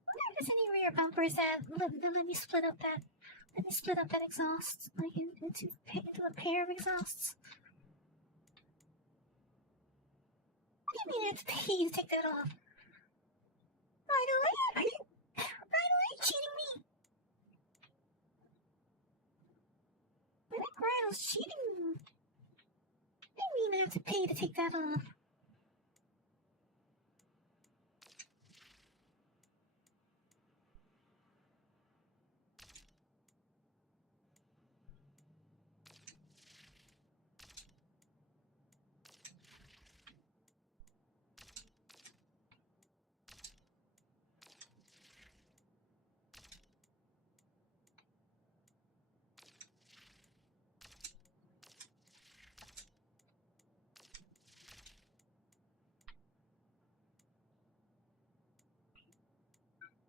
I wonder if there's any rear bumpers that let me split up that exhaust, like into a pair of exhausts. What do you mean I have to pay you to take that off? Are you cheating me? My ground's cheating me. What do you mean I have to pay to take that off?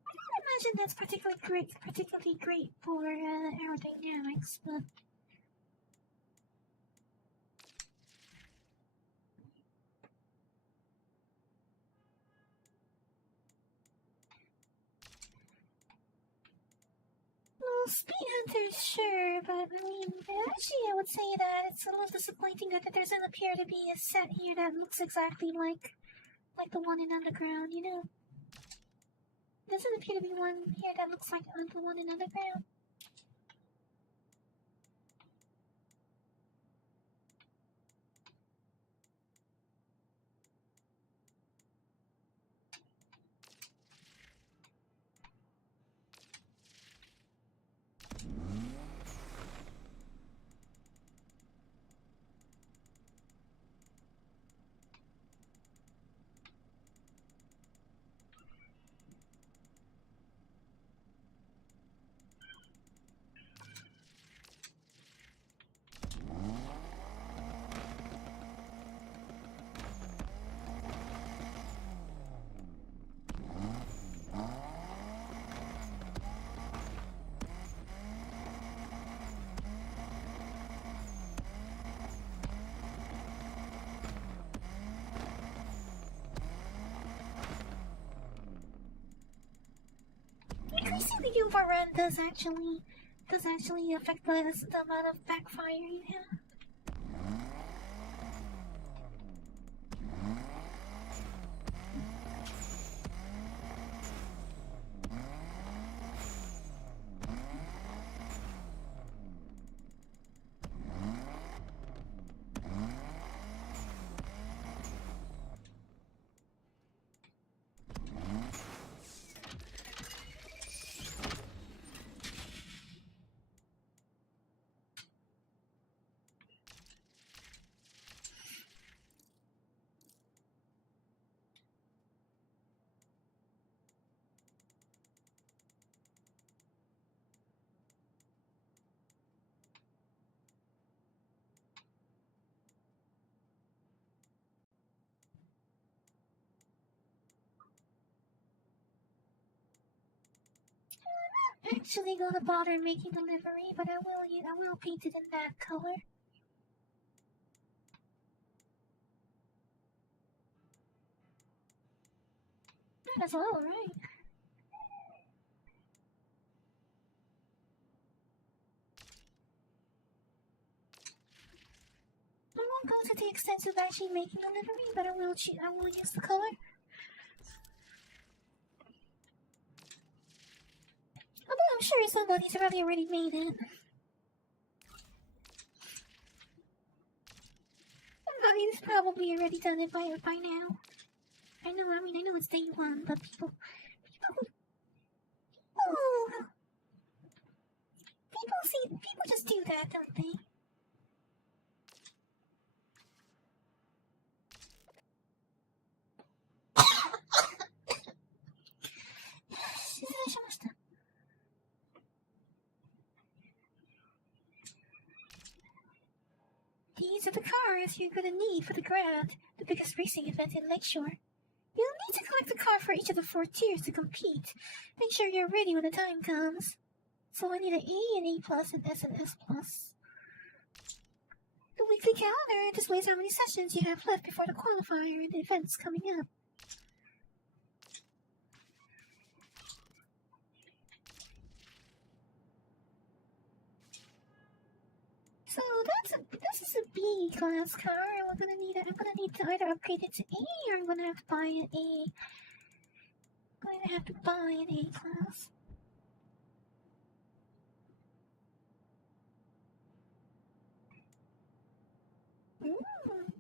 I imagine that's particularly great for aerodynamics, but well, Speed Hunters, sure, but I mean, actually, I would say that it's a little disappointing that there doesn't appear to be a set here that looks exactly like the one in Underground, you know. There doesn't appear to be one here that looks like the one in Underground. Increasing the overrun does actually affect the amount of backfire you have. actually gonna bother making a livery, but I will paint it in that color. Might as well, right? I won't go to the extent of actually making a livery, but I will use the color. Although I'm sure somebody's probably already made it. Somebody's probably already done it by now. I know it's day one, but people just do that, don't they? These are the cars you're gonna need for the Grand, the biggest racing event in Lakeshore. You'll need to collect a car for each of the 4 tiers to compete. Make sure you're ready when the time comes. So I need an A, an A+, an S, and S+. The weekly calendar displays how many sessions you have left before the qualifier and the events coming up. So this is a B class car. I'm gonna need to either upgrade it to A or I'm gonna have to buy an A. I'm going to have to buy an A class.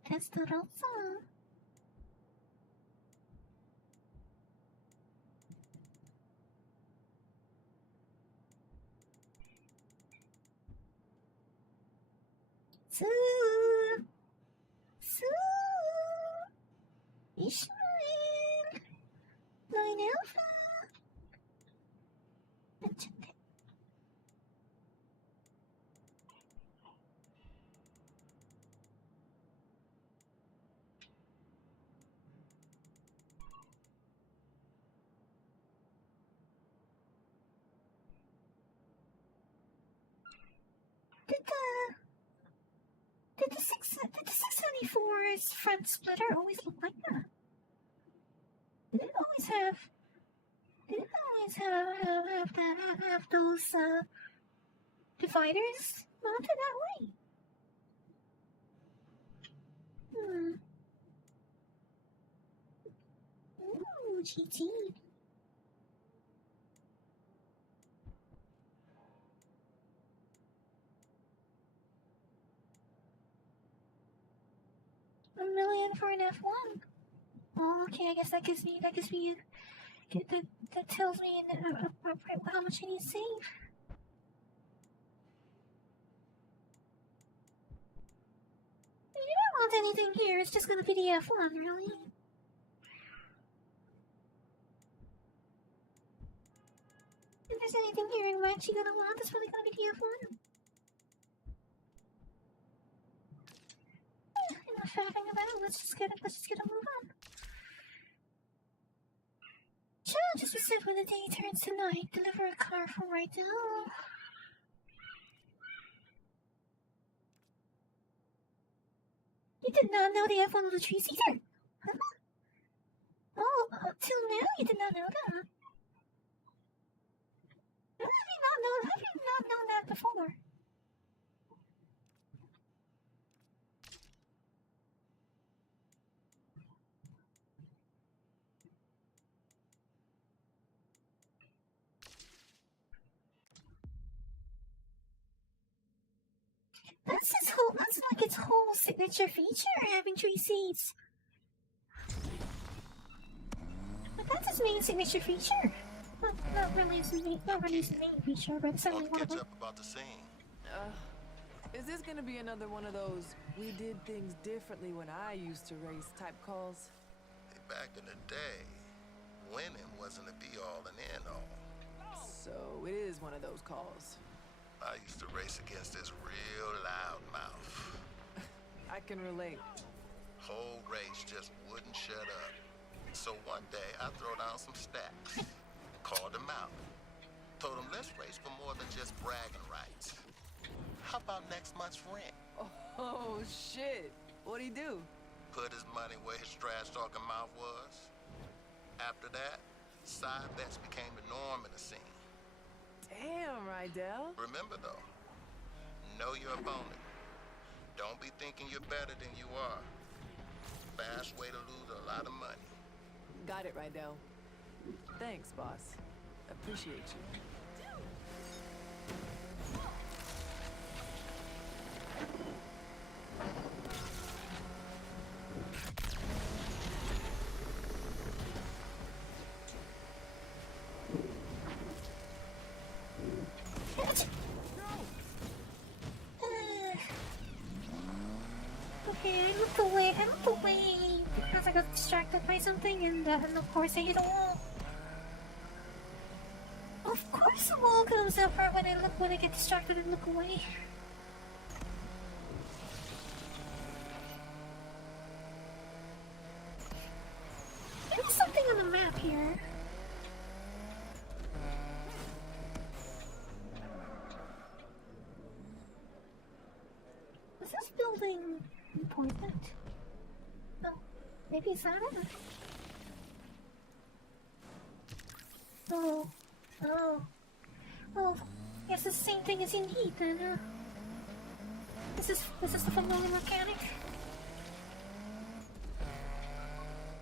Testarossa. Ishmael. 9 Alpha. Did the 674's front splitter always look like that? Did it always have those dividers mounted that way? Ooh, GT. $1 million for an F1. Oh, okay. I guess that tells me how much I need to save. You don't want anything here. It's just gonna be the F1, really. If there's anything here I'm actually gonna want, it's really gonna be the F1. Enough faffing about. Let's just get a move on. Just be said when the day turns to night. Deliver a car from right now. You did not know the F1 was a 3-seater? Huh? Oh, till now you did not know that. How have you not known that before? That's like its whole signature feature, having 3 seats. But that's its main signature feature. Not really its main feature, but it's certainly one of them. About the scene. Is this gonna be another one of those we did things differently when I used to race type calls? Hey, back in the day, winning wasn't a be-all and end-all. So it is one of those calls. I used to race against this real loud mouth. I can relate. Whole race just wouldn't shut up. So one day I throw down some stacks, called him out, told him let's race for more than just bragging rights. How about next month's rent? Oh, shit. What'd he do? Put his money where his trash-talking mouth was. After that, side bets became the norm in the scene. Damn, Rydell. Remember, though, know your opponent. Don't be thinking you're better than you are. Fast way to lose a lot of money. Got it, Rydell. Thanks, boss. Appreciate you. Okay, I looked away because I got distracted by something, and of course I hit a wall. Of course the wall comes up right when I get distracted and look away. There's something on the map here. Is this building important? No. Maybe it's not it? Oh. Oh. Guess it's the same thing as in Heat then, This is the familiar mechanic?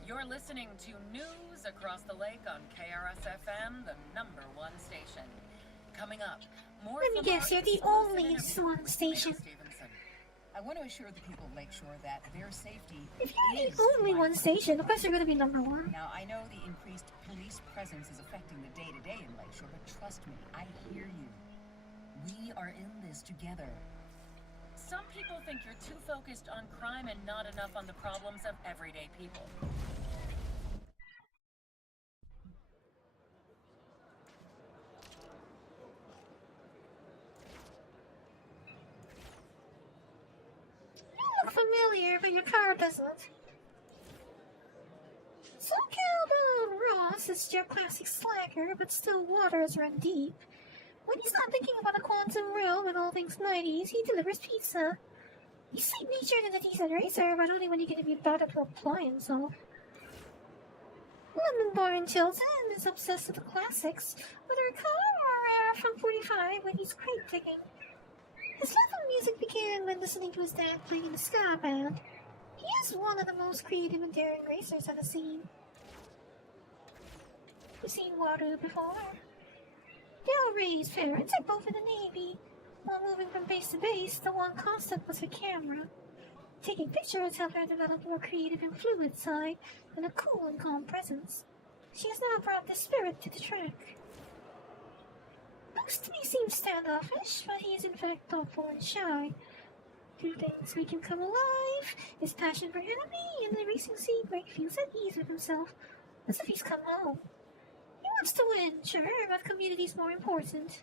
You're listening to News Across the Lake on KRS-FM, the #1 station. Coming up, more Let me guess, you're the only one station. I want to assure the people of Lakeshore that their safety If you're is the only one station, of course you're gonna be #1. Now, I know the increased police presence is affecting the day-to-day in Lakeshore, but trust me, I hear you. We are in this together. Some people think you're too focused on crime and not enough on the problems of everyday people. You look familiar, but your car doesn't. SoCal Ross is your classic slacker, but still waters run deep. When he's not thinking about a quantum realm and all things 90s, he delivers pizza. He's sweet-natured and a decent racer, but only when he can be bothered to apply himself. London-born Chilton is obsessed with the classics, whether a car or from 45 when he's crate digging. His love for music began when listening to his dad playing in a ska band. He is one of the most creative and daring racers I've seen. You've seen Water before? Del Rey's parents are both in the Navy. While moving from base to base, the one constant was her camera. Taking pictures helped her develop a more creative and fluid side and a cool and calm presence. She has now brought the spirit to the track. Most may seem standoffish, but he is in fact thoughtful and shy. Two things make him come alive: his passion for anime and the racing scene where he feels at ease with himself, as if he's come home. He wants to win, sure, but community's more important.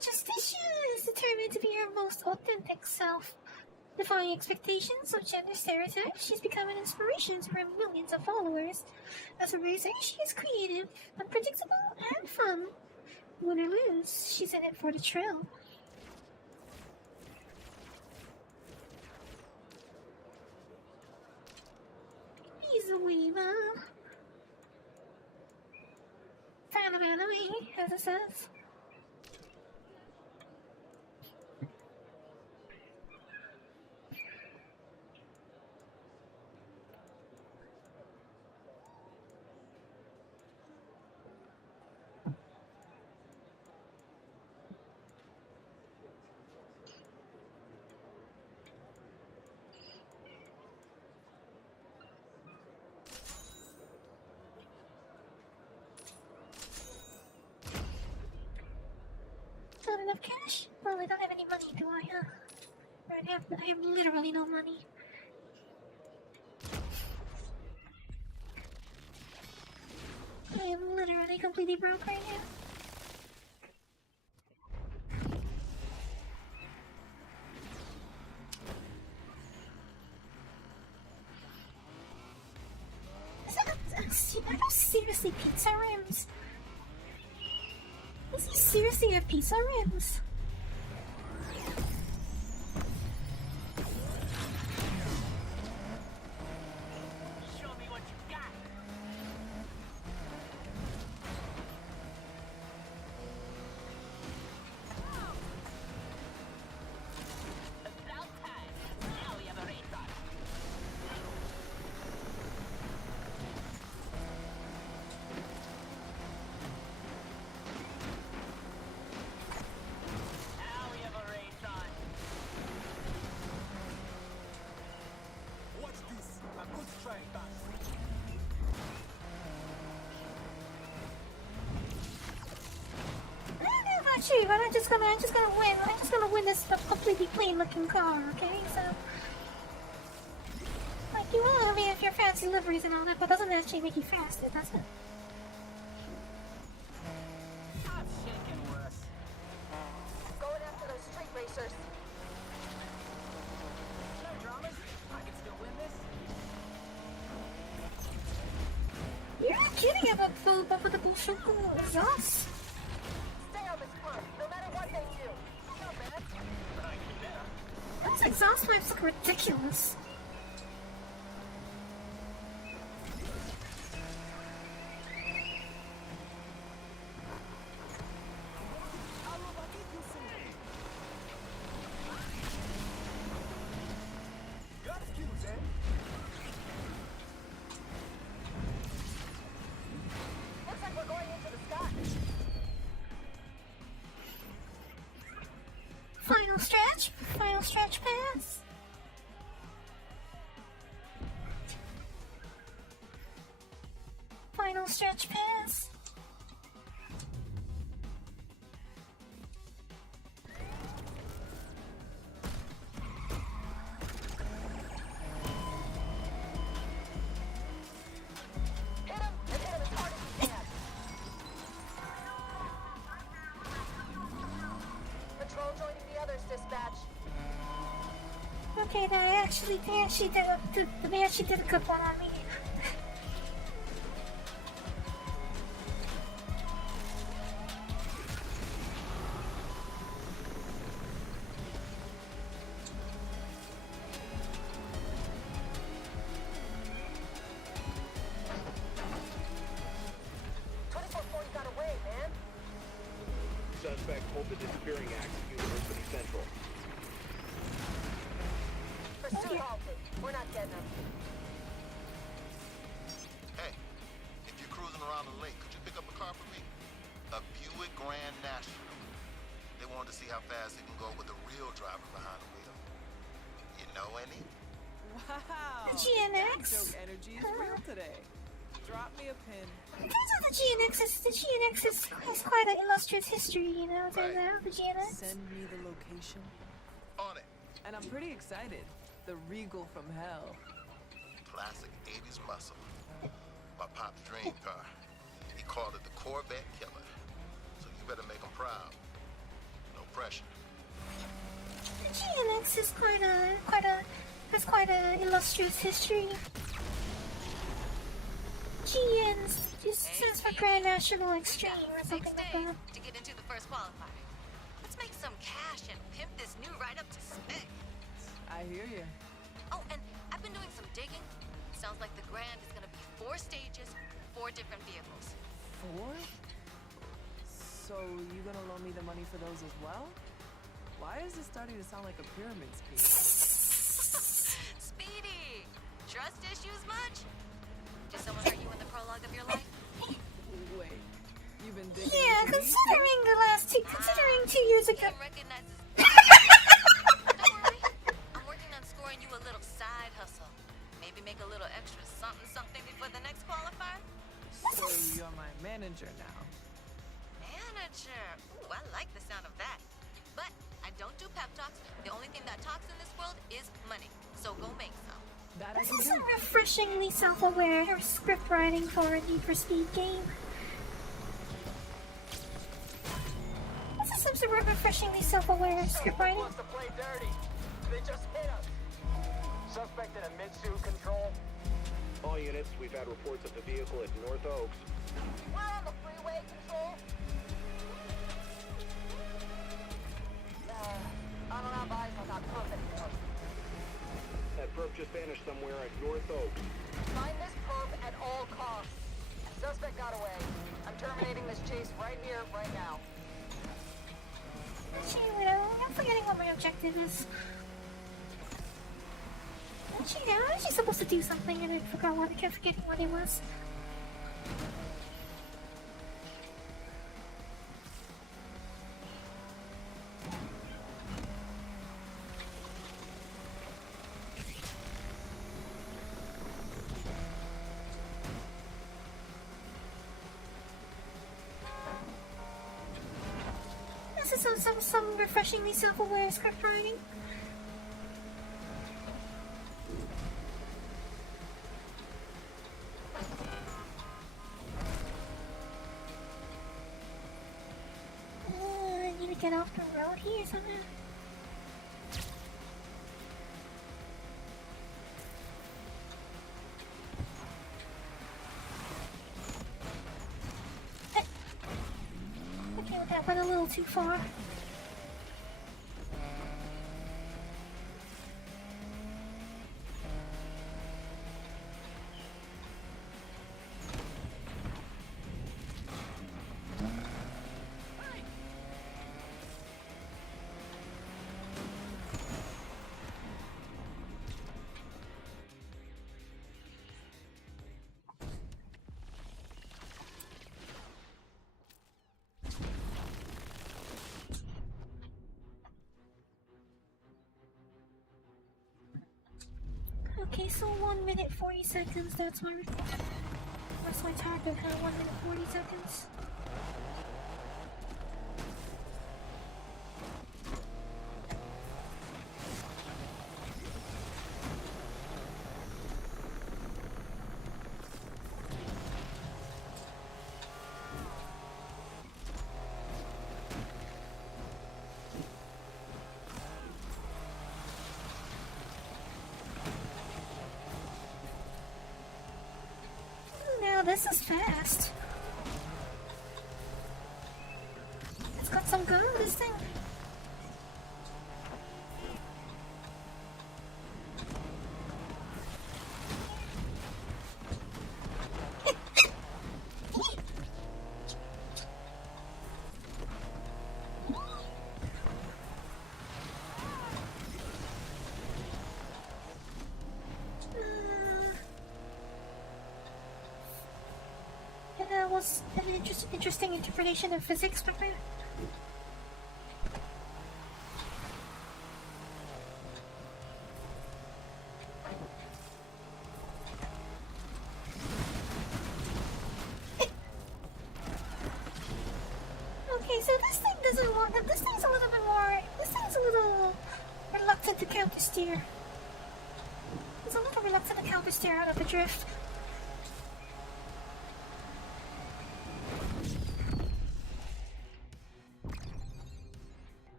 Justicia is determined to be her most authentic self. Defying expectations of gender stereotypes, she's become an inspiration to her millions of followers. As a racer, she is creative, unpredictable, and fun. Win or lose, she's in it for the thrill. He's a weaver. Fan of anime, as it says. Not enough cash? Well, I don't have any money, do I, huh? I have literally no money. I am literally completely broke right now. Are those seriously pizza rims? These are seriously pizza rims. Show me what you got. About time. Now we have a race on. Now we have a race on. Watch this. A good strike back. I don't know about you, but I'm just gonna win. I'm just gonna win this completely clean looking car, okay? So, like, you will have your fancy liveries and all that, but doesn't actually make you faster, does it? I'm shaking worse. Going after those street racers. No dramas. I can still win this. You're not kidding about the bullshit exhaust. Stay on this front, no matter what they do. Not bad. But I can better. Those exhaust pipes look ridiculous. Got skills, eh? Looks like we're going into the sky. Final stretch pass. Final stretch pass. Hit him and hit him as hard as you can. Patrol joining the others, dispatch. Okay, they actually did a good one on me. Got away, man. Suspect pulled the disappearing act at University Central. Pursuit halted. We're not getting them. Hey, if you're cruising around the lake, could you pick up a car for me? A Buick Grand National. They wanted to see how fast they can go with a real driver behind the wheel. You know any? Wow. The GNX? That joke energy is real today. Drop me a pin. In terms of the GNX is quite an illustrious history, you know, the GNX. Send me the location. On it. And I'm pretty excited. The Regal from hell. Classic 80s muscle. My pop's dream car. He called it the Corvette Killer. So you better make him proud. No pressure. The GNX is has quite a illustrious history. GN just stands for Grand National Extreme or something like that. To get into the first qualifier. Let's make some cash and pimp this new ride up to spec. I hear you. Oh, and I've been doing some digging. Sounds like the Grand is gonna be 4 stages, 4 different vehicles. 4? So you gonna loan me the money for those as well? Why is this starting to sound like a pyramid scheme? Speedy! Trust issues much? Did someone hurt you in the prologue of your life? Wait, you've been digging Yeah, into these considering 2 years ago. Don't worry. I'm working on scoring you a little side hustle. Maybe make a little extra something before the next qualifier? So you're my manager now. Manager. Ooh, I like the sound of that. But I don't do pep talks. The only thing that talks in this world is money. So go make some. This is a refreshingly self-aware script writing for a Need for Speed game. This is some refreshingly self-aware script writing. Wants to play dirty. They just hit us. Suspect in a mid-suit control. All units, we've had reports of the vehicle at North Oaks. We're on the freeway, Control. I don't have eyes on that perp anymore. That perp just vanished somewhere at North Oaks. Find this perp at all costs. Suspect got away. I'm terminating this chase right here, right now. Actually, I'm forgetting what my objective is. Actually, I was actually supposed to do something and I forgot what. I kept forgetting what it was. This is some refreshingly self-aware script writing. I need to get off the road here somehow. Okay, that went a little too far. Okay, so 1 minute 40 seconds, that's my target, 1 minute 40 seconds. This is fast. It's got some go, this thing. That was an interesting interpretation of physics, but okay, so this thing doesn't want. This thing's a little bit more. This thing's a little reluctant to counter steer. It's a little reluctant to counter steer out of the drift.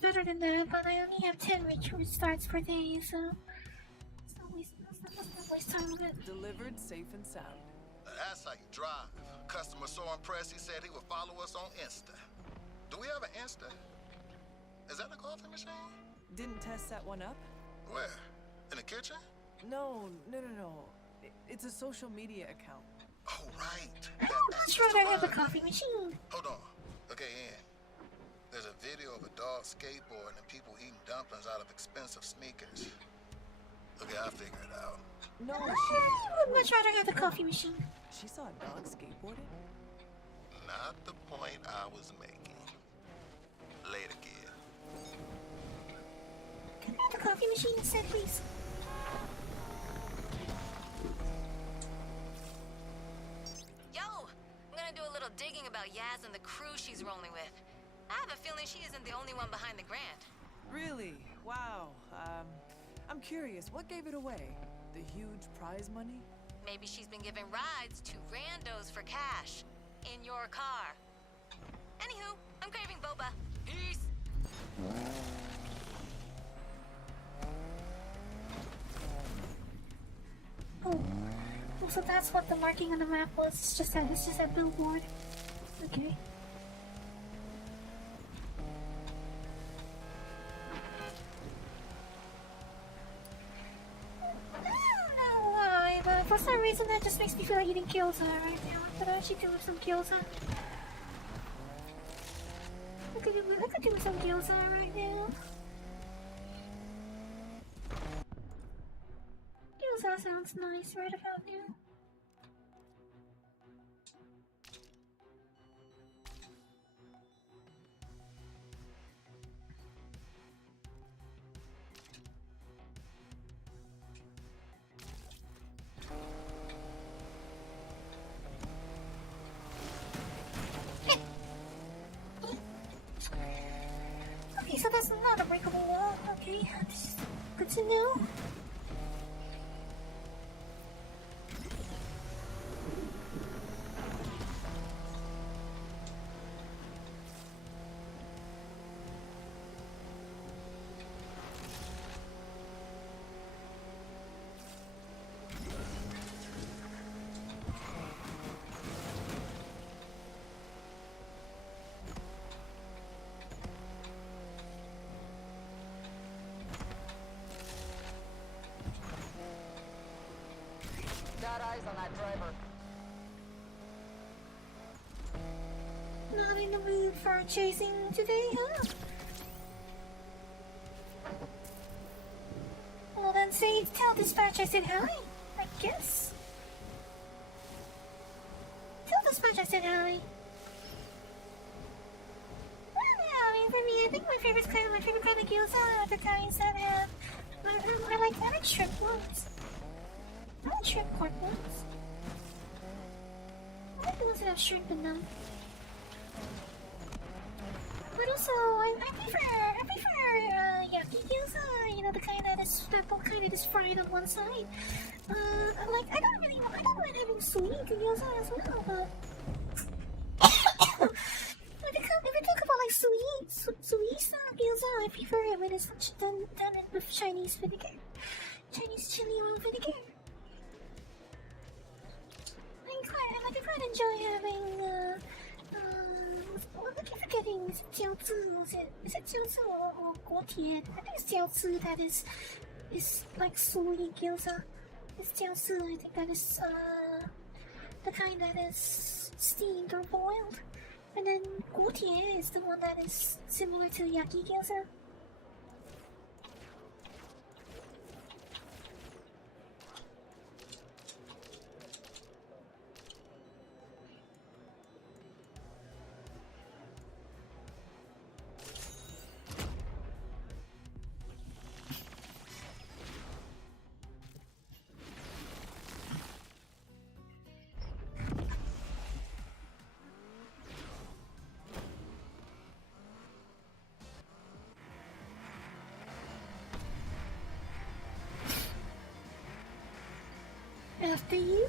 Better than that, but I only have 10 restarts per day, so let's not waste time with it. Delivered safe and sound. That's how you drive. Customer so impressed he said he would follow us on Insta. Do we have an Insta? Is that a coffee machine? Didn't Tess set one up? Where? In the kitchen? No. It's a social media account. Oh, right. Let's rather have a coffee machine. Hold on. Okay, Ian. There's a video of a dog skateboarding and people eating dumplings out of expensive sneakers. Okay, I'll figure it out. No, I would much rather have the coffee machine. She saw a dog skateboarding? Not the point I was making. Later, kid. Can I have the coffee machine instead, please? Yo! I'm gonna do a little digging about Yaz and the crew she's rolling with. I have a feeling she isn't the only one behind the grant. Really? Wow. I'm curious, what gave it away? The huge prize money? Maybe she's been giving rides to randos for cash. In your car. Anywho, I'm craving boba. Peace! Oh. Oh, so that's what the marking on the map was. It's just that billboard. Okay. I don't know why, but for some reason that just makes me feel like eating gyoza right now. Could I actually do with some gyoza? I could do with some gyoza right now. Gyoza sounds nice right about now. Okay, so that's not a breakable wall. Okay, that's good to know. Got eyes on that driver. Not in the mood for chasing today, huh? Well then tell dispatch I said hi, I guess. Tell dispatch I said hi. Well, yeah, I mean for me, I think my favorite kind of gyoza are the kinds that have I like shrimp ones. I like shrimp pork ones. I like the ones that have shrimp in them. But also, I prefer yaki gyoza. You know, the kind that is fried on one side. I don't mind having sweet gyoza as well, but if we talk about like sweet style gyoza, I prefer it when it's done with Chinese vinegar, Chinese chili oil vinegar. I quite enjoy having I keep forgetting, is it jiaozi? Is it jiaozi or guotian? I think it's jiaozi that is like soy gyoza. It's jiaozi, I think that is the kind that is steamed or boiled. And then guotian is the one that is similar to yaki gyoza. After you.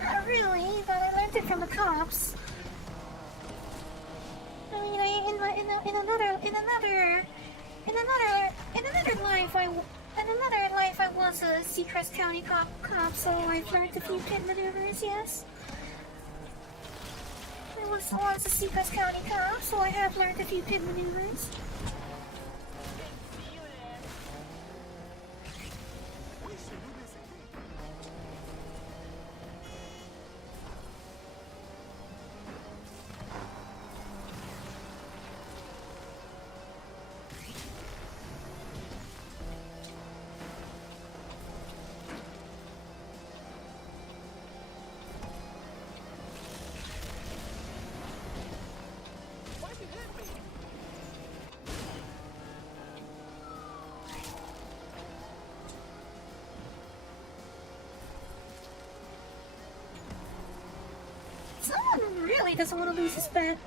Not really, but I learned it from the cops. I mean, in another life, I was a Seacrest County cop, so I've learned a few pit maneuvers. Yes, I was once a Seacrest County cop, so I have learned a few pit maneuvers. Someone really doesn't want to lose his bet.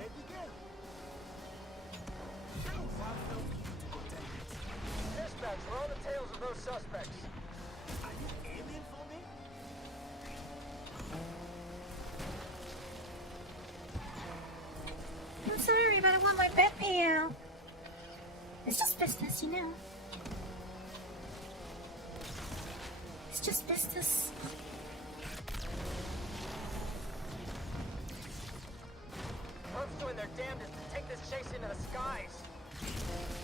business, you know. It's just business. Earth's doing their damnedest to take this chase into the skies.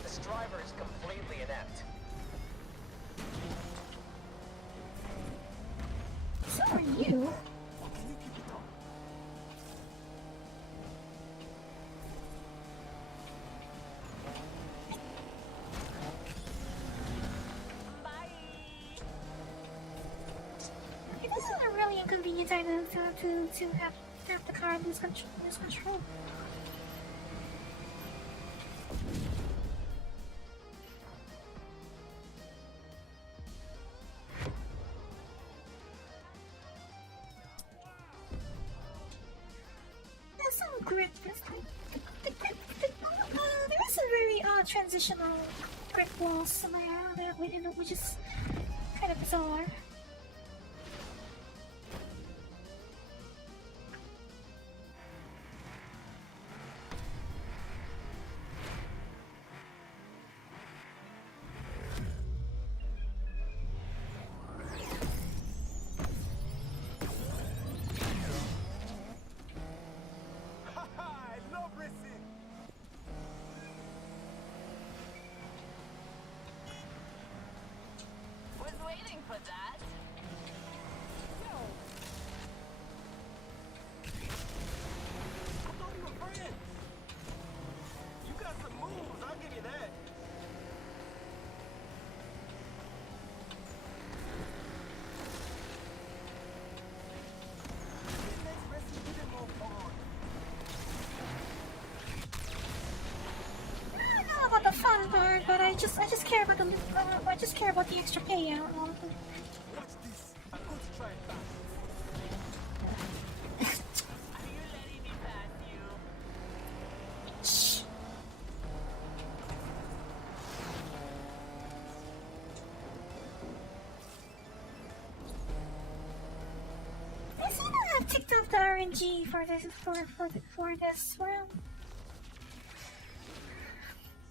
This driver is completely inept. So are you. It isn't a really inconvenient time to have the car lose control. There's some grip. There is a very transitional grip wall somewhere there, which is kind of bizarre. Was waiting for that. I thought we were friends. You got some moves, I'll give you that. It makes racing even more fun. I don't know about the fun part, but I just care about the extra payout. Watch this. I'm going to try and pass. Are you letting me pass you? Shh. I seem to have ticked off the RNG for this round.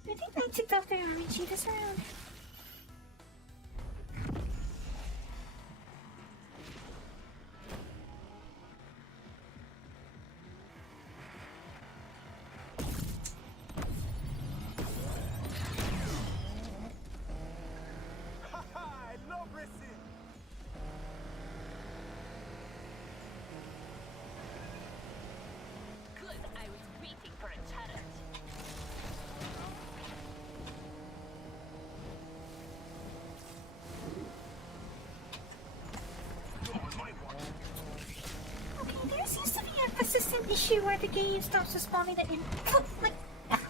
I think I ticked off the RNG this round. I love racing. Good, I was waiting for a challenge. Okay, there seems to be a persistent issue where the game stops responding to input like that.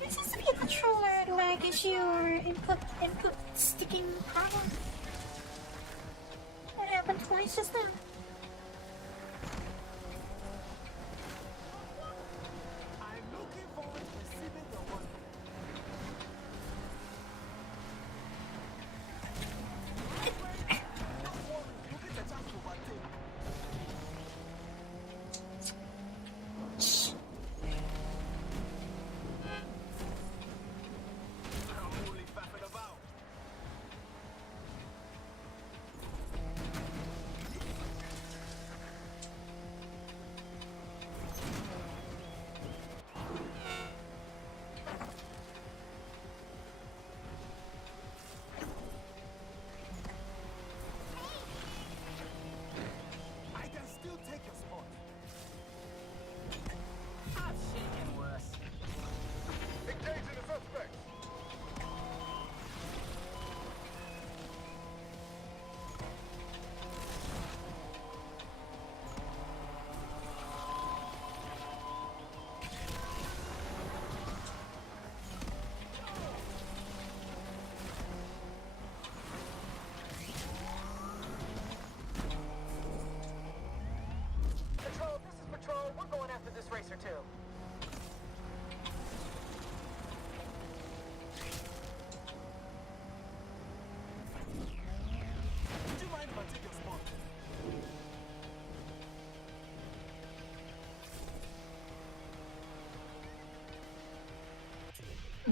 There seems to be a controller lag issue or input sticking problem. That happened twice just now. I'm looking forward to receiving the one. Don't worry, you get a chance to overtake. Shh. I'm only faffing about.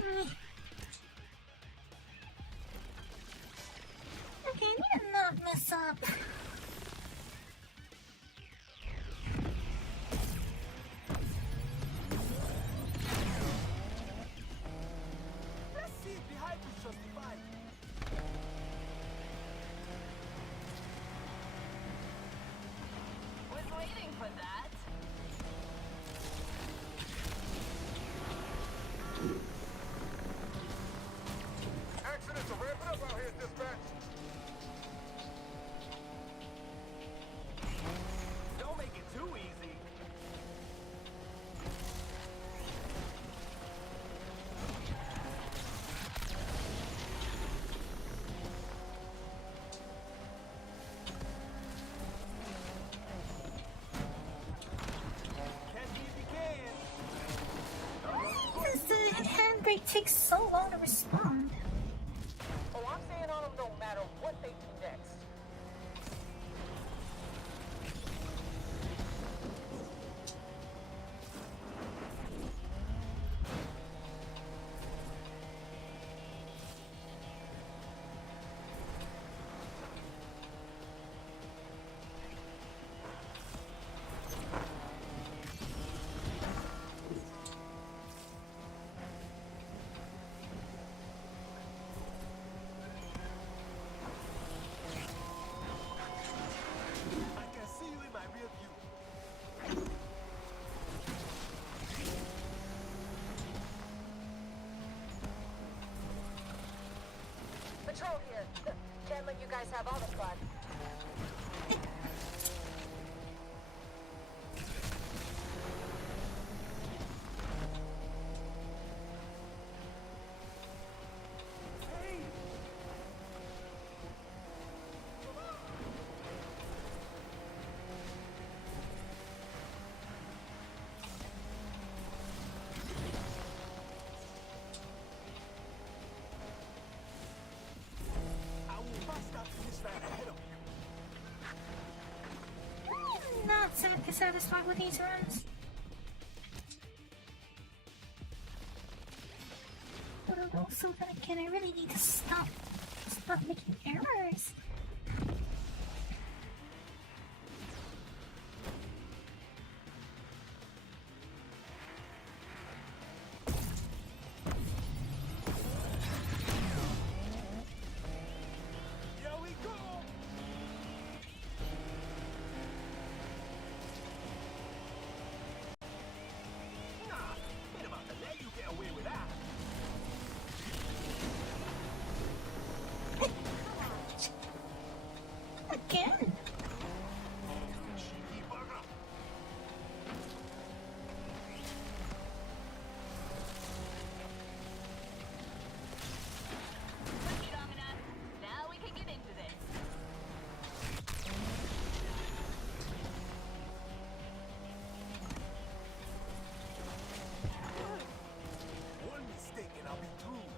Okay, we did not mess up. Let's see if the hype is justified. Was waiting for that. Accidents are ramping up out here, dispatch. Don't make it too easy. Catch me if you can. Because the handbrake takes so long to respond. Oh, I'm staying on them no matter what they do next. I can see you in my rear view. Patrol here. Can't let you guys have all the fun. I will bust out this man ahead of you. Not satisfied with these runs. But I'm also then again, I really need to stop making errors. Here we go. Nah, ain't about to let you get away with that. Again? Cheeky bugger. Took you long enough. Now we can get into this. One mistake and I'll be through.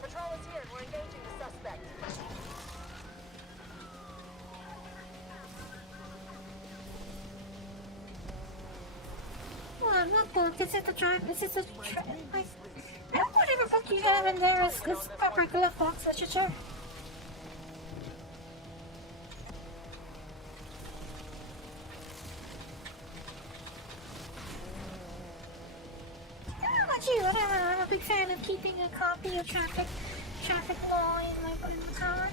Patrol is here. We're engaging the suspect. Well, I'm not going. This is the drive. This is the like, whatever book you have in there is proper glove box literature. I don't know about you, but I'm a big fan of keeping a copy of traffic law in my car.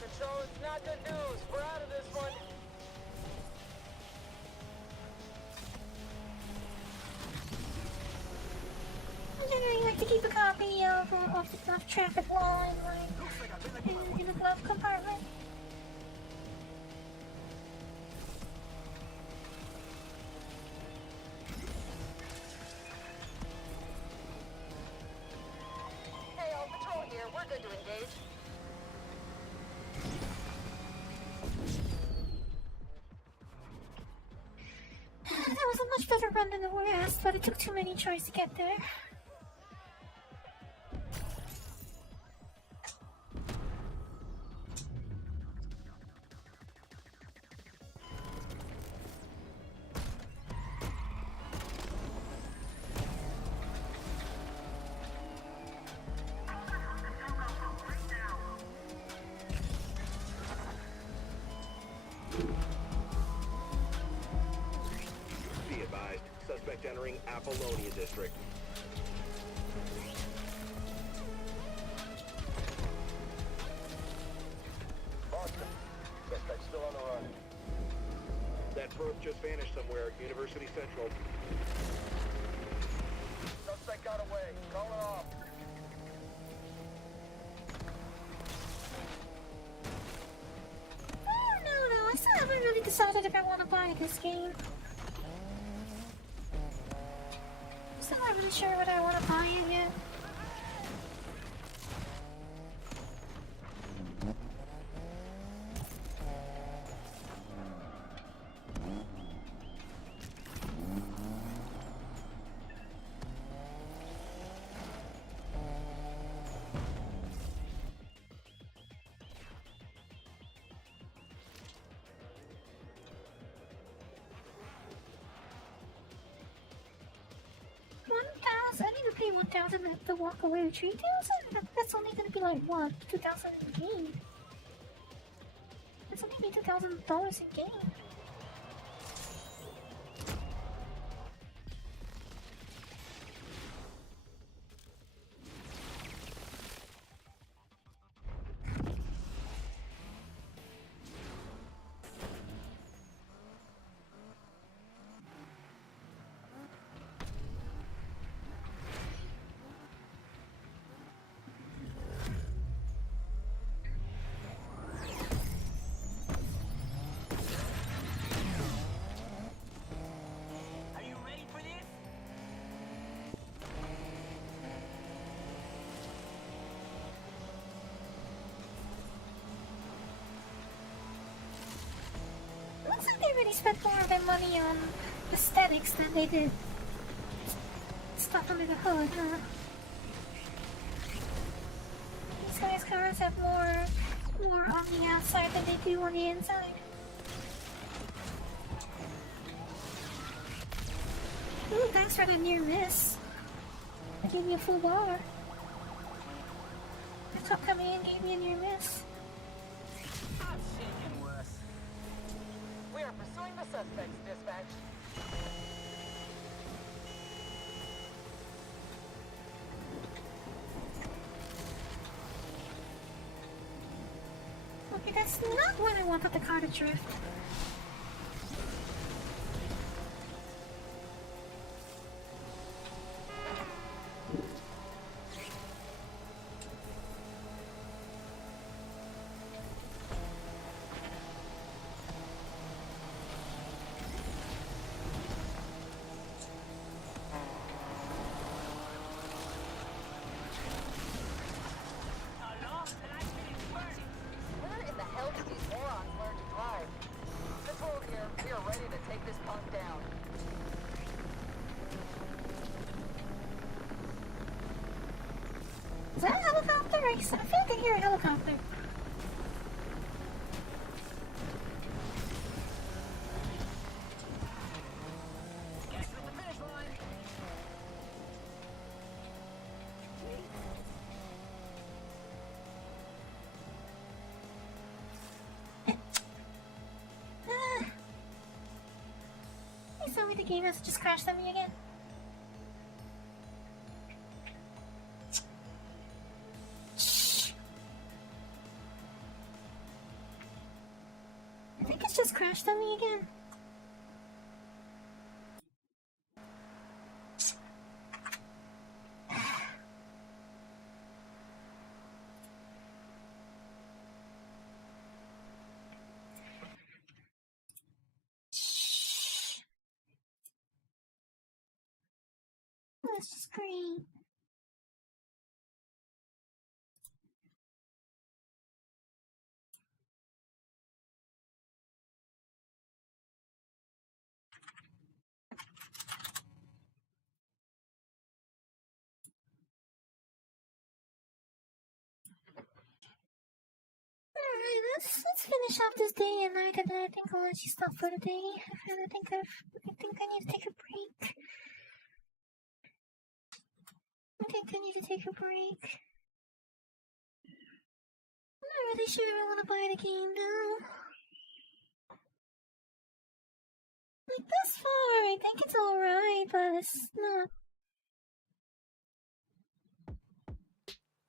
Patrol, it's not good news. We're out of this one. I generally like to keep a copy of traffic law in the glove compartment. Hey, all patrol here. We're good to engage. run to the west, but it took too many tries to get there. Be advised, suspect entering Apollonia District. Boston. Suspect still on the run. That perp just vanished somewhere at University Central. Suspect got away. Call it off. No, I still haven't really decided if I want to buy this game. Still not really sure whether I want to buy it yet. I need to pay 1,000 to walk away with 3,000? That's only gonna be like, what, 2,000 in game? That's only be $2,000 in game. Looks like they really spent more of their money on aesthetics than they did stuff under the hood, huh? These guys' cars have more on the outside than they do on the inside. Ooh, thanks for the near miss. I gave you a full bar. The top coming in gave me a near miss. I've seen worse. We are pursuing the suspects, dispatch. Okay, that's not what I wanted the car to drift. Where in the hell did these morons learn to drive? Patrol here, we are ready to take this punk down. Is that a helicopter? I feel like I hear a helicopter. Please tell me the game has just crashed on me again. I think it's just crashed on me again. That's just great. Alright, let's finish off this day and night, and then I think I'll let you stop for the day. I think I need to take a break. I think I need to take a break. I'm not really sure I want to buy the game now. Like, thus far, I think it's alright, but it's not.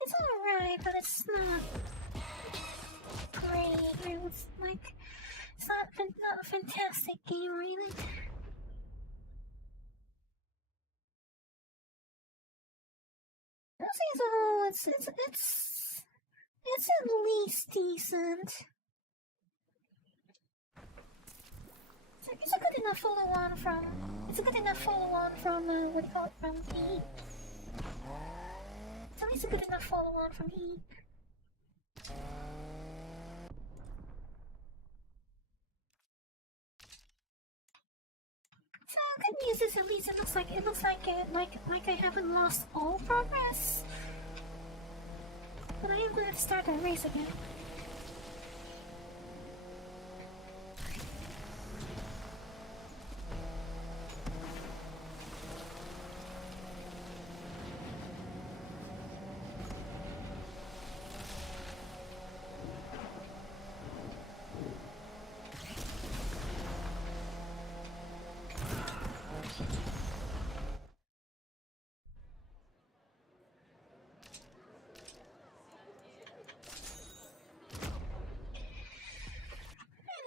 It's alright, but it's not great. It's like, it's not a fantastic game, really. I'll say as a whole, it's at least decent. It's a good enough follow-on from. It's a good enough follow-on from what do you call it, from Heat. It's at least a good enough follow-on from Heat. So good news is at least it looks like I haven't lost all progress. But I am going to start that race again.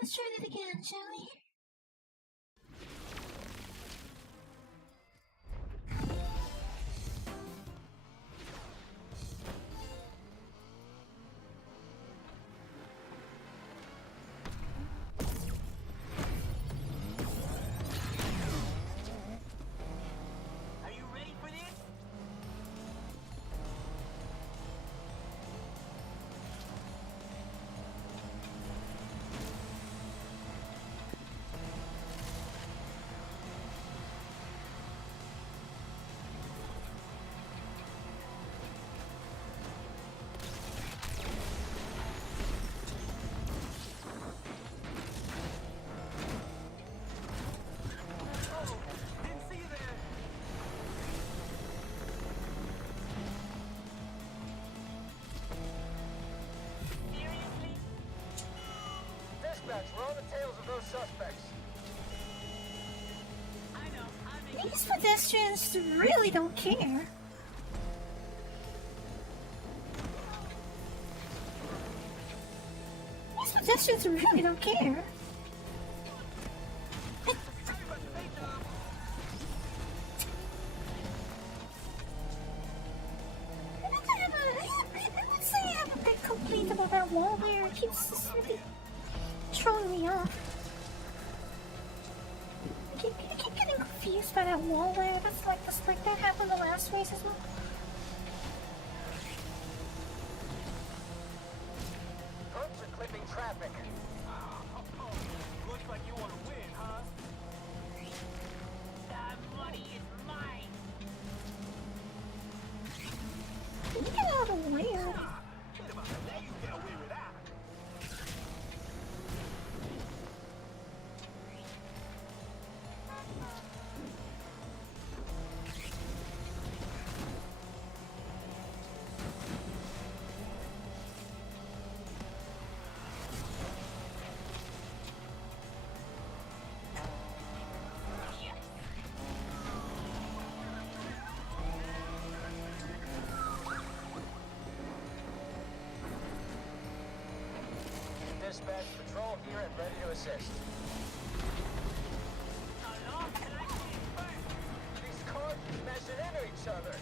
Let's try it again, shall we? Are you ready for this? Dispatch, we're on the tails of those suspects. These pedestrians really don't care. These pedestrians really don't care. Let's say I have a big complaint about that wall there. It keeps really throwing me off. I keep getting confused by that wall there. That's like that happened the last race as well. Perps are clipping traffic. Looks like you want to win, huh? The money is mine. Can you get out of the way? Get about it. Now you get away with that. Dispatch, patrol here and ready to assist. These cars are smashing into each other.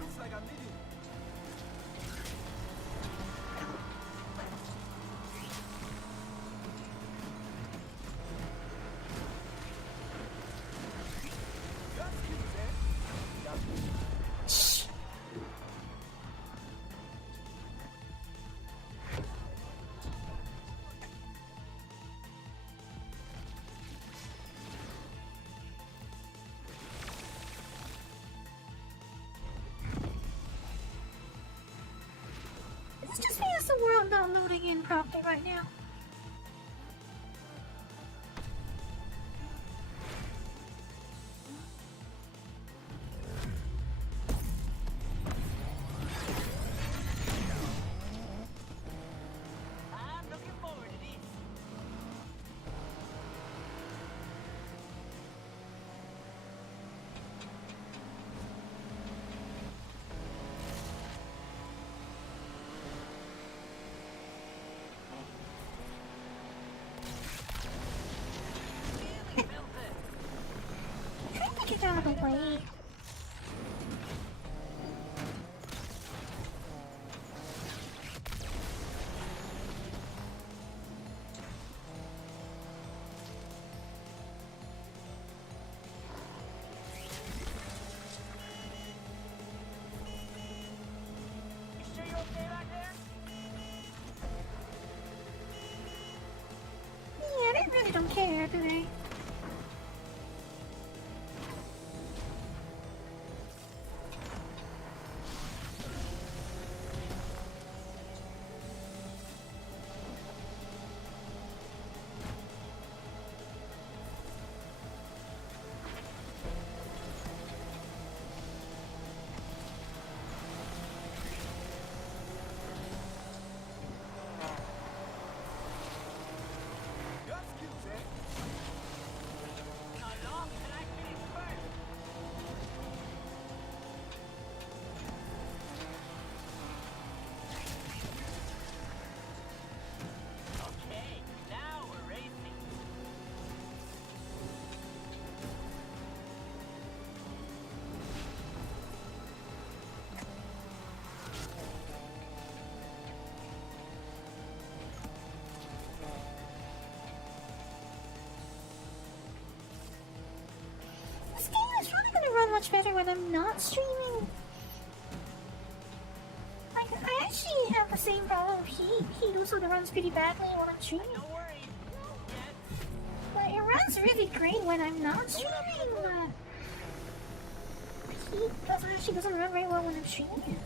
Looks like I'm leading. Is this just me or is the world not loading in properly right now? I'm looking forward to this. Can I get out of the way? You sure you're okay back there? Yeah, they really don't care, do they? How long can I finish first? Okay, now we're racing. This game is really gonna run much better when I'm not streaming. Like, I actually have the same problem with heat. Heat also runs pretty badly when I'm streaming. Don't worry. But it runs really great when I'm not streaming. But heat actually doesn't run very well when I'm streaming.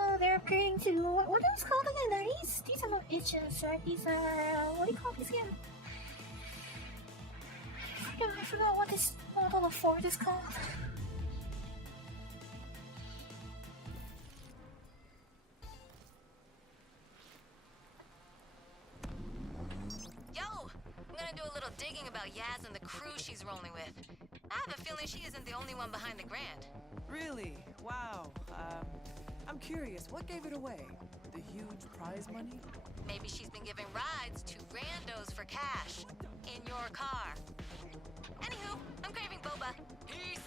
Oh, they're upgrading to what are those called again? Are these are not itches, right? These are what do you call these again? I forgot what this model of Ford is called. Yo, I'm gonna do a little digging about Yaz and the crew she's rolling with. I have a feeling she isn't the only one behind the grand. Really? Wow. I'm curious, what gave it away? The huge prize money? Maybe she's been giving rides to randos for cash. In your car. Anywho, I'm craving boba. Peace!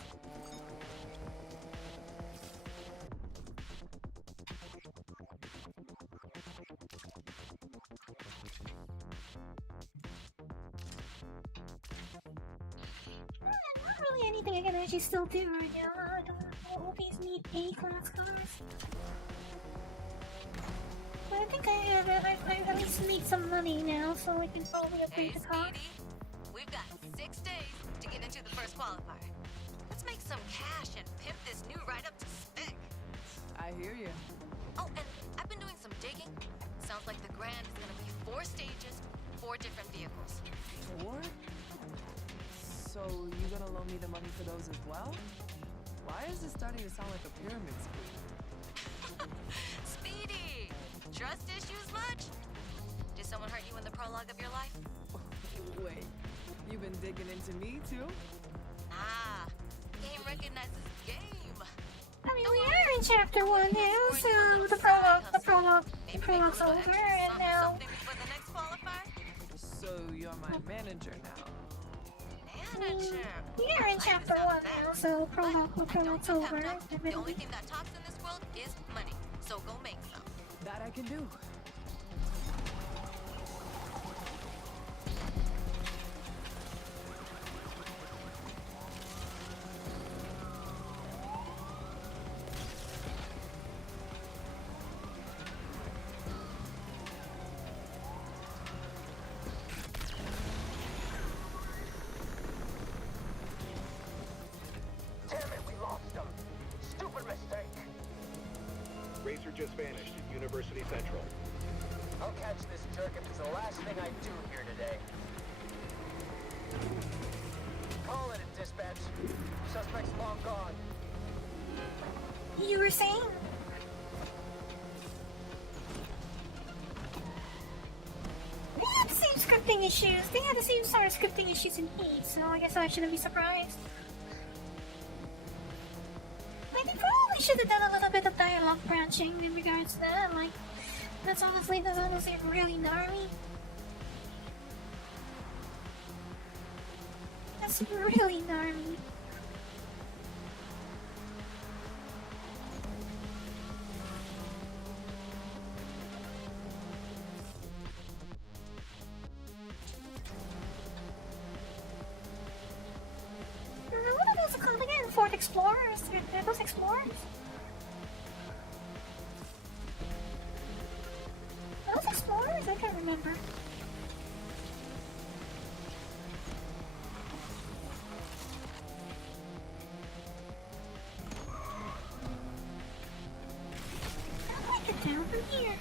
Not really anything I can actually still do right now. I don't know. All these need A-class cars. But I think I at least need some money now, so I can probably upgrade the car. We've got 6 days to get into the first qualifier. Let's make some cash and pimp this new ride up to spec. I hear you. Oh, and I've been doing some digging. Sounds like the grand is gonna be 4 stages, 4 different vehicles. 4? So you gonna loan me the money for those as well? Why is this starting to sound like a pyramid scheme? Speedy! Trust issues much? Did someone hurt you in the prologue of your life? Wait, you've been digging into me too? Ah, game recognizes game. I mean, we are in chapter 1 now, so the prologue's over, and now... So you're my manager now. We are in chapter 1 now, so prologue's over. The only thing that talks in this world is money, so go make some. That I can do. picture just vanished at University Central. I'll catch this jerk if it's the last thing I do here today. Call it a dispatch. Suspect's long gone. You were saying? They had the same scripting issues. They had the same sort of scripting issues in Heat, so I guess I shouldn't be surprised. Like, they probably should have done a little bit of dialogue branching in regards to that. Like, that's honestly really gnarly. That's really gnarly. What are those called again? Fort Explorers? Are those Explorers? Are those Explorers? I can't remember. How do I get down from here?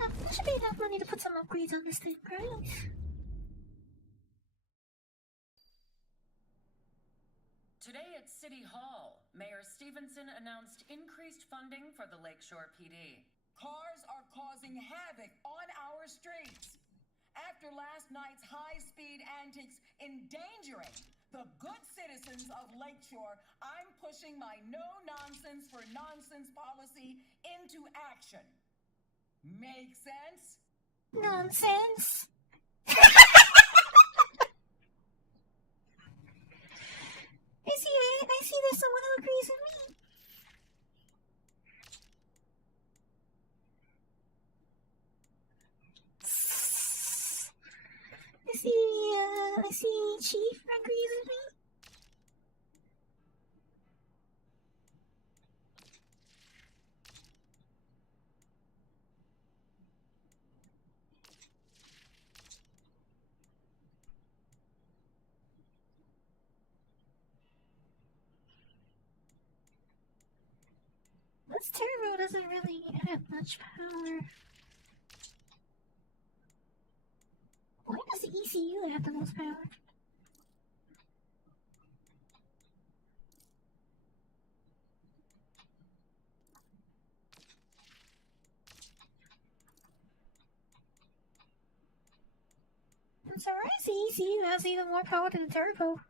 There should be enough money to put some upgrades on this thing, right? Today at City Hall, Mayor Stevenson announced increased funding for the Lakeshore PD. Cars are causing havoc on our streets. After last night's high-speed antics endangering the good citizens of Lakeshore, I'm pushing my no-nonsense for nonsense policy into action. Make sense? Nonsense. I see there's someone who agrees with me. I see Chief agrees with me. This turbo doesn't really have much power. Why does the ECU have the most power? I'm surprised the ECU has even more power than the turbo.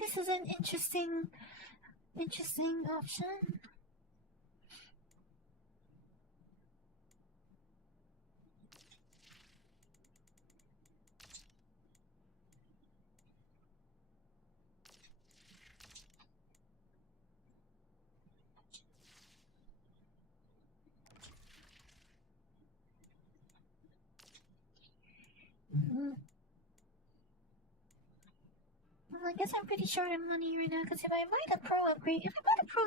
This is an interesting option. Well, I guess I'm pretty short on money right now, because if I buy the Pro upgrade, if I buy the Pro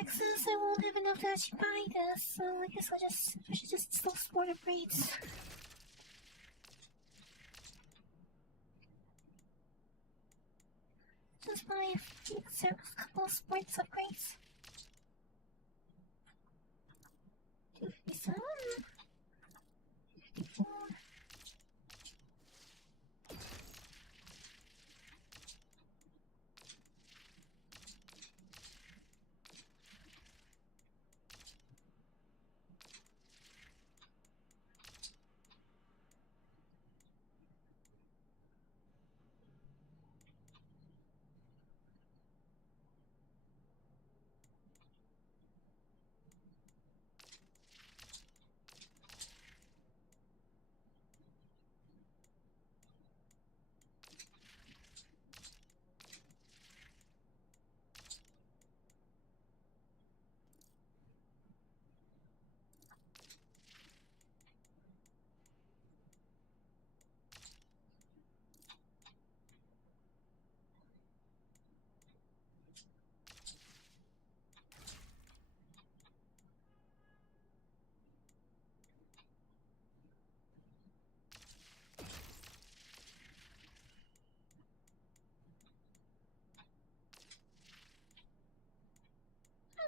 Access, I won't have enough to actually buy this, so I guess I should just still sport upgrades. buy a couple of sports upgrades. 257. 54.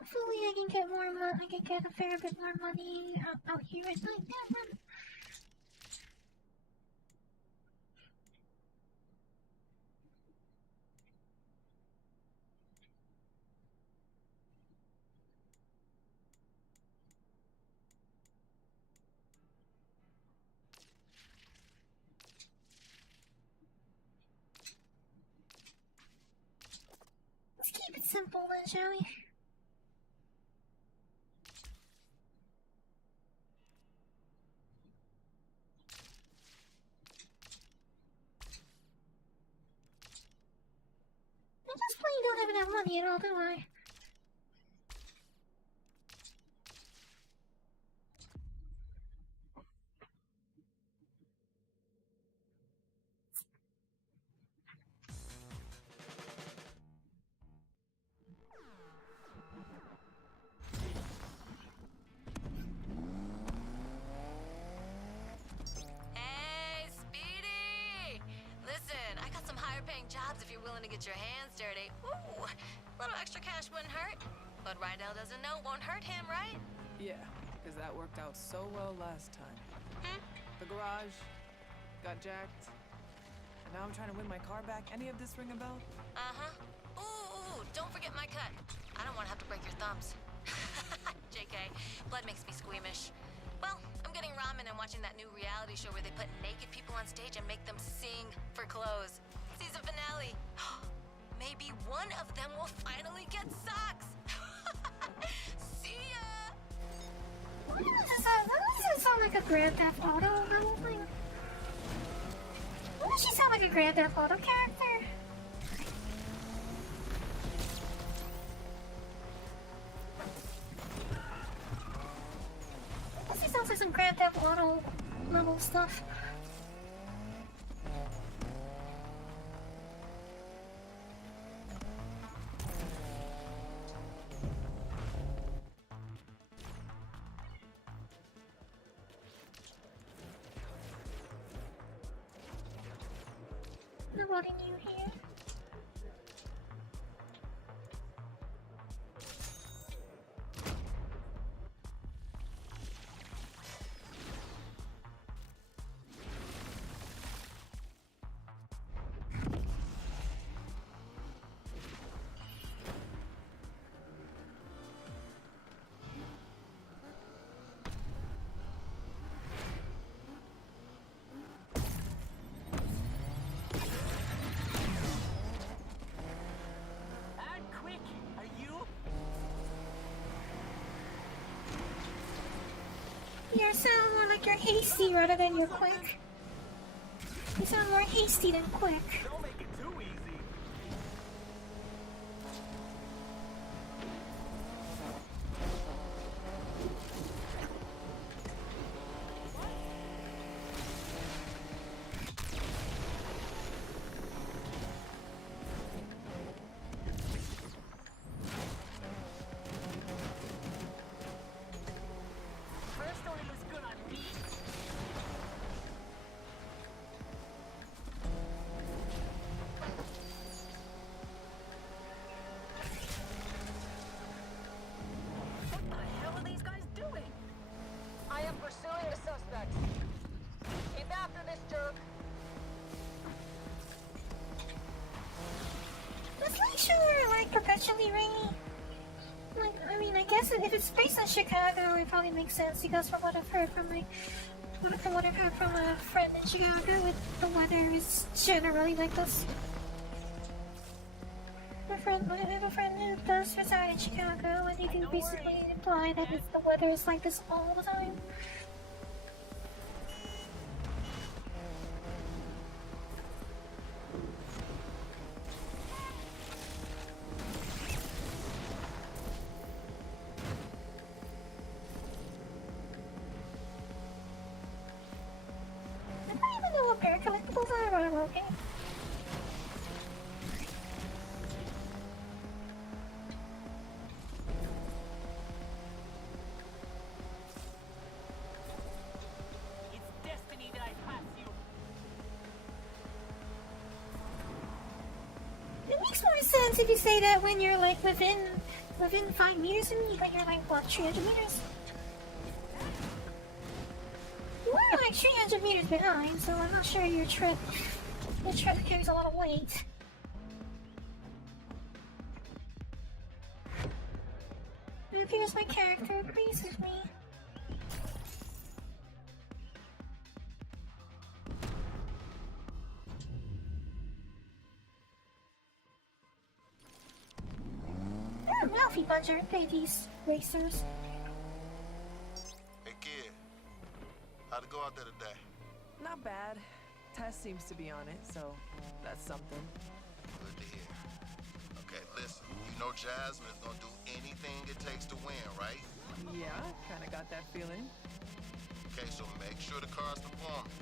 Hopefully I can get more money. I can get a fair bit more money out here at night. Let's keep it simple then, shall we? I just plain don't have enough money at all, do I? Hey, Speedy! Listen, I got some higher paying jobs if you're willing to get your hands dirty. Ooh, a little extra cash wouldn't hurt. But Rydell doesn't know it won't hurt him, right? Yeah, because that worked out so well last time. The garage got jacked, and now I'm trying to win my car back. Any of this ring a bell? Uh-huh. Ooh, don't forget my cut. I don't want to have to break your thumbs. JK, blood makes me squeamish. Well, I'm getting ramen and watching that new reality show where they put naked people on stage and make them sing for clothes. Season finale. Maybe one of them will finally get socks. See ya! Why does it sound like a Grand Theft Auto level thing? Why does she sound like a Grand Theft Auto character? She sounds like some Grand Theft Auto level stuff. Nobody new here. You sound more like you're hasty rather than you're quick. You sound more hasty than quick. Don't make it too easy. actually rainy. Like, I mean, I guess if it's based in Chicago, it probably makes sense because from what I've heard from a friend in Chicago, the weather is generally like this. I have a friend who does reside in Chicago, and they do basically imply that the weather is like this all the time. I don't even know what bear collectibles are, but I'm okay. It's destiny that I pass you. It makes more sense if you say that when you're like within 5 meters of me, but you're like what, 300 meters? You are like 300 meters behind, so I'm not sure your trip carries a lot of weight. It appears my character agrees with me. They're a wealthy bunch, aren't they, these racers? Hey, kid. How'd it go out there today? Not bad. Tess seems to be on it, so that's something. Good to hear. Okay, listen. You know Jasmine is gonna do anything it takes to win, right? Yeah, kinda got that feeling. Okay, so make sure the car's performing.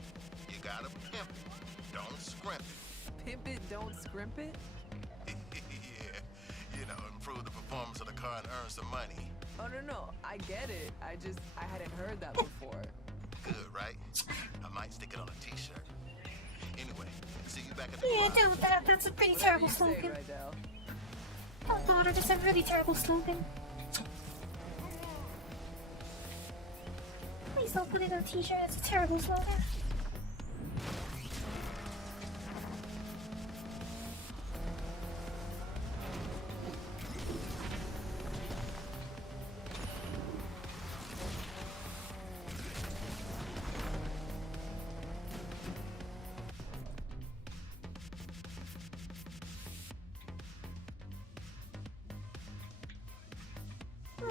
You gotta pimp it. Don't scrimp it. Pimp it, don't scrimp it? Yeah. You know, improve the performance of the car and earn some money. Oh, no, I get it. I hadn't heard that before. Good, right? I might stick it on a t-shirt. Anyway, see you back at the Yeah, garage. don't. That's a pretty terrible slogan. Don't bother, just a really terrible slogan. Please don't put it on a t-shirt, it's a terrible slogan.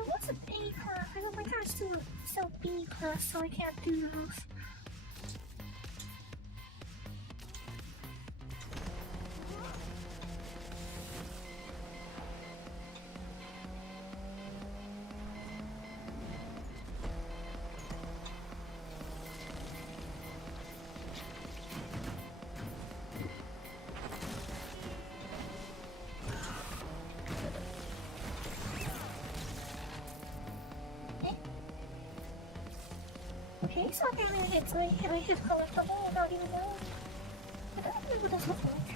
What's an A class? I know my car's still B class, so I can't do those. Okay, so apparently I hit collectible without even knowing. I don't know what this looks like.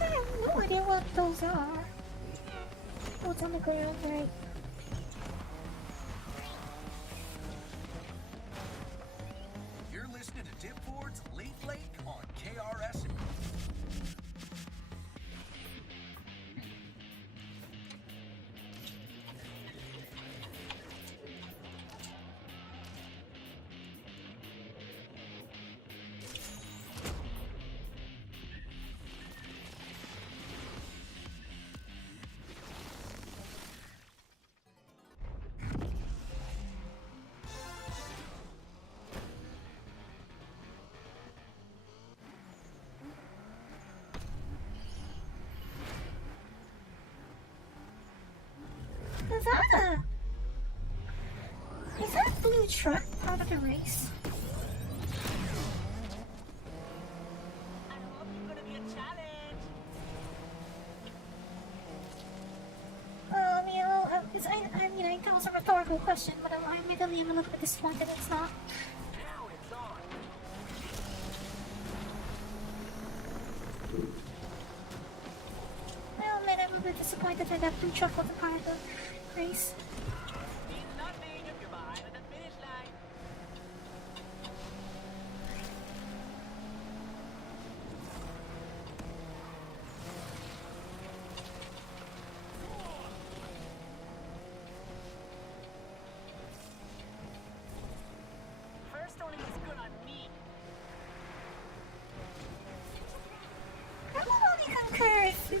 I have no idea what those are. What's on the ground, right? You're listening to Dip Ford's Late Lake on KRS. Is that blue truck part of the race? I hope it's gonna be a challenge. I mean, I know it's a rhetorical question, but I'm admittedly a little bit disappointed it's not. Now it's on. I'll admit I'm a bit disappointed that that blue truck wasn't part of the race. He's not made if you're behind at the finish line.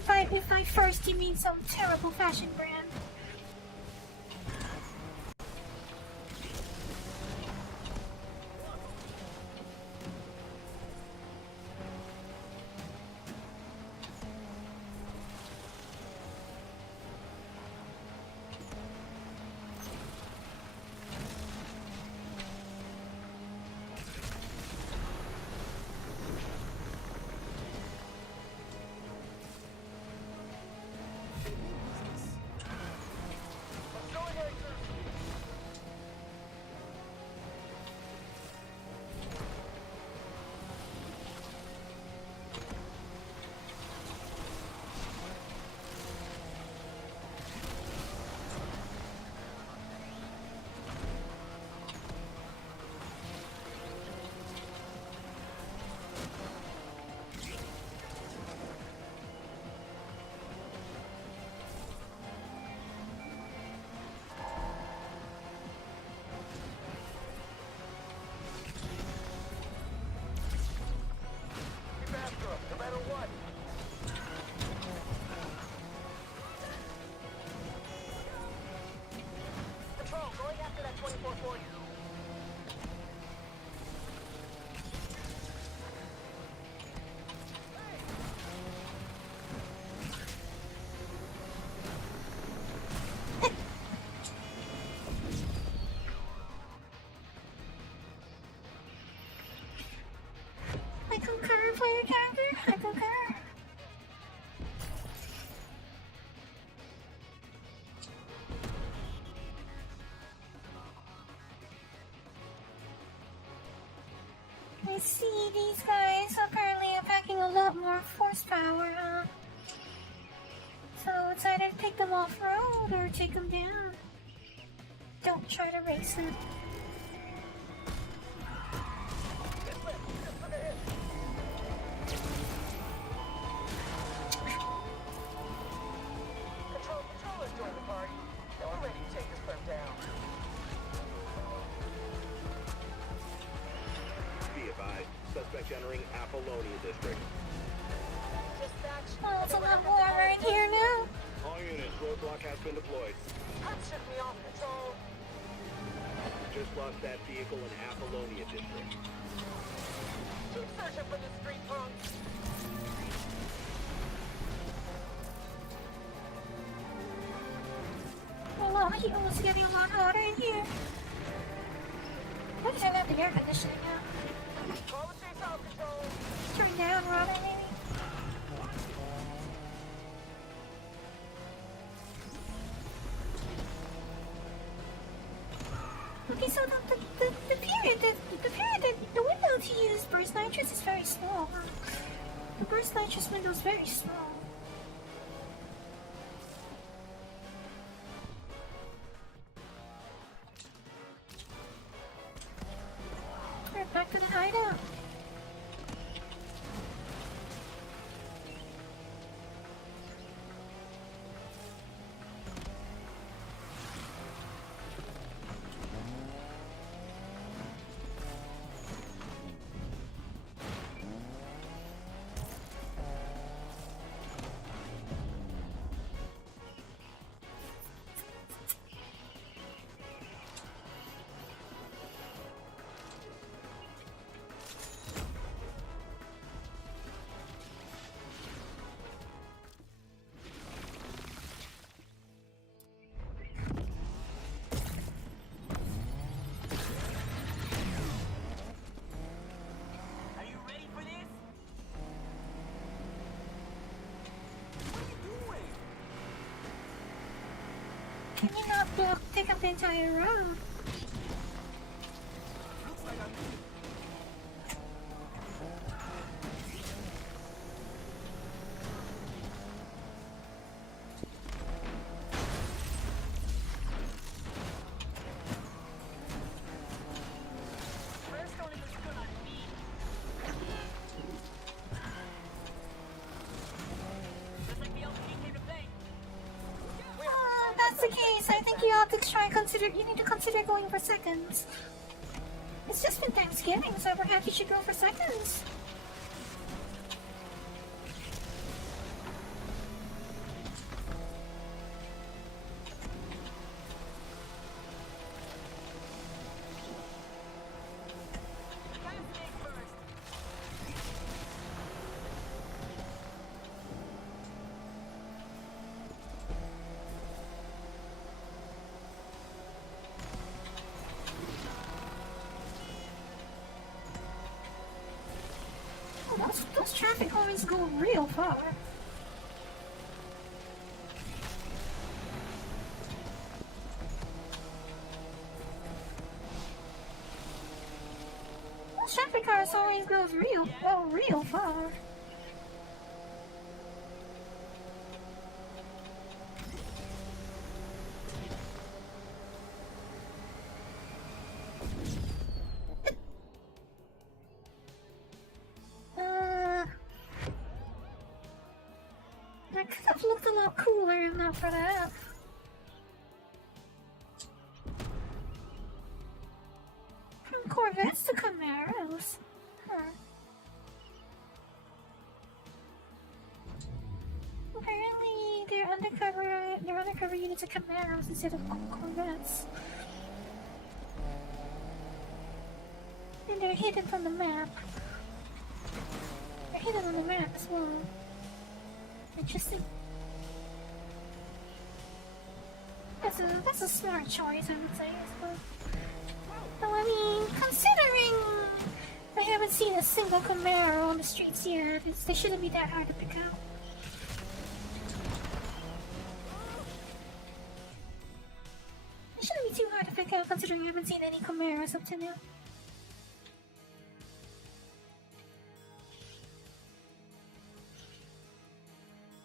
if by first you mean some terrible fashion brand. No matter what. Control, going after that 2440. I concur, player character. I concur. I see these guys apparently are packing a lot more horsepower, huh? So it's either take them off-road or take them down. Don't try to race them. Controllers join the party. Now we're ready to take this firm down. Be advised, suspect entering Apollonia District. Oh, it's a lot warmer in here now. All units, roadblock has been deployed. That shook me off, Control. Just lost that vehicle in Apollonia District. Keep searching for the street punks. Oh, the heat was getting a lot hotter in here. Why turn out the air conditioning now? Call the chase out, Control. Turn down, Robin, maybe? Okay, so the period that the window to use burst nitrous is very small, huh? The burst nitrous window is very small. Alright, back to the hideout. Can you not take up the entire road? You need to consider going for seconds. It's just been Thanksgiving, so perhaps you should go for seconds. traffic always go real far. Traffic cars always goes real far. That could have looked a lot cooler if not for that. From Corvettes to Camaros. Huh. Apparently, they're undercover units of Camaros instead of Corvettes. And they're hidden from the map. They're hidden on the map as well. Interesting. That's a smart choice, I would say. Though, I mean, considering I haven't seen a single Camaro on the streets yet, they shouldn't be that hard to pick out. It shouldn't be too hard to pick out considering I haven't seen any Camaros up to now.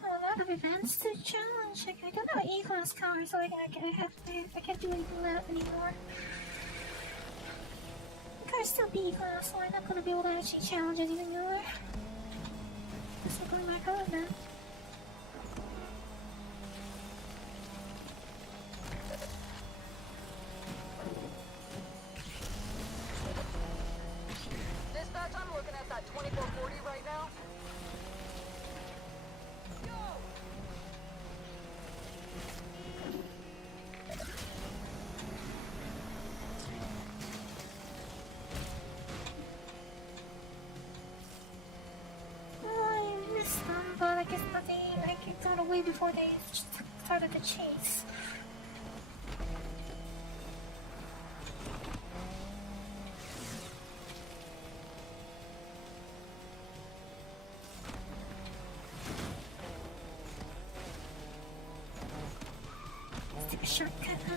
A lot of events to challenge. Like, I don't have an E-Class car, so I can't do anything with that anymore. The car's still B-Class, so I'm not gonna be able to actually challenge anything more. Just going back on that. Dispatch, I'm looking at that 2440 right now. But I guess I got away before they started the chase. Let's take a shortcut, huh?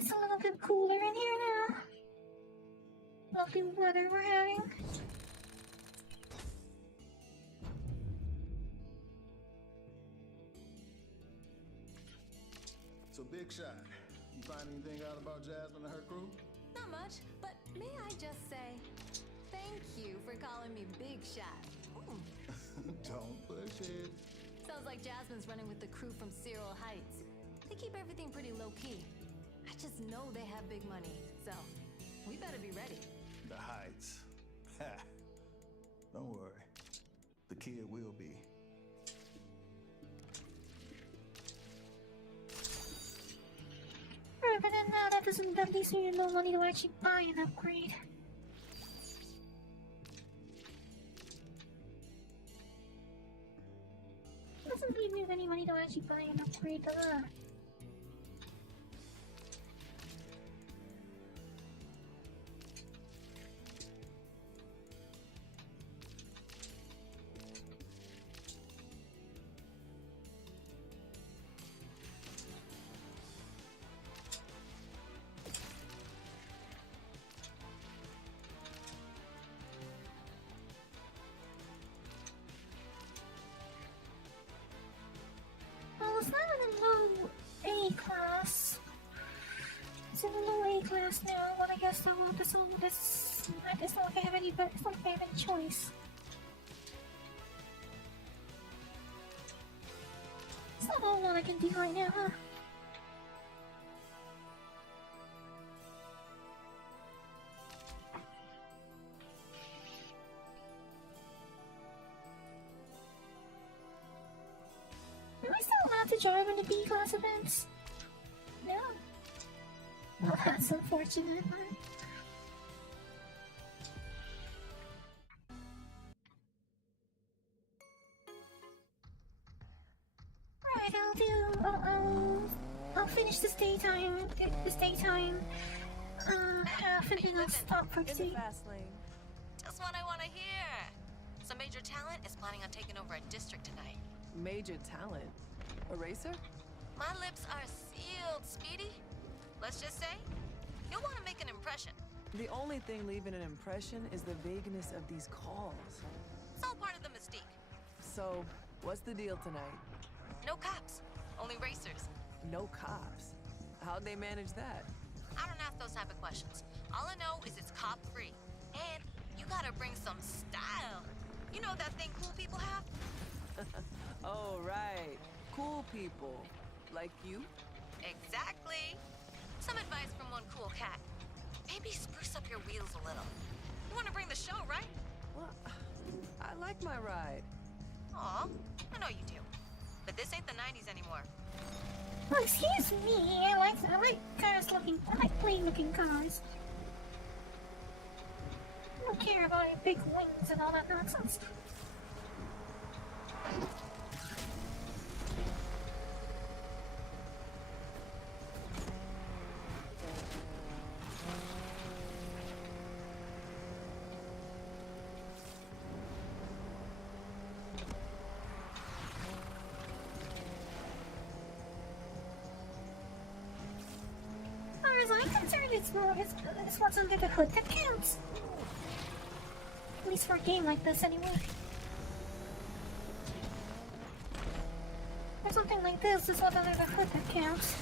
It's a little bit cooler in here now. Lovely weather we're having. So, Big Shot, you find anything out about Jasmine and her crew? Not much, but may I just say, thank you for calling me Big Shot. Ooh. Don't push it. Sounds like Jasmine's running with the crew from Cyril Heights. They keep everything pretty low-key. I just know they have big money, so we better be ready. The Heights. Ha. Don't worry. The kid will be. But then that doesn't at least mean no money to actually buy an upgrade. Doesn't leave me with any money to actually buy an upgrade to that. Well, it's not in the low A class. It's in the low A class now, but I guess I want this one. It's not like I have any, but it's not like I have any choice. It's not a whole lot I can do right now, huh? Am I still allowed to drive in the B-class events? No. Well, that's unfortunate. I'll finish this daytime half and then I'll stop for tea. Just what I want to hear. Some major talent is planning on taking over a district tonight. Major talent? A racer? My lips are sealed, Speedy. Let's just say, you'll want to make an impression. The only thing leaving an impression is the vagueness of these calls. It's all part of the mystique. So, what's the deal tonight? No cops, only racers. No cops? How'd they manage that? I don't ask those type of questions. All I know is it's cop-free. And you gotta bring some style. You know that thing cool people have? Oh, right. Cool people. Like you? Exactly. Some advice from one cool cat. Maybe spruce up your wheels a little. You wanna bring the show, right? Well, I like my ride. Aw, I know you do. But this ain't the 90s anymore. Oh, excuse me. I like clean looking cars. I don't care about any big wings and all that nonsense. As I'm concerned, it's what's under the hood that counts. At least for a game like this, anyway. For something like this, is what's under the hood that counts.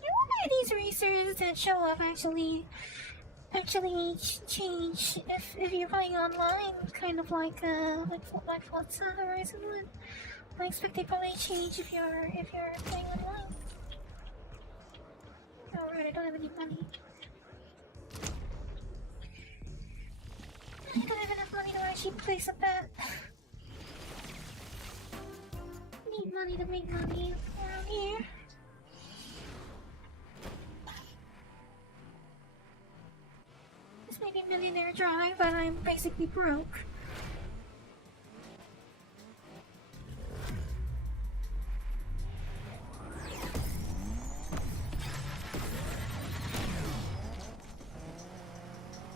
You know why these racers that show up actually change if you're playing online, kind of like what's the Horizon one. I expect they probably change if you're playing online. Oh right, I don't have any money. I don't have enough money to actually place a bet. Need money to make money around here. This may be Millionaire Drive, but I'm basically broke.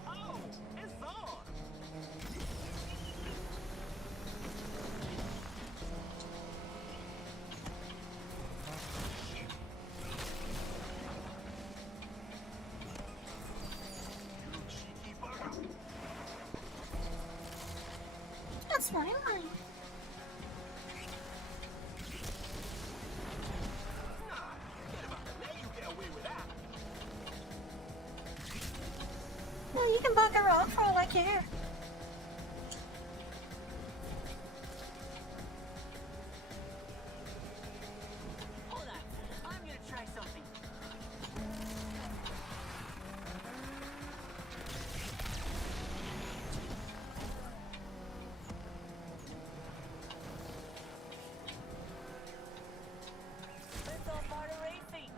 Oh, it's on! That's my line. Well, you can bugger off for all I care. Hold on. I'm gonna try something. It's all part of racing.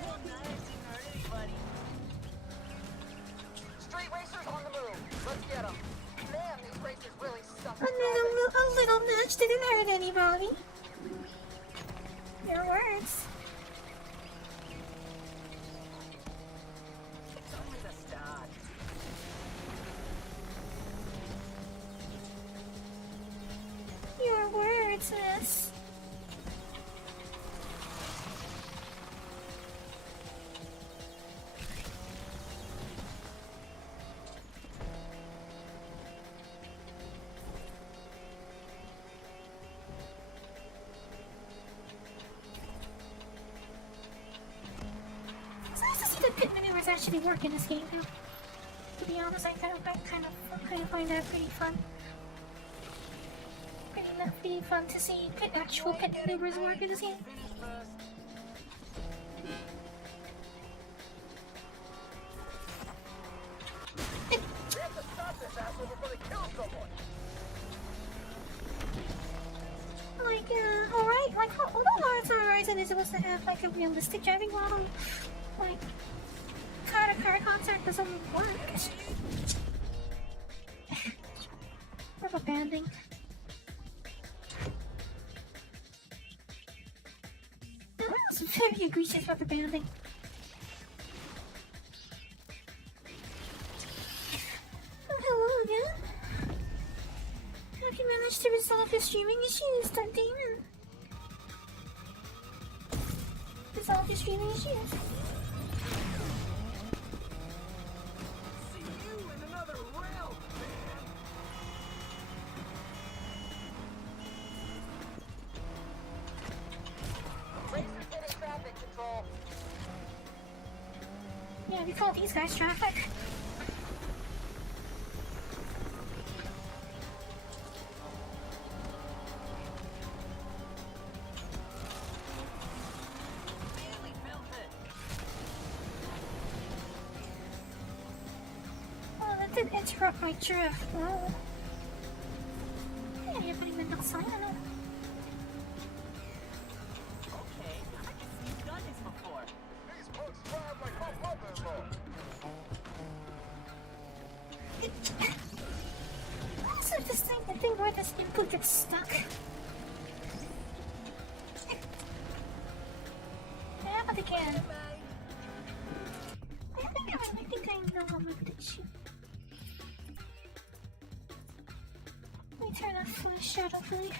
Well, nice, didn't hurt anybody. Street racers on the move. Let's get them. Man, these racers really suck. A little nudge didn't hurt anybody. Your words. It's only the start. Your words, miss. It's nice to see the pit maneuvers actually work in this game now. To be honest, I kind of find that pretty fun. Pretty fun to see actual pit maneuvers work in this game. We have to stop this asshole before they kill someone! Like, alright, like, although Forza Horizon is supposed to have, like, a realistic driving model, like, car-to-car contact doesn't work. Rubber banding. That was very egregious rubber banding. Oh, hello again. Have you managed to resolve your streaming issues, Demon? Resolve your streaming issues. See you in another realm, man. Racer's hitting traffic control. Yeah, we call these guys traffic. Oh, that did interrupt my drift. Oh. Yeah, you're putting the nuts on, I know. Okay, I can see you've done this before. These punks drive like my mother-in-law. Also, this thing, the thing where this input gets stuck. Yeah, but again. I think I know how much the issue. Let me turn off shadow play.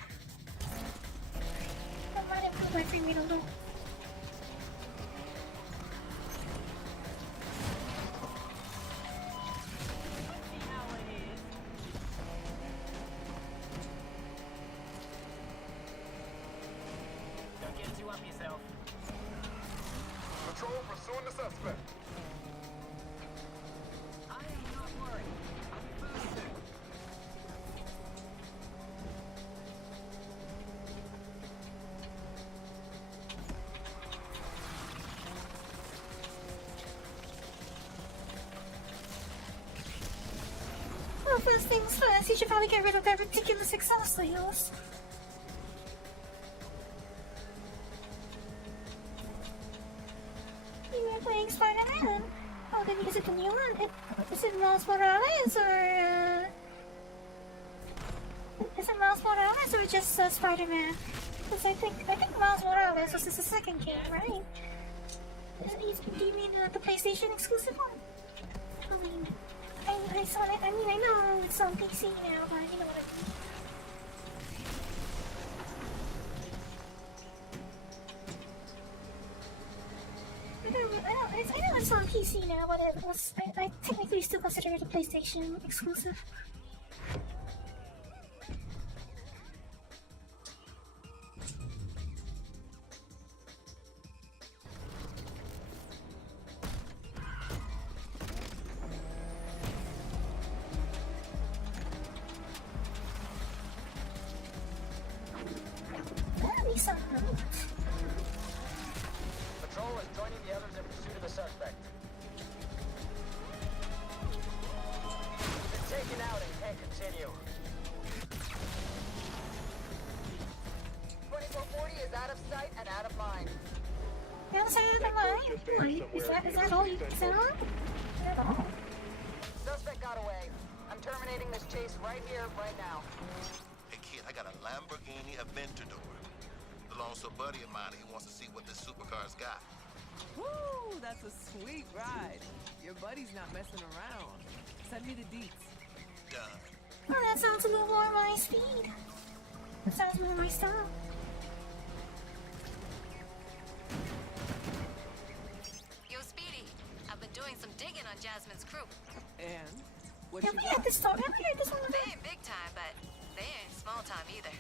That might improve my frame rate a little. Don't get too up yourself. Patrol pursuing the suspect. I am not worried. I'll be through soon. Well, first things first, you should probably get rid of that ridiculous exhaust of yours. You were playing Spider-Man. Oh, then is it the new one? Is it Miles Morales or is it Miles Morales or just Spider-Man? Because I think Miles Morales was just the second game, right? Do you mean the PlayStation exclusive one? I mean, I saw it. I mean, I know it's on PC now, but you know what I mean. I know it's on PC now, but it was. I technically still consider it a PlayStation exclusive. That'd be something. Patrol is joining the others in pursuit of the suspect. He's been taken out and can't continue. 2440 is out of sight and out of mind. You understand the line? Is that all you can say? Suspect got away. I'm terminating this chase right here, right now. Hey kid, I got a Lamborghini Aventador. Belongs to a buddy of mine. He wants to see what this supercar's got. Woo, that's a sweet ride. Your buddy's not messing around. Send me the deets. Done. Oh, that sounds a little more my speed. That sounds more my style. Yo, Speedy, I've been doing some digging on Jasmine's crew. And? What Have you we got? had this talk? Have we had this one? They ain't big time, but they ain't small time either.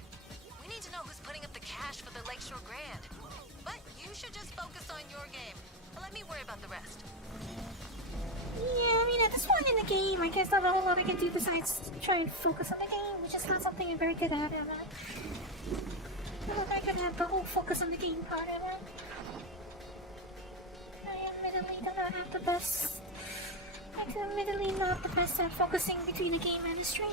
We need to know who's putting up the cash for the Lakeshore Grand. But you should just focus on your game. And let me worry about the rest. Yeah, I mean, at this point in the game, I guess not a whole lot I can do besides try and focus on the game, which is not something I'm very good at, am I? I don't think I can have the whole focus on the game part, am I? I admittedly do not have the best. I'm admittedly not the best at focusing between the game and the stream.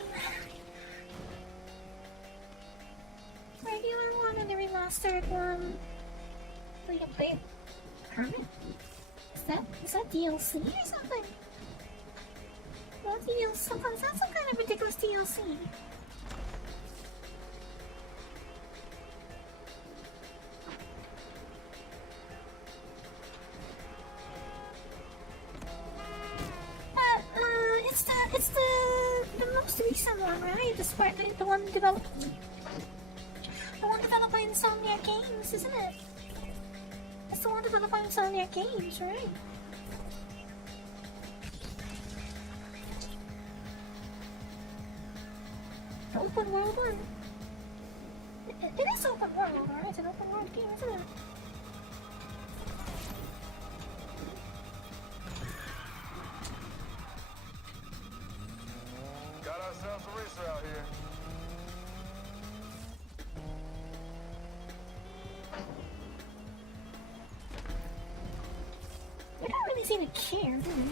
Right, regular one and the remastered one. Like a bit permanent? Is that DLC or something? What DLC? Is that some kind of ridiculous DLC? It's the most recent one, right? The one developed by Insomniac Games, isn't it? It's the one developed by Insomniac Games, right? The open world one. It is open world, right? It's an open world game, isn't it? Got ourselves a racer out here. They don't really seem to care, do they?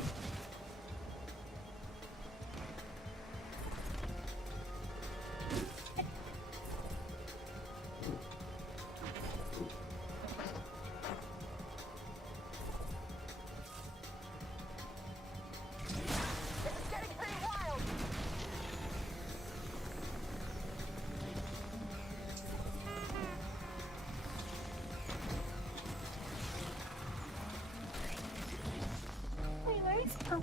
Oh.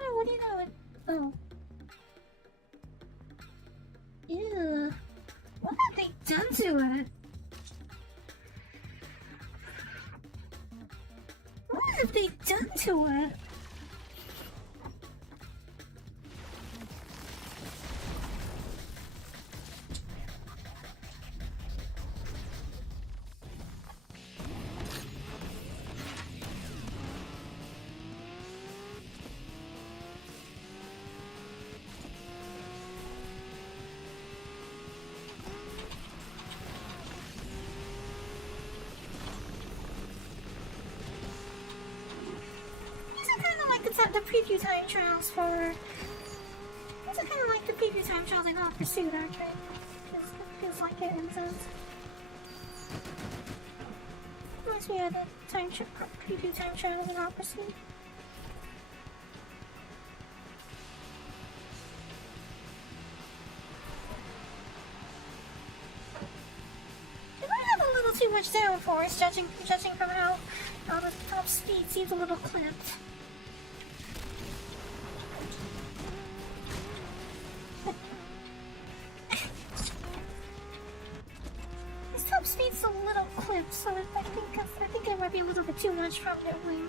Oh, what do you know? Oh. Ew. What have they done to it? What have they done to it? The preview time trials for... These are kind of like the preview time trials in Hot Pursuit, aren't they? Feels like it in a sense. Reminds me of the preview time trials in Hot Pursuit. They might have a little too much downforce, judging from how the top speed seems a little clipped. Speed's a little clipped, so I think it might be a little bit too much from their wing.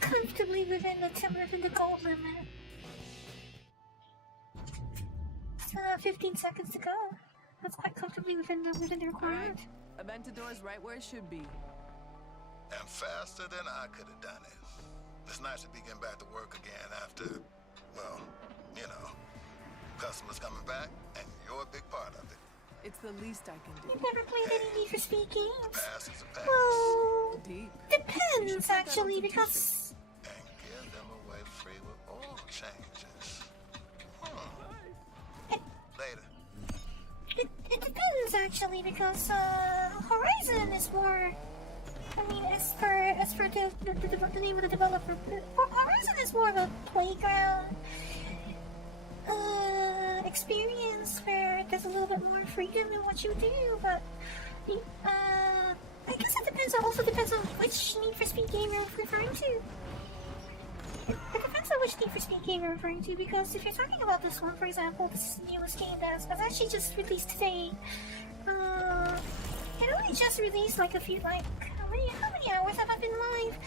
Comfortably within the gold limit. Still have 15 seconds to go. That's quite comfortably within the requirement. Right. Aventador's right where it should be. And faster than I could have done it. It's nice to be getting back to work again after, well, you know, customers coming back, and you're a big part of it. It's the least I can do. You've never played any Need for Speed games? The past is a past. Well, deep. Depends actually, because and give them away free with oil changes. Later. It depends actually, because Horizon is more. I mean, as per the name of the developer, Horizon is more of a playground experience where there's a little bit more freedom in what you do, but I guess it depends. It also depends on which Need for Speed game you're referring to. It depends on which Need for Speed game you're referring to, because if you're talking about this one, for example, this newest game that's actually just released today, it only just released like a few, like, how many hours have I been live?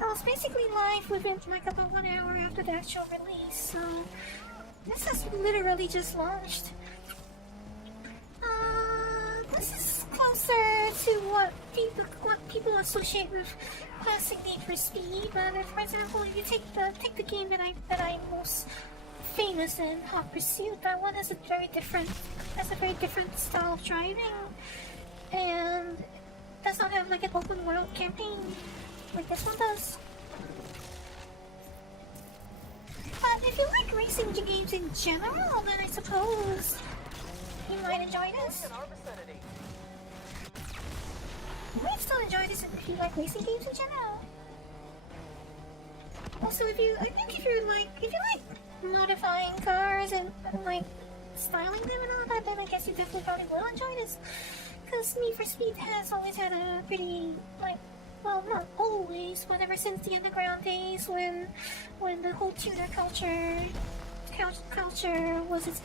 I was basically live within like about 1 hour after the actual release, so this has literally just launched. what people associate with classic Need for Speed. But for example, if you take the game that I'm most famous in, Hot Pursuit, that one has a very different style of driving, and does not have like an open world campaign like this one does. But if you like racing games in general, then I suppose you might enjoy this. You might still enjoy this if you like racing games in general. Also, if you like modifying cars and like styling them and all that, then I guess you definitely probably will enjoy this. Because Need for Speed has always had a pretty, like, well, not always, but ever since the underground days when the whole tuner culture was its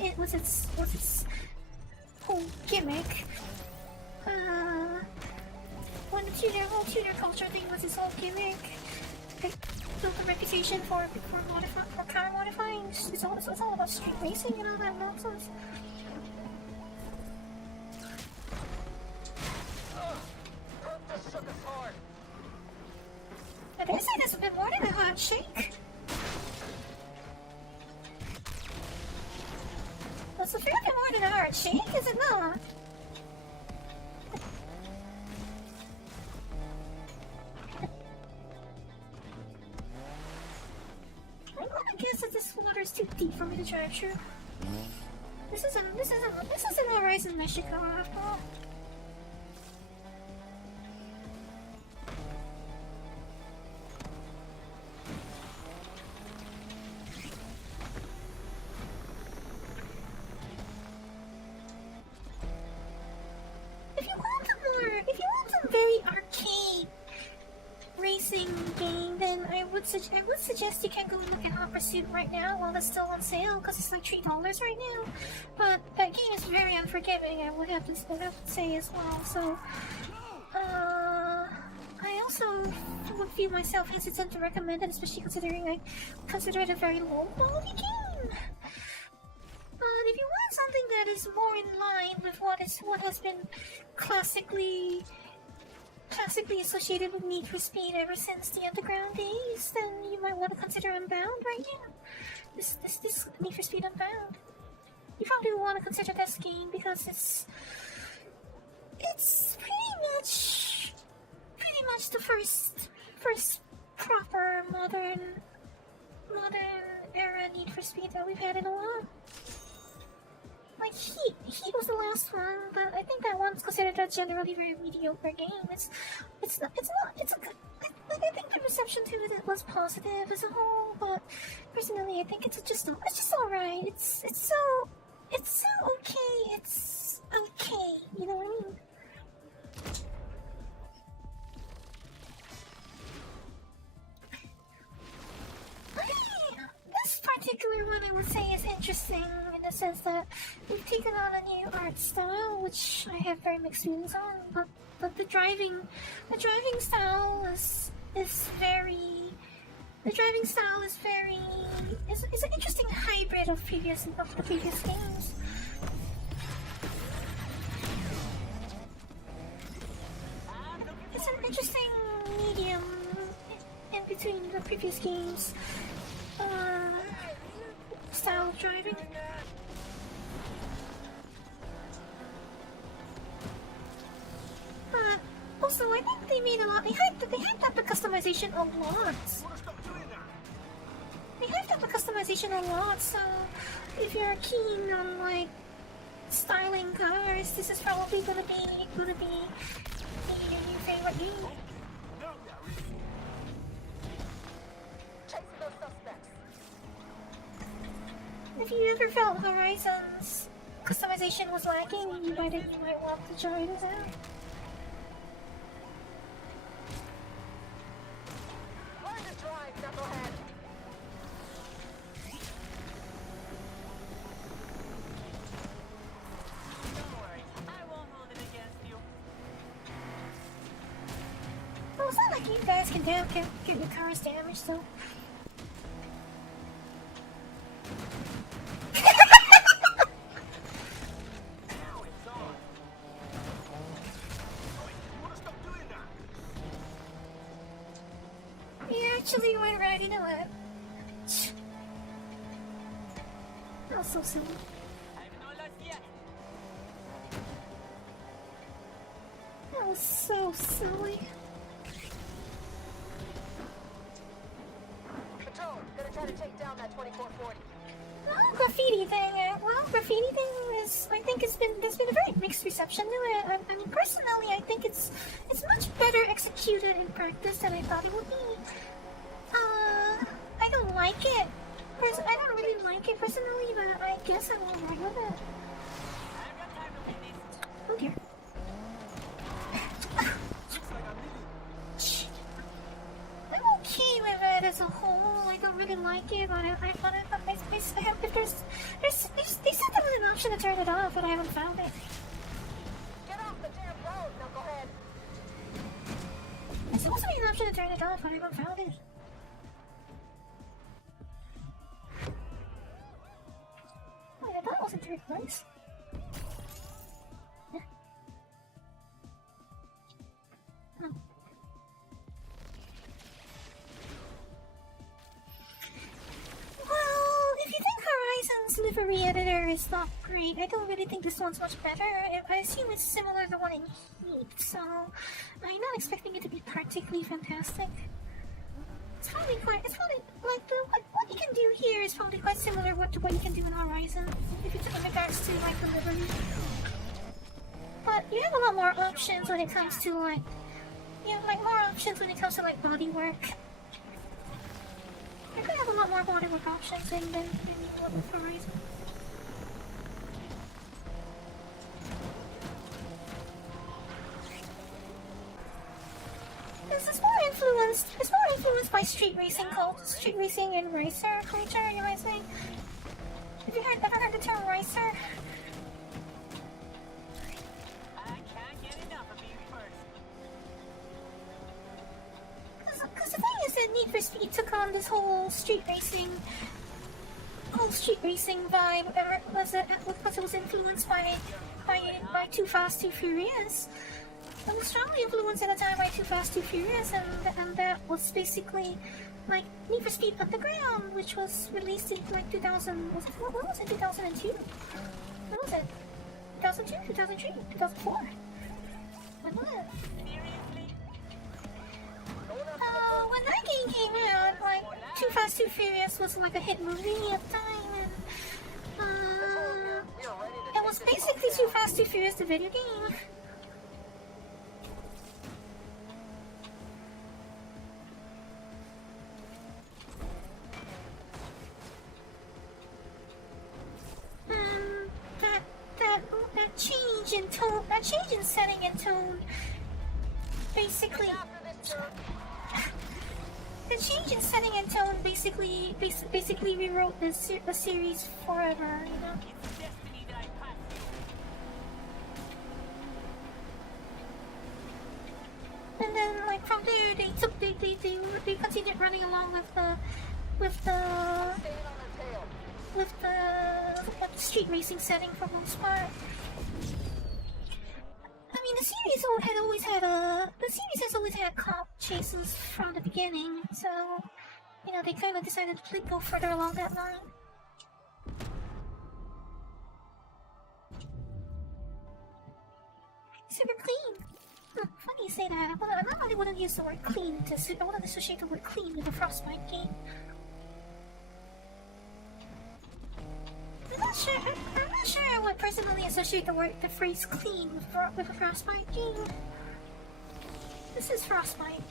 whole gimmick. When the whole tuner culture thing was its whole gimmick, it built a reputation for car modifying. It's all about street racing and all that nonsense. I dare say that's a bit more than a hard shake. That's a fair bit more than a hard shake, is it not? I guess that this water is too deep for me to drive through. This isn't Horizon Mexico after all. If you want a very arcade racing game, then I would suggest you can go and look at Hot Pursuit right now while it's still on sale, because it's like $3 right now. But that game is very unforgiving, I would have to say as well. So, I also would feel myself hesitant to recommend it, especially considering I consider it a very low quality game. But if you want something that is more in line with what has been classically associated with Need for Speed ever since the underground days, then you might want to consider Unbound right now. This Need for Speed Unbound. You probably want to consider this game because it's pretty much the first proper modern era Need for Speed that we've had in a while. Like Heat was the last one, but I think that one's considered a generally very mediocre game. It's a good. I think the reception to it was positive as a whole, but personally I think it's just alright. It's so okay. It's okay. You know what I mean? This particular one I would say is interesting in the sense that we've taken on a new art style, which I have very mixed feelings on. But the driving style is an interesting hybrid of the previous games. It's an interesting medium in between the previous games. Style of driving. But also, I think they made a lot. They hyped up the customization a lot. They hyped up the customization a lot. So, if you're keen on like styling cars, this is probably gonna be your new favorite game. If you ever felt Horizon's customization was lacking, you might want to try this out. Learn to drive, knucklehead. Don't worry, I won't hold it against you. Well, it's not like you guys can get your cars damaged, so. actually went right into it. That was so silly. That was so silly. Patrol, gonna try to take down that 2440. Well, graffiti thing. Graffiti thing is. I think there's been a very mixed reception to it. I mean, personally, I think it's much better executed in practice than I thought it would be. I don't like it. I don't really like it personally, but I guess I'm alright with it. Oh dear. I'm okay with it as a whole. I don't really like it, but they said there was an option to turn it off, but I haven't found it. Get off the damn road, knucklehead! There's supposed to be an option to turn it off, but I haven't found it. Oh, I thought it wasn't turned nice. Yeah. Oh. Well, if you think Horizon's livery editor is not great, I don't really think this one's much better. I assume it's similar to the one in Heat, so I'm not expecting it to be particularly fantastic. It's probably like what you can do here is probably quite similar to what you can do in Horizon, if it's in regards to like the livery. But you have a lot more options when it comes to like, more options when it comes to like bodywork. You're gonna have a lot more bodywork options than you would with Horizon. It's more influenced by street racing called Street Racing and Racer culture, you might say. Have you ever heard the term racer? I can't get enough of you first. Because the thing is that Need for Speed took on this whole street racing vibe because it was influenced by Too Fast, Too Furious. It was strongly influenced at the time by Too Fast, Too Furious, and that was basically like Need for Speed Underground, which was released in like 2000. What was it? 2002? What was it? 2002, 2003, 2004. When was it? When that game came out, like Too Fast, Too Furious was like a hit movie at the time, and it was basically Too Fast, Too Furious, the video game. That change in setting and tone, basically. The change in setting and tone basically rewrote the series forever, you know. And then, like from there, they continued running along with the street racing setting for the most part. I mean, the series has always had cop chases from the beginning, so you know they kind of decided to go further along that line. Super clean. Funny you say that. I normally wouldn't use the word clean I wouldn't associate the word clean with a Frostbite game. I'm not sure I would personally associate the phrase clean with a Frostbite game. This is Frostbite.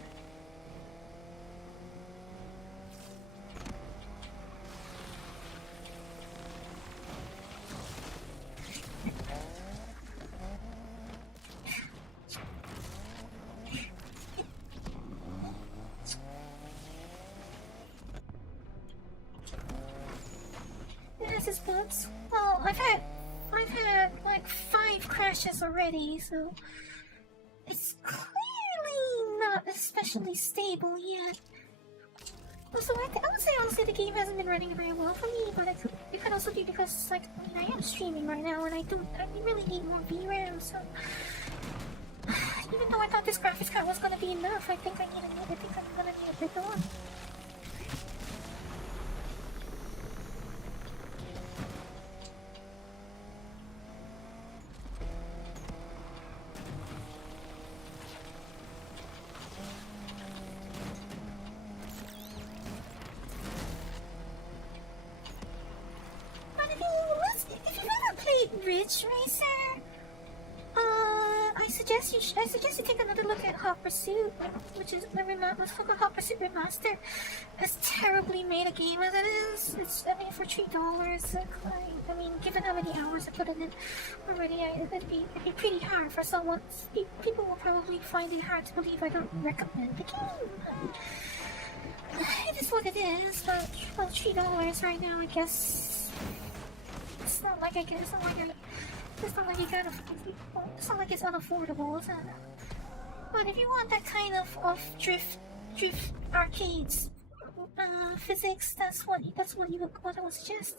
This is books. Well, I've had like 5 crashes already, so it's clearly not especially stable yet. Also, I would say honestly the game hasn't been running very well for me, but it could also be because like I am streaming right now and I really need more VRAM, so even though I thought this graphics card was gonna be enough. I think I'm gonna need a bigger one. But if you've ever played Ridge Racer, I suggest you take another look at Hot Pursuit, which is Hot Pursuit Remastered. As terribly made a game as it is, I mean, for $3, I mean, given how many hours I put in it already, it'd be pretty hard for someone. People will probably find it hard to believe I don't recommend the game. It is what it is, but well, $3 right now, I guess. It's not like it's not like it's unaffordable, is it? But if you want that kind of drift arcades physics, that's what I would suggest.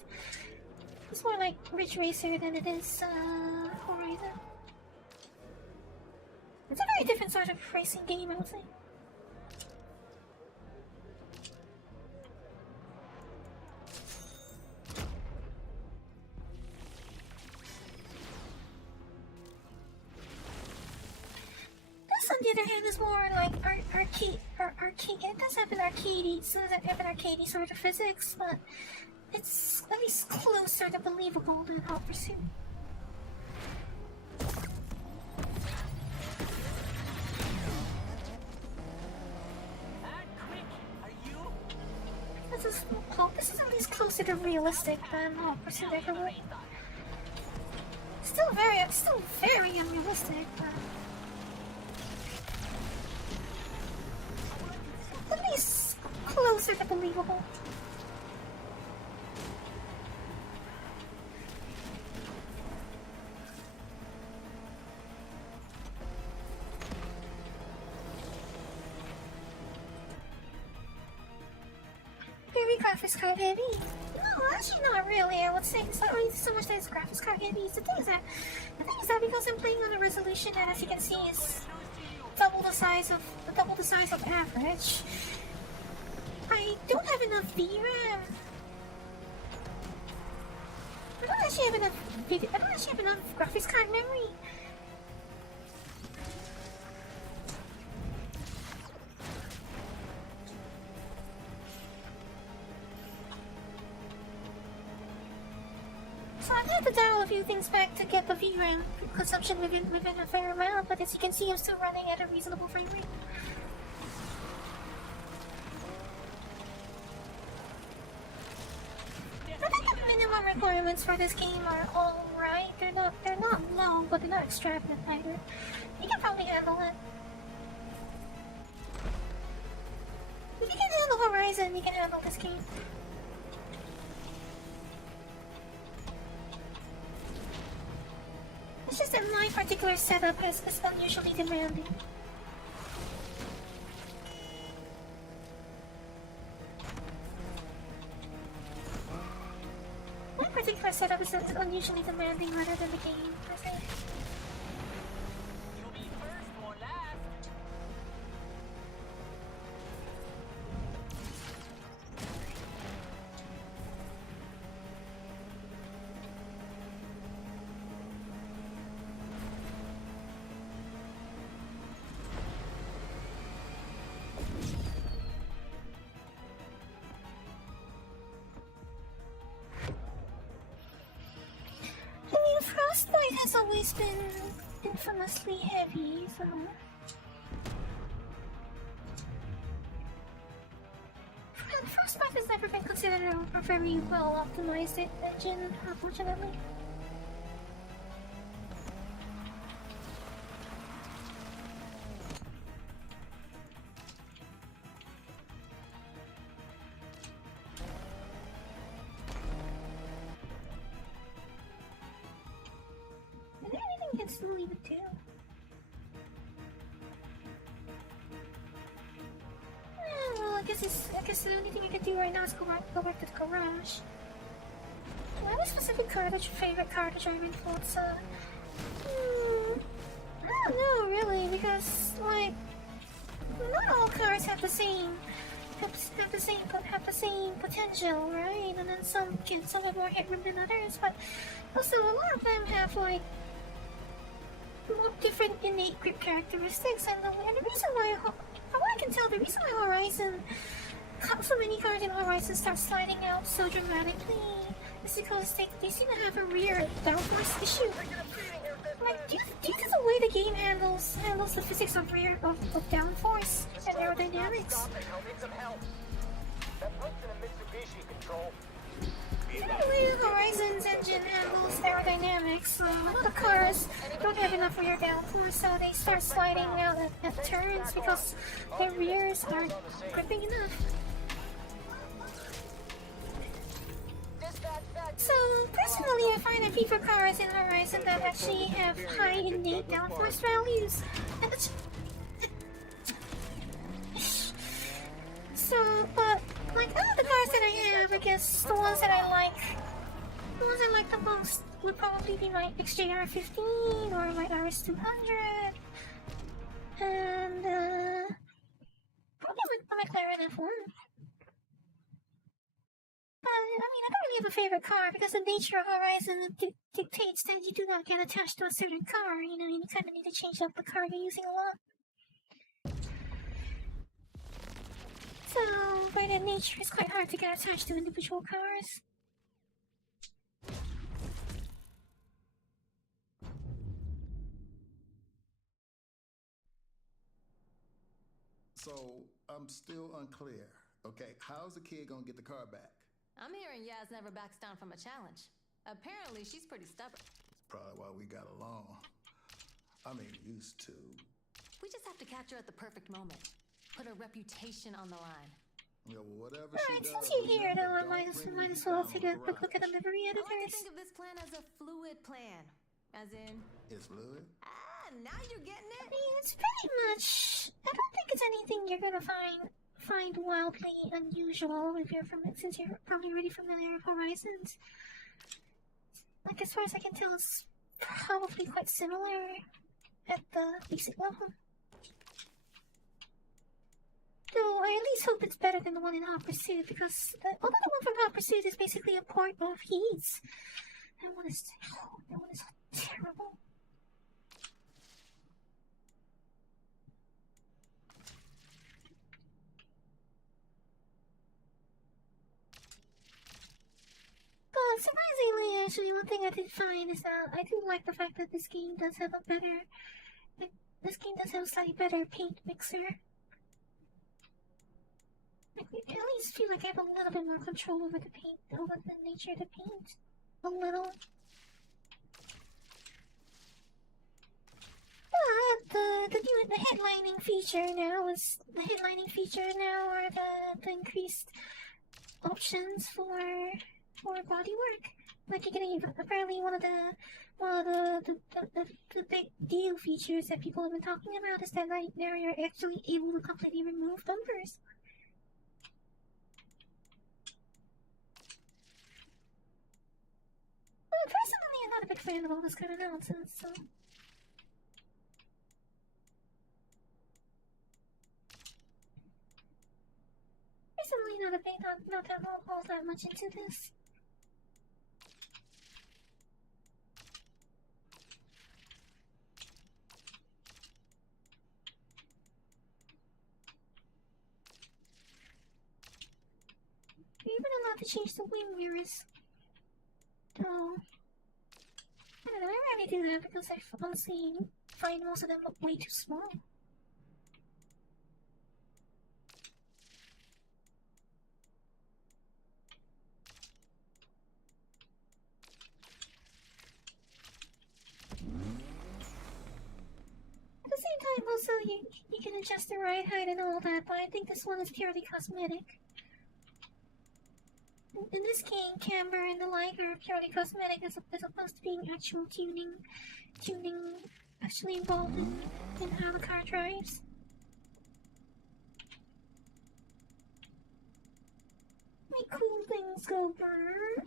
It's more like Ridge Racer than it is Horizon. It's a very different sort of racing game, I would say. On the other hand, is more like arcade. It does have an arcadey, sort of physics, but it's at least closer to believable than Hot Pursuit. This is at least closer to realistic than Hot Pursuit ever would. Still very unrealistic, but at least closer to believable. Very graphics card heavy. No, actually not really. I would say it's not really so much that it's graphics card heavy. The thing is that because I'm playing on a resolution that, as you can see, is double the size of average. I don't have enough VRAM. I don't actually have enough graphics card memory. So I've had to dial a few things back to get the VRAM consumption within a fair amount, but as you can see, I'm still running at a reasonable frame rate. I think the minimum requirements for this game are alright. They're not low, but they're not extravagant either. You can probably handle it. If you can handle Horizon, you can handle this game. It's just that my particular setup is unusually demanding. My particular setup is unusually demanding rather than the game, per se. You'll be first or last. I mean, Frostbite has always been infamously heavy, so... Frostbite has never been considered a very well-optimized engine, unfortunately. And everything can still leave it too. Well, I guess the only thing we can do right now is go back to the garage. Do I have a specific favorite cartridge I even thought, I don't know, really, because, like, cars have the same potential, right? And then some have more headroom than others, but also a lot of them have like more different innate grip characteristics. And the reason why, from what I can tell, the reason why Horizon, so many cars in Horizon start sliding out so dramatically is because they seem to have a rear downforce issue. Like, due to the way the game handles the physics of downforce and aerodynamics. Due to the way Horizon's engine handles aerodynamics, a lot of cars don't have enough rear downforce, so they start sliding out at turns because their rears aren't gripping enough. So, personally, I find that FIFA cars in Horizon that actually have high innate downforce values. So, but, like, out of the cars that I have, I guess the ones that I like the most would probably be my XJR15 or my RS200. And, probably my McLaren F1. I mean, I don't really have a favorite car because the nature of Horizon dictates that you do not get attached to a certain car. You know, you kind of need to change up the car you're using a lot. So, by that nature, it's quite hard to get attached to individual cars. So, I'm still unclear. Okay, how's the kid gonna get the car back? I'm hearing Yaz never backs down from a challenge. Apparently, she's pretty stubborn. That's probably why we got along. I mean, used to. We just have to catch her at the perfect moment. Put her reputation on the line. Yeah, well, whatever Alright, she since does, you're here, though, I might as well take a quick look at the livery I editors. like to think of this plan as a fluid plan. As in... It's fluid? Now you're getting it? I mean, it's pretty much... I don't think it's anything you're gonna find wildly unusual since you're probably already familiar with Horizons. Like, as far as I can tell, it's probably quite similar at the basic level. Though I at least hope it's better than the one in Hot Pursuit, because although the one from Hot Pursuit is basically a port of Heats, that one is terrible. But surprisingly, actually, one thing I did find is that I do like the fact that this game does have a slightly better paint mixer. I at least feel like I have a little bit more control over the paint, over the nature of the paint. A little. But the headlining feature now are the increased options for bodywork. Like you're getting apparently one of the big deal features that people have been talking about is that right now you're actually able to completely remove bumpers. But personally, I'm not a big fan of all this kind of nonsense, so. Personally, not that all that much into this. You're even allowed to change the wing mirrors. So, I don't know, I rarely do that because I honestly find most of them look way too small. At the same time, also, you can adjust the ride height and all that, but I think this one is purely cosmetic. In this game, camber and the like are purely cosmetic as opposed to being actual tuning actually involved in how the car drives. Make cool things go brrr.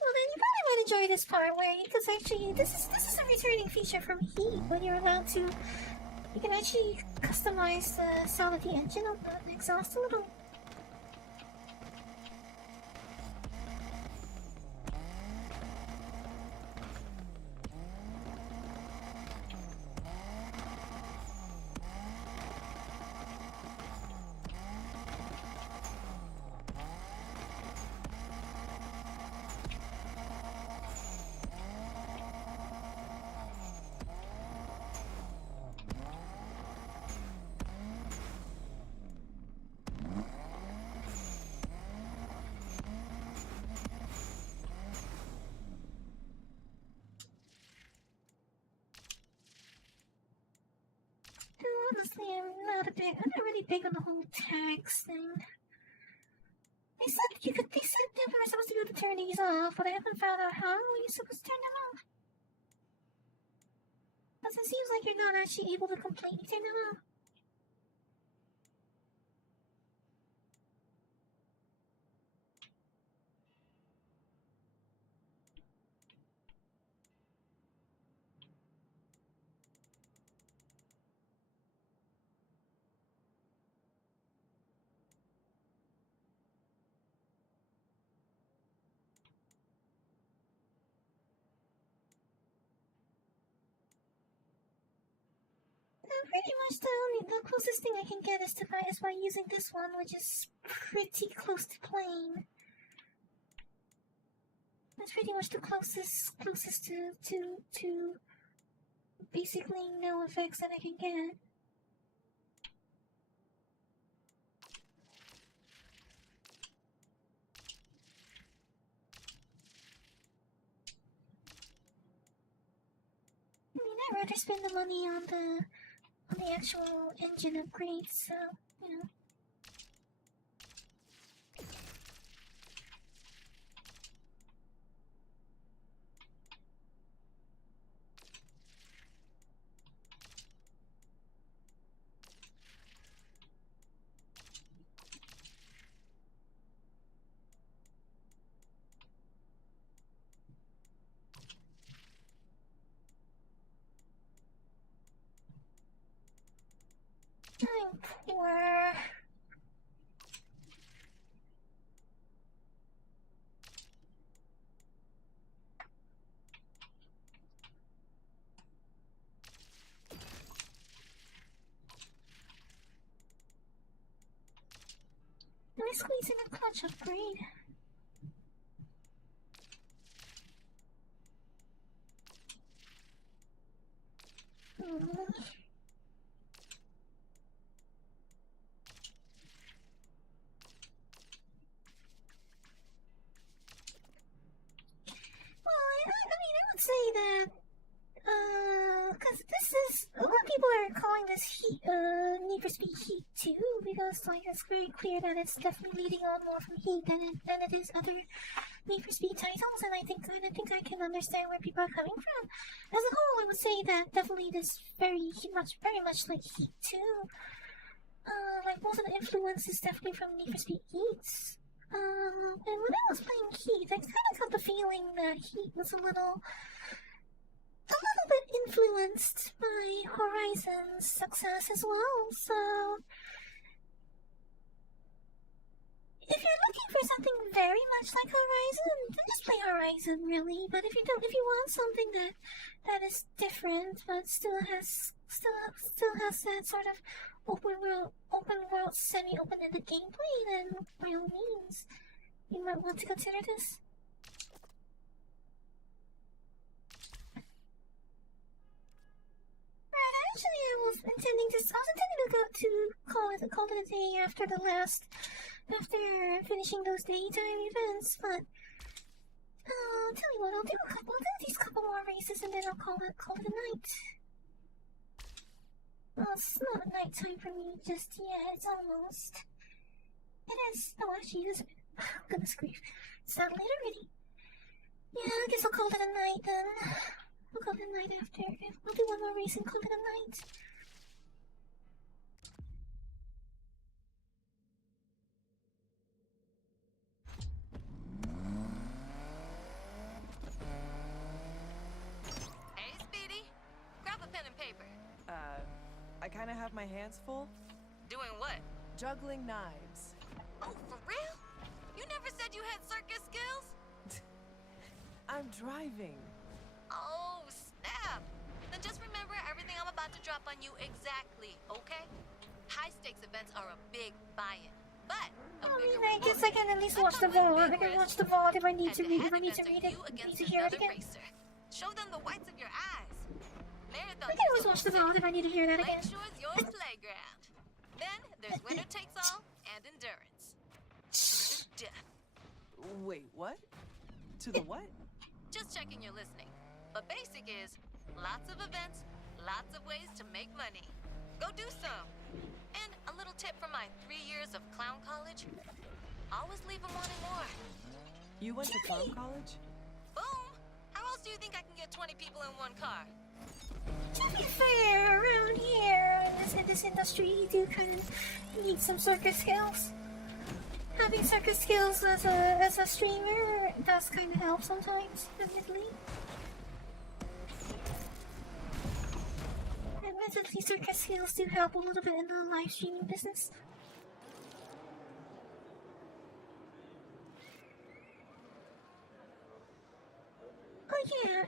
Well then, you probably might enjoy this part where, because actually, this is a returning feature from Heat, when you're allowed to You can actually customize the sound of the engine of the exhaust a little. Honestly, I'm not really big on the whole tags thing. They said they were supposed to be able to turn these off, but I haven't found out how you're supposed to turn them off. Because it seems like you're not actually able to completely turn them off. Pretty much the closest thing I can get is by using this one, which is pretty close to plain. That's pretty much the closest to basically no effects that I can get. I mean, I'd rather spend the money on the actual engine upgrades, so, you know. I'm poor. Let me squeeze in a clutch upgrade. I would say that, because this is, a lot of people are calling this Need for Speed Heat 2, because, like, it's very clear that it's definitely leading on more from Heat than it is other Need for Speed titles, and I think I can understand where people are coming from. As a whole, I would say that definitely it is very much like Heat 2. Like, most of the influence is definitely from Need for Speed Heats. And when I was playing Heat, I kind of got the feeling that Heat was a little bit influenced by Horizon's success as well, so if you're looking for something very much like Horizon, then just play Horizon, really. But if you want something that is different but still has that sort of open world semi-open-ended gameplay, then by all means, you might want to consider this. Actually, I was intending to go to call it a day after finishing those daytime events, but I'll tell you what, I'll do these couple more races and then I'll call it a night. Well, it's not nighttime for me just yet, it's almost. It is. Oh, actually, it is. Goodness grief. It's not late already. Yeah, I guess I'll call it a night then. I'll call it a night after. I'll do one more race and call it a night. Hey, Speedy. Grab a pen and paper. I my hands full. Doing what? Juggling knives. Oh, for real? You never said you had circus skills? I'm driving. Oh, snap. Then just remember everything I'm about to drop on you exactly, okay? High-stakes events are a big buy-in, but I mean, I guess I can at least watch the VOD. I can watch the VOD if I need to read it. I need to hear it again. Show them the whites of your eyes. I can always watch the VOD if I need to hear that again. Lakshore's your playground. Then there's winner takes all and endurance. To the death. Wait, what? To the what? Just checking you're listening. But basic is lots of events, lots of ways to make money. Go do some. And a little tip from my 3 years of clown college. Always leave them wanting more. You went to clown college? Boom! How else do you think I can get 20 people in one car? To be fair, around here, in this industry, you do kind of need some circus skills. Having circus skills as a streamer does kind of help sometimes, admittedly. Admittedly, circus skills do help a little bit in the live streaming business. Oh yeah,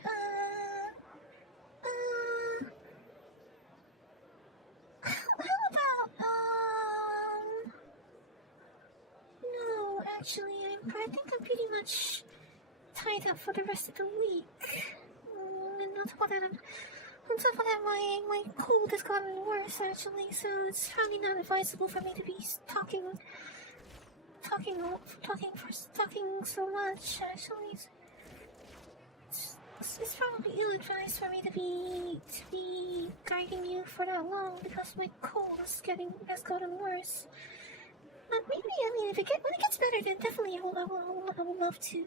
how about, no, actually, I think I'm pretty much tied up for the rest of the week. And on top of that, my cold has gotten worse, actually, so it's probably not advisable for me to be talking so much, actually. It's probably ill-advised for me to be guiding you for that long because my cold has gotten worse. But maybe, I mean, when it gets better, then definitely I would love to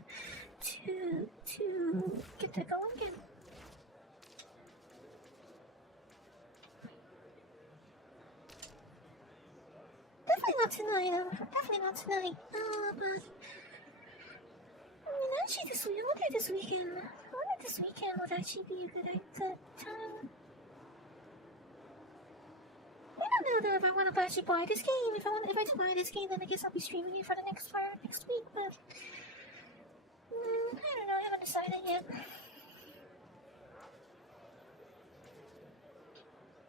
get that going again. Definitely not tonight. Definitely not tonight. But I mean, actually, this weekend would actually be a good time. I don't know though if I want to actually buy this game. If I do buy this game, then I guess I'll be streaming it for the next week. But I don't know. I haven't decided yet.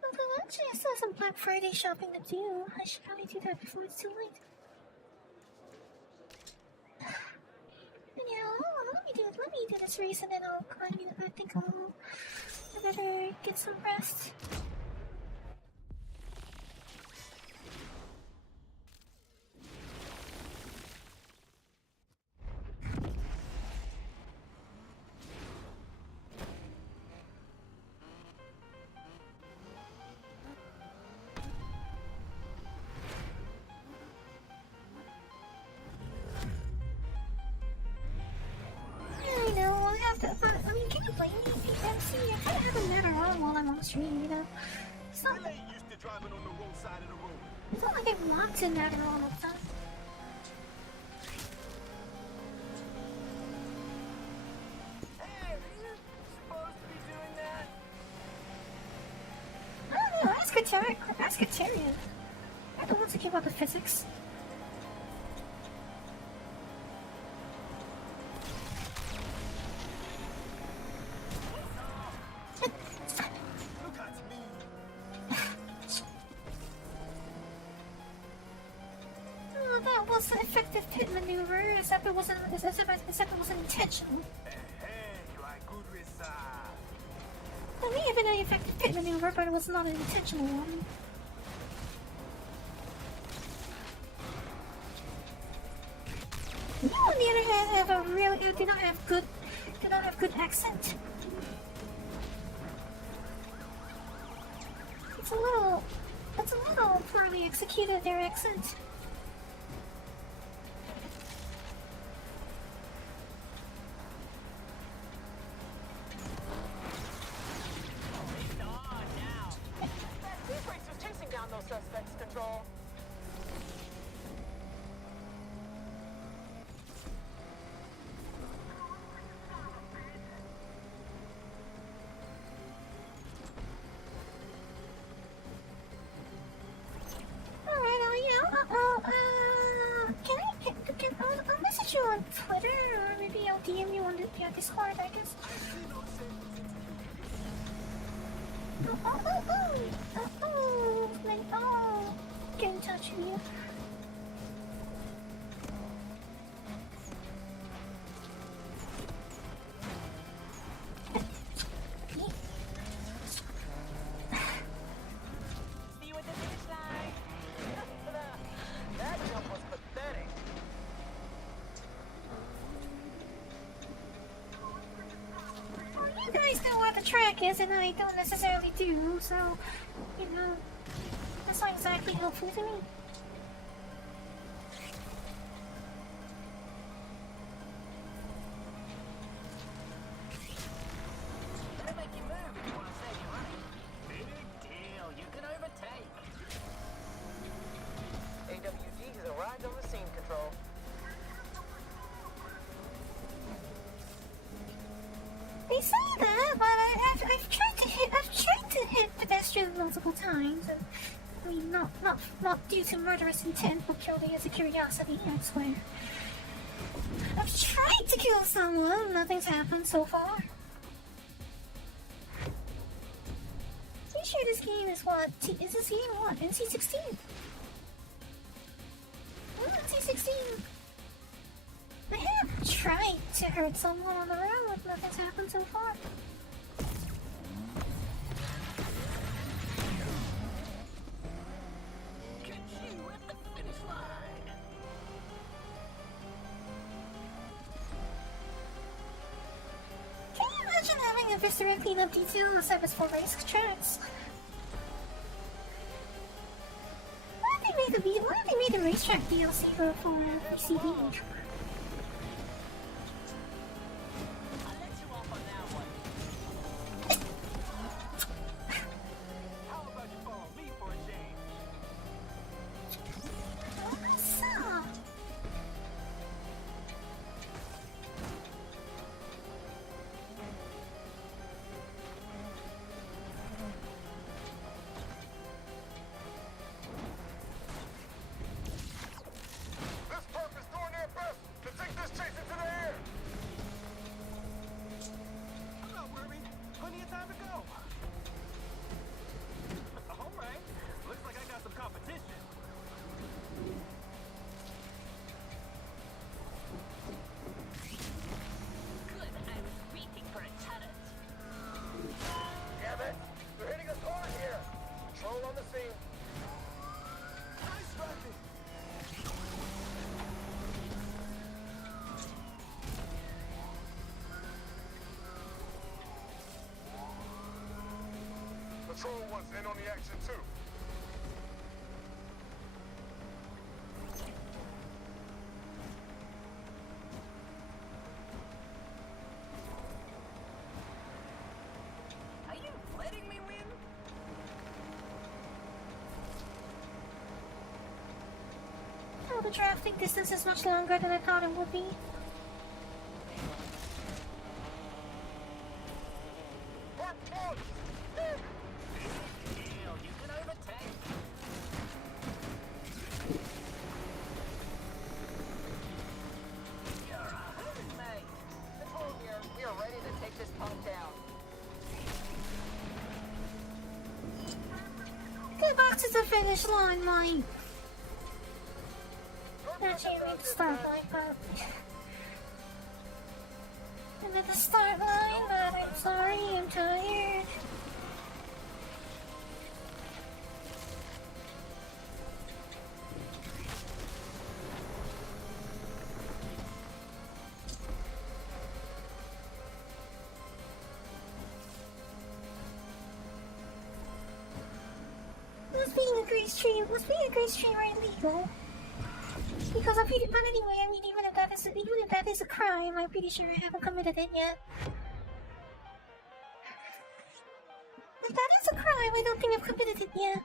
Although actually, I still have some Black Friday shopping to do. I should probably do that before it's too late. Yeah, let me do this race and then I think I better get some rest. Stream, you know. It's not like I'm locked in that all the time. Hey, are you supposed to be doing that? I don't know, ask Criterion. They're the ones who came up with physics. Effective pit maneuver, except it wasn't intentional. It may have been an effective pit maneuver, but it was not an intentional one. You, on the other hand, do not have good accent. It's a little poorly executed, their accent. you on Twitter, or maybe I'll DM you on Discord, I guess. Get in touch with you. See you at the finish line. That jump was pathetic. You guys know what the track is, and I don't necessarily do, so, you know, that's not exactly helpful to me. Better make you move if you want to save your money. Big deal. You can overtake. AWD has arrived on the scene, Control. They say that, but I've tried to hit pedestrians multiple times, and I mean, not due to murderous intent, but purely as a curiosity, I swear. I've tried to kill someone, nothing's happened so far. Are you sure this game is what? Is this game what? NC-16? NC-16. I have tried to hurt someone on the road, nothing's happened so far. Catch you at the finish line. Can you imagine having a visceral cleanup detail on the surface for race tracks? Why have they made the racetrack DLC for PCB? Patrol wants in on the action too. Are you letting me win? Oh, the drafting distance is much longer than I thought it would be. To the finish line, Mike. Actually, I mean the start line, but I'm at the start line, but I'm sorry, I'm tired. Was being a grease tree right illegal? Because I'm pretty, but anyway, I mean, even if that is a crime, I'm pretty sure I haven't committed it yet. If that is a crime, I don't think I've committed it yet.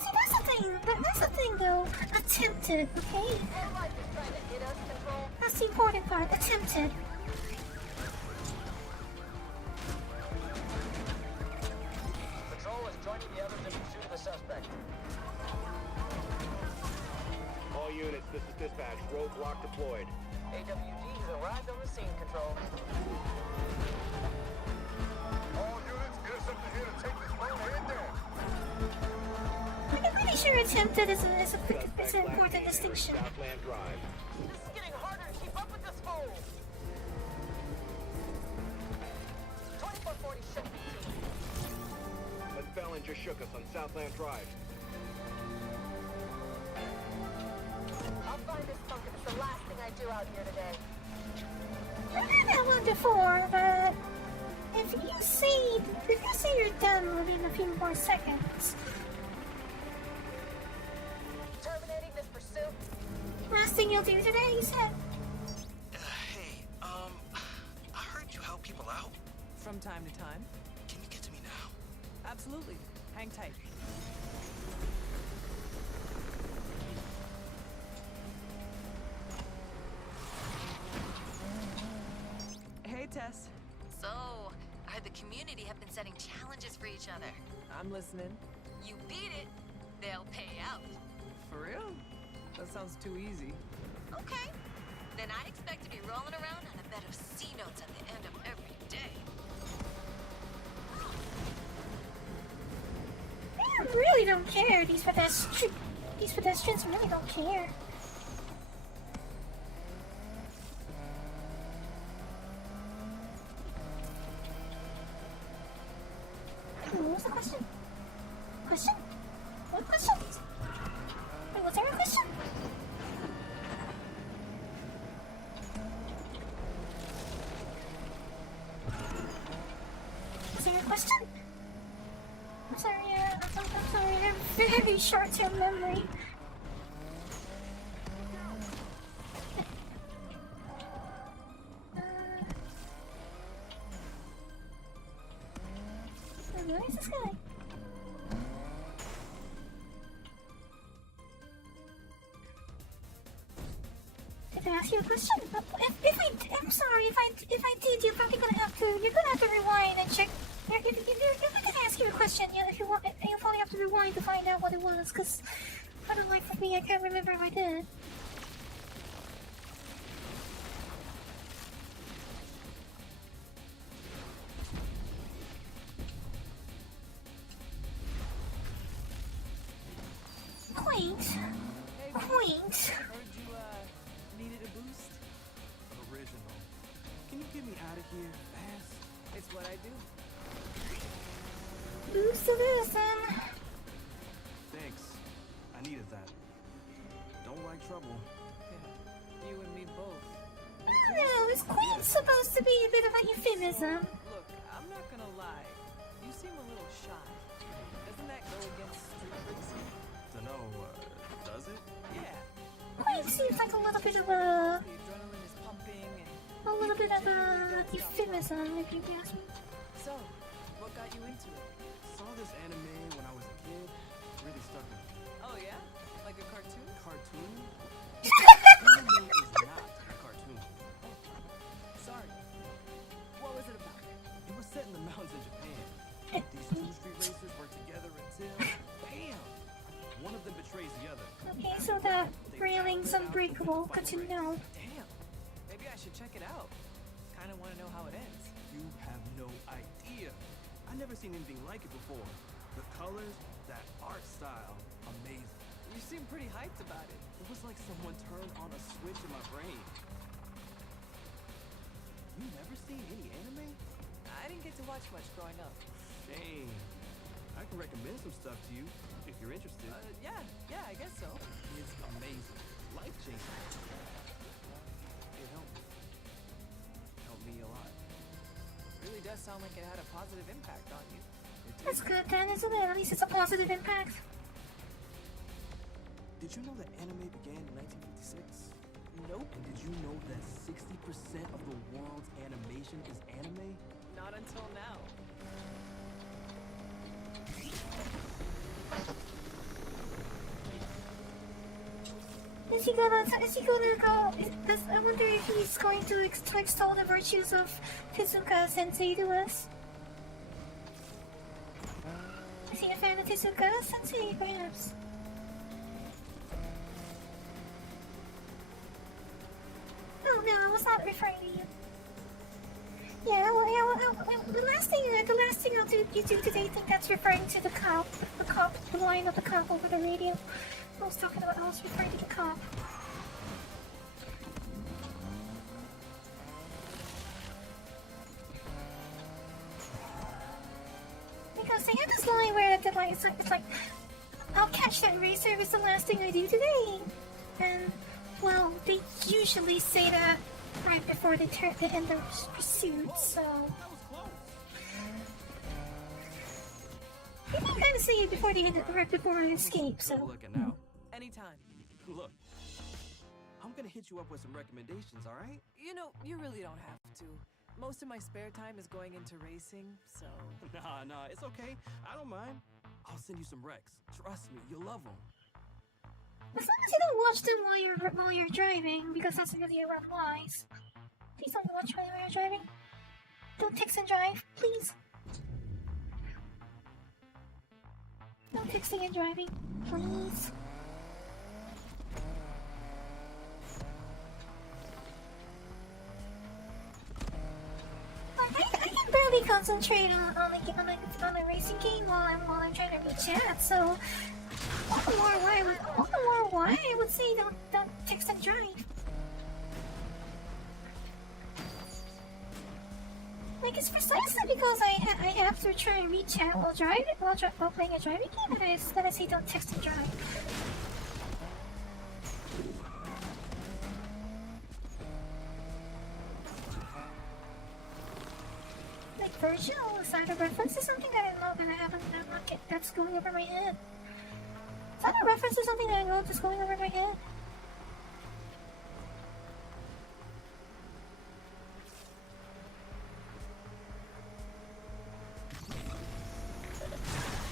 See, that's the thing. That's the thing, though. Attempted, okay? That's the important part. Attempted. Patrol. All units, interceptor here to take this road head down. I'm pretty sure attempted is an important distinction. Southland Drive. This is getting harder to keep up with this fool. 2440 shook me. A felon just shook us on Southland Drive. I'll find this punk if it's the last thing I do out here today. I had that one before, but if you say you're done within a few more seconds. Terminating this pursuit. Last thing you'll do today, you said? Hey, I heard you help people out. From time to time. Can you get to me now? Absolutely. Hang tight. Hey, Tess. So, I heard the community have been setting challenges for each other. I'm listening. You beat it, they'll pay out. For real? That sounds too easy. Okay. Then I'd expect to be rolling around on a bed of C notes at the end of every day. I really don't care. These pedestrians really don't care. What was the question? Question? What question? Wait, was there a question? Was there a question? I'm sorry, I'm sorry, I have very short-term memory. Where is this guy? Did I ask you a question? I'm sorry, if I did, you're probably gonna have to rewind and check. If I can ask you a question, if you want, you'll probably have to rewind to find out what it was, because for the life of me, I can't remember if I did. Quaint. Heard you, needed a boost? Original. Can you get me out of here fast? It's what I do. Boost to this, then. Thanks. I needed that. Don't like trouble. Yeah, you and me both. No, is quaint supposed to be a bit of a euphemism? Look, I'm not gonna lie. You seem a little shy. Doesn't that go against street racing? Dunno, does it? Yeah. Quaint seems like a little bit of a... The adrenaline is pumping and... A little bit of a euphemism, if you ask me. So, what got you into it? Saw this anime when I was a kid. Really stuck with me. Oh yeah? Like a cartoon? Cartoon? Anime is not a cartoon. Sorry. What was it about? It was set in the mountains in Japan. These two street racers work together until, bam! One of them betrays the other. Okay, so the railing's unbreakable. Good to know. Damn. Maybe I should check it out. Kinda wanna know how it ends. You have no idea. I've never seen anything like it before. The colors, that art style, amazing. You seem pretty hyped about it. It was like someone turned on a switch in my brain. You never seen any anime? I didn't get to watch much growing up. Shame. I can recommend some stuff to you if you're interested. Yeah, I guess so. It's amazing. Life-changing. It helped me. Helped me a lot. Really does sound like it had a positive impact on you. That's good then, isn't it? At least it's a positive impact. Did you know that anime began in 1956? Nope. And did you know that 60% of the world's animation is anime? Not until now. Is he gonna go? I wonder if he's going to extol the virtues of Tezuka Sensei to us. Is he a fan of Tezuka Sensei, perhaps? Oh no, I was not referring to you. the last thing I'll do today, I think that's referring to the cop, the line of the cop over the radio. I was referring to the cop. Because they have this line where it's like, I'll catch that racer, it's the last thing I do today. And, well, they usually say that right before they end their pursuit, so... They can kind of say it before they end it, right before they escape, so... Looking out. Anytime. Look, I'm gonna hit you up with some recommendations, alright? You know, you really don't have to. Most of my spare time is going into racing, so... Nah, it's okay. I don't mind. I'll send you some recs. Trust me, you'll love them. As long as you don't watch them while you're driving, because that's really wise. Please don't watch while you're driving. Don't text and drive, please. No texting and driving, please. I can barely concentrate on a racing game while I'm trying to reach chat, so all the more why I would say don't text and drive. Like, it's precisely because I have to try and reach chat while playing a driving game that I say don't text and drive. Like Virgil, side of reference is something that I know that I'm not get that's going over my head. Side of reference is something that I know that's going over my head.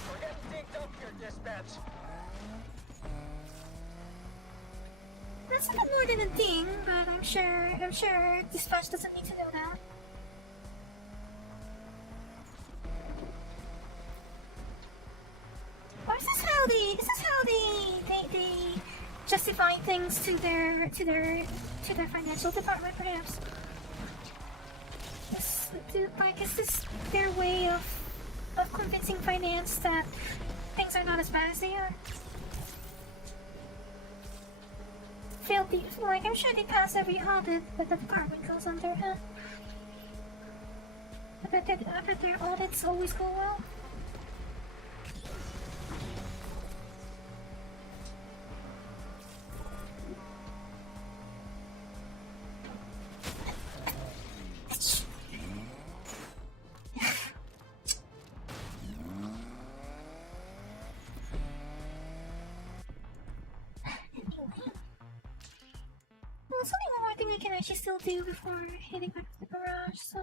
We're getting digged up here, dispatch. That's not more than a ding, but I'm sure dispatch doesn't need to know that. Or is this how they justify things to their financial department, perhaps? Is this their way of convincing finance that things are not as bad as they are? Like, I'm sure they pass every audit that the department goes under, huh? I bet their audits always go well. There's only one more thing I can actually still do before heading back to the garage, so...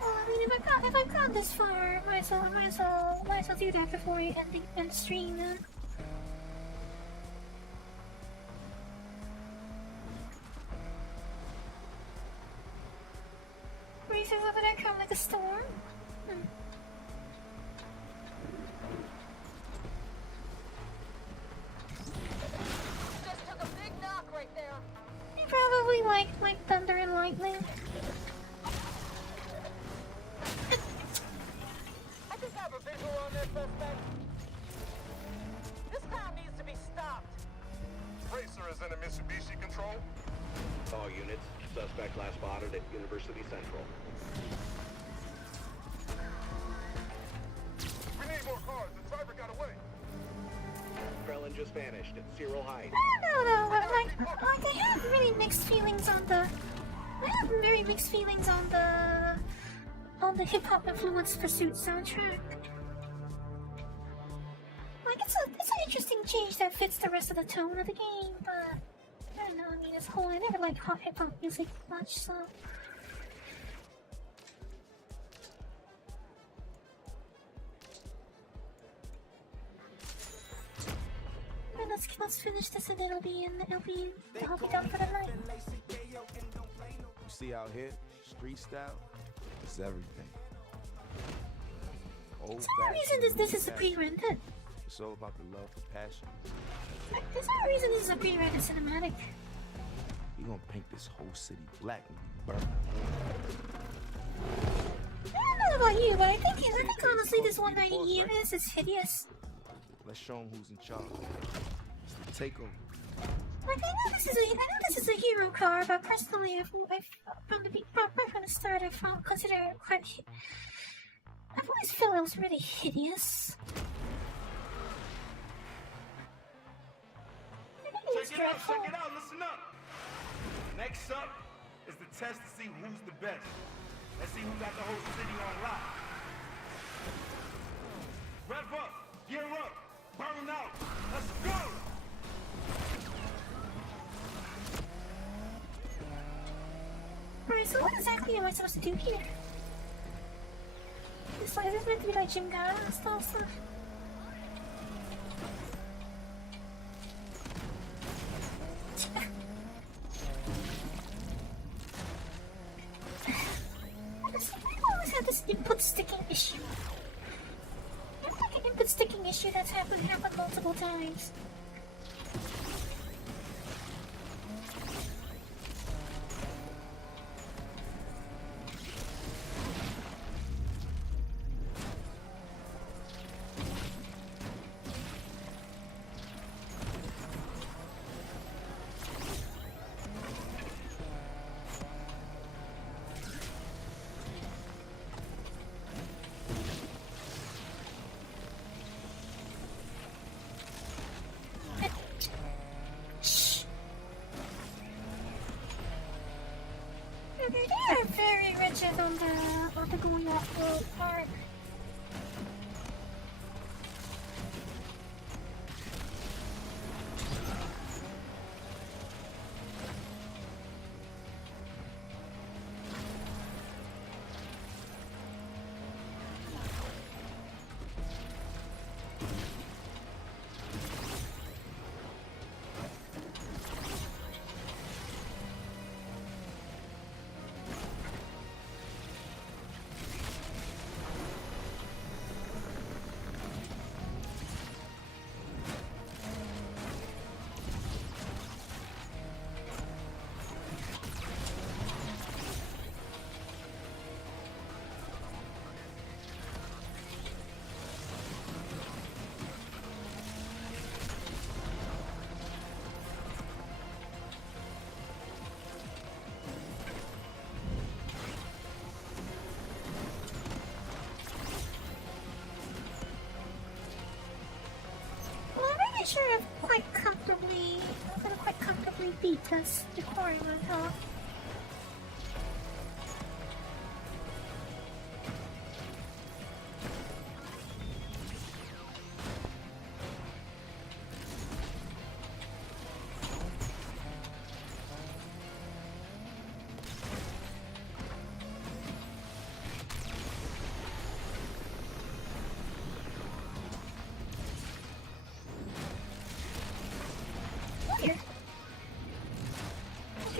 Well, I mean, if I've gone this far, might as well do that before we end stream then. Racers over there come like a storm? Just took a big knock right there. They probably like thunder and lightning. I think I have a visual on this suspect. This car needs to be stopped. Racer is in a Mitsubishi control. All units, suspect last spotted at University Central. We need more cars. The driver got away. Felon just vanished at Cyril Heights. No, like I have really mixed feelings on the... I have very mixed feelings on the hip-hop influenced Pursuit soundtrack. Like, it's an interesting change that fits the rest of the tone of the game, but... I don't know, I mean, as a whole, I never liked hip-hop music much, so... Let's finish this and then I'll be done for the night. You see out here, street style, it's everything. There's no reason this is a pre-rented. It's all about the love for passion. There's no reason this is a pre-rented cinematic. We gonna paint this whole city black and burn. about you, but I think honestly this 190 EMS is hideous. Let's show him who's in charge. It's the takeover. Like, I know this is a hero car, but personally, from the start, I've considered it quite. I've always felt it was really hideous. Check it out, listen up. Next up is the test to see who's the best. Let's see who got the whole city on lock. Rev up, gear up, burn out. Let's go! Right, so what exactly am I supposed to do here? Is this meant to be like Gymkhana and stuff? I always have this input sticking issue. It's like an input sticking issue that's happened multiple times. They are very rigid on the going off-road part. I'm sure I'm gonna quite comfortably beat this requirement, huh?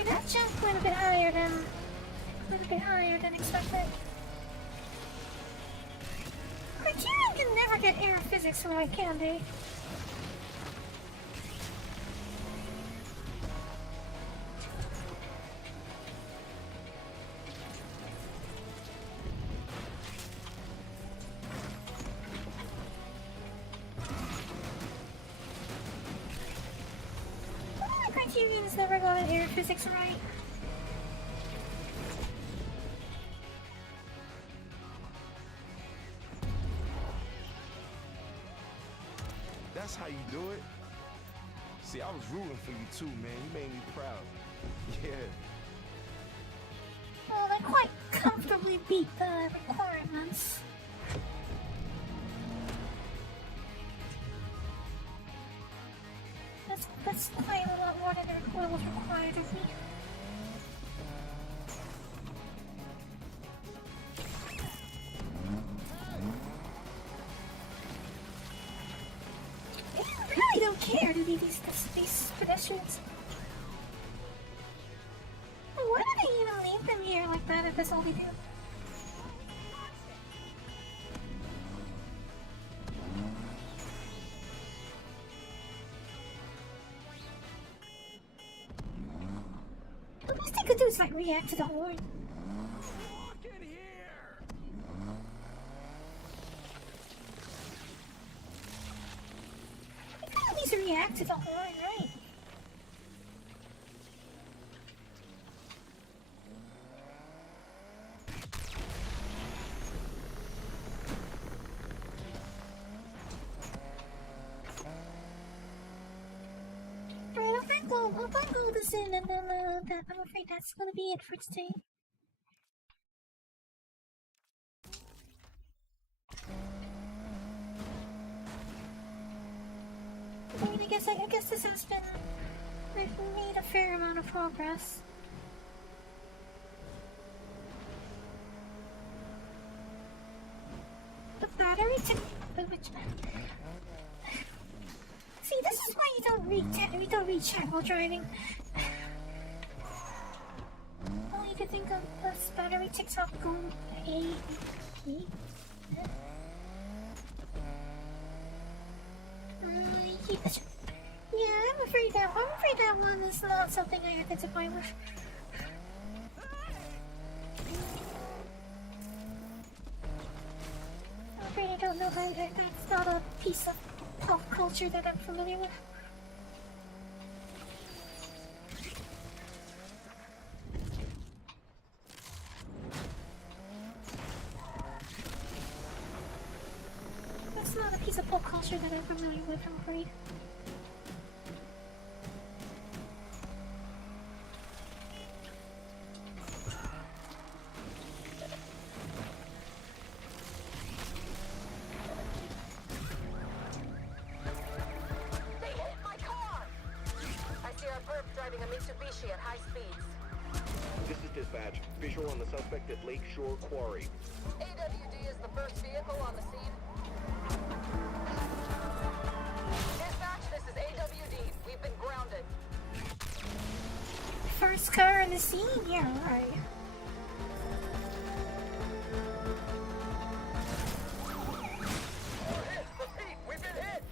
That jump went a bit higher than expected. Criterion can never get air physics right, can they? Criterion's never got air physics right. That's how you do it? See, I was rooting for you too, man. You made me proud. Yeah. Well, they quite comfortably beat the requirements. That's quite a lot more than what was required of me. I really don't care to be these pedestrians. Why do they even leave them here like that if that's all they do? The least they could do is like react to the horn. to react to the horn, right? Alright, I'll go this in, and then I'm afraid that's gonna be it for today. I mean, I guess this has been. We've made a fair amount of progress. The battery took. See, this is why you don't read chat while driving. All you can think of this battery ticks off going yeah, I'm afraid that one is not something I identify with. I'm afraid I don't know how that's not a piece of pop culture that I'm familiar with. That's not a piece of pop culture that I'm familiar with, I'm afraid. At high speeds. This is dispatch. Visual on the suspect at Lakeshore Quarry. AWD is the first vehicle on the scene. Dispatch, this is AWD. We've been grounded. First car on the scene? Yeah, right. We've been hit!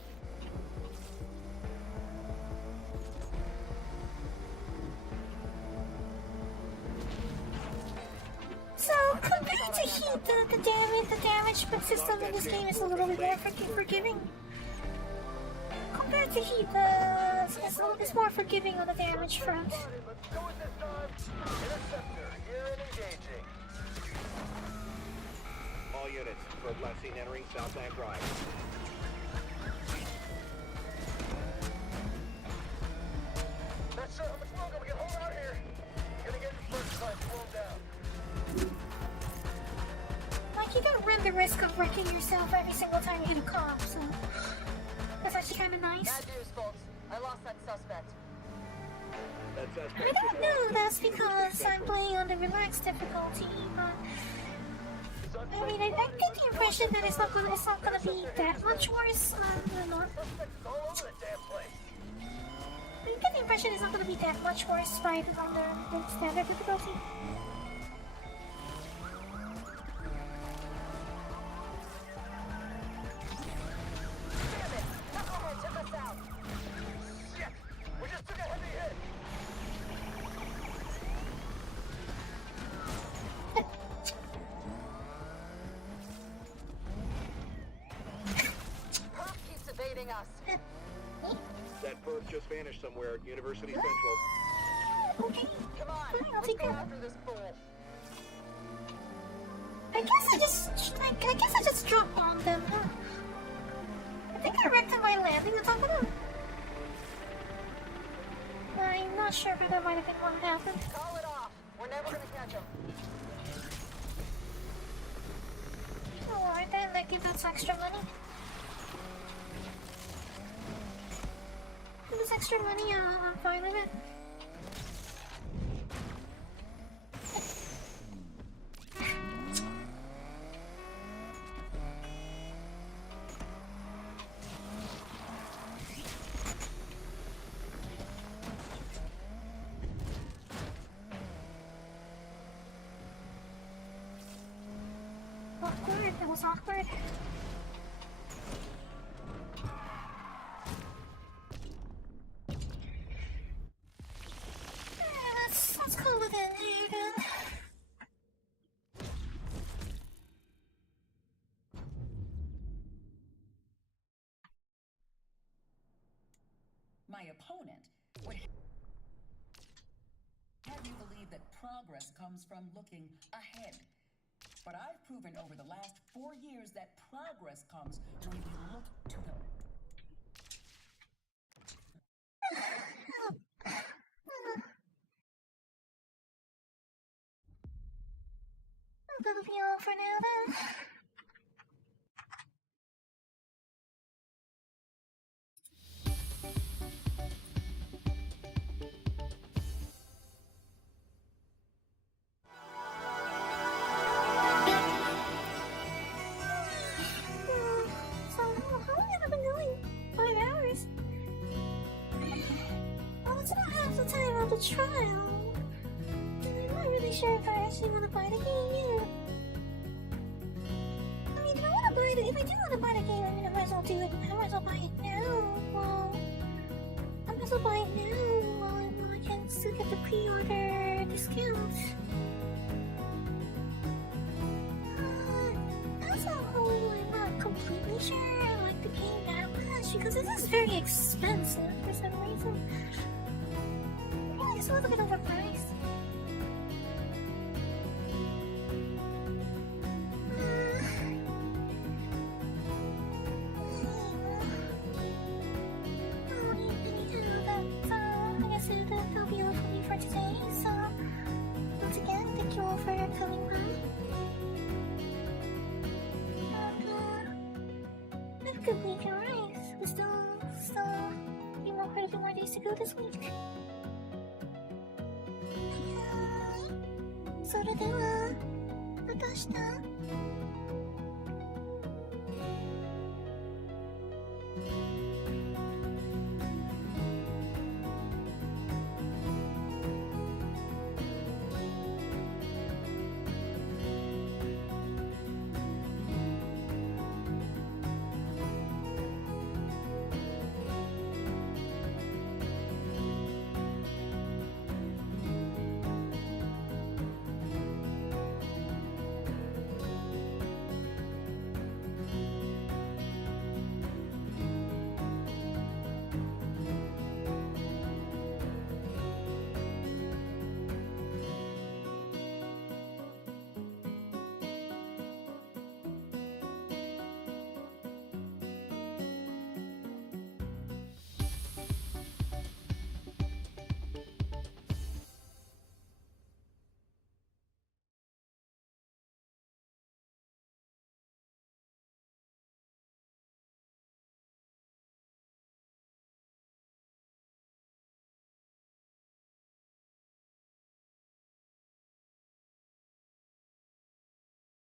So, compared to Heat, the damage system in this game is a little bit more forgiving. Compared to Heat, it's more forgiving on the damage front. All units, road last seen entering Southland Drive. Not sure how much longer we can hold out here. Gonna get this first time slowed down. Like, you don't run the risk of wrecking yourself every single time you hit a cop, so that's actually kind of nice. Bad news, folks. I lost that suspect. I don't know, that's because I'm playing on the relaxed difficulty, but I mean, I get the impression that it's not gonna be that much worse. I get the impression it's not gonna be that much worse by on the standard difficulty. That perp just vanished somewhere at University Central. Okay. Come on, I'll take go it. after this fool. I guess I just drop bombed them. Huh? I think I wrecked my landing on top of them. I'm not sure, but that might have been what happened. Call it off. We're never gonna catch him. Alright then, that gives us extra money. Give us extra money, I'm fine with it. Awkward, that was awkward. Let's call it in here then. my opponent would have you believe that progress comes from looking ahead. But I've proven over the last 4 years that progress comes when you look to the... That'll be all for now then. So how long have I been going? 5 hours? Well, it's about half the time of the trial. I'm not really sure if I actually want to buy the game yet. I mean, if I want to buy if I do want to buy the game, I mean, I might as well do it. I might as well buy it now. Well, I might as well buy it now while I can still get the pre-order discount. As a whole, I'm not completely sure I like the game that much because it is very expensive for some reason. Yeah, it's a little bit overpriced. That'll be all for me for today. So, once again, thank you all for coming by. And have a good week, alright? There's still quite a few more days to go this week. So, それでは、また明日。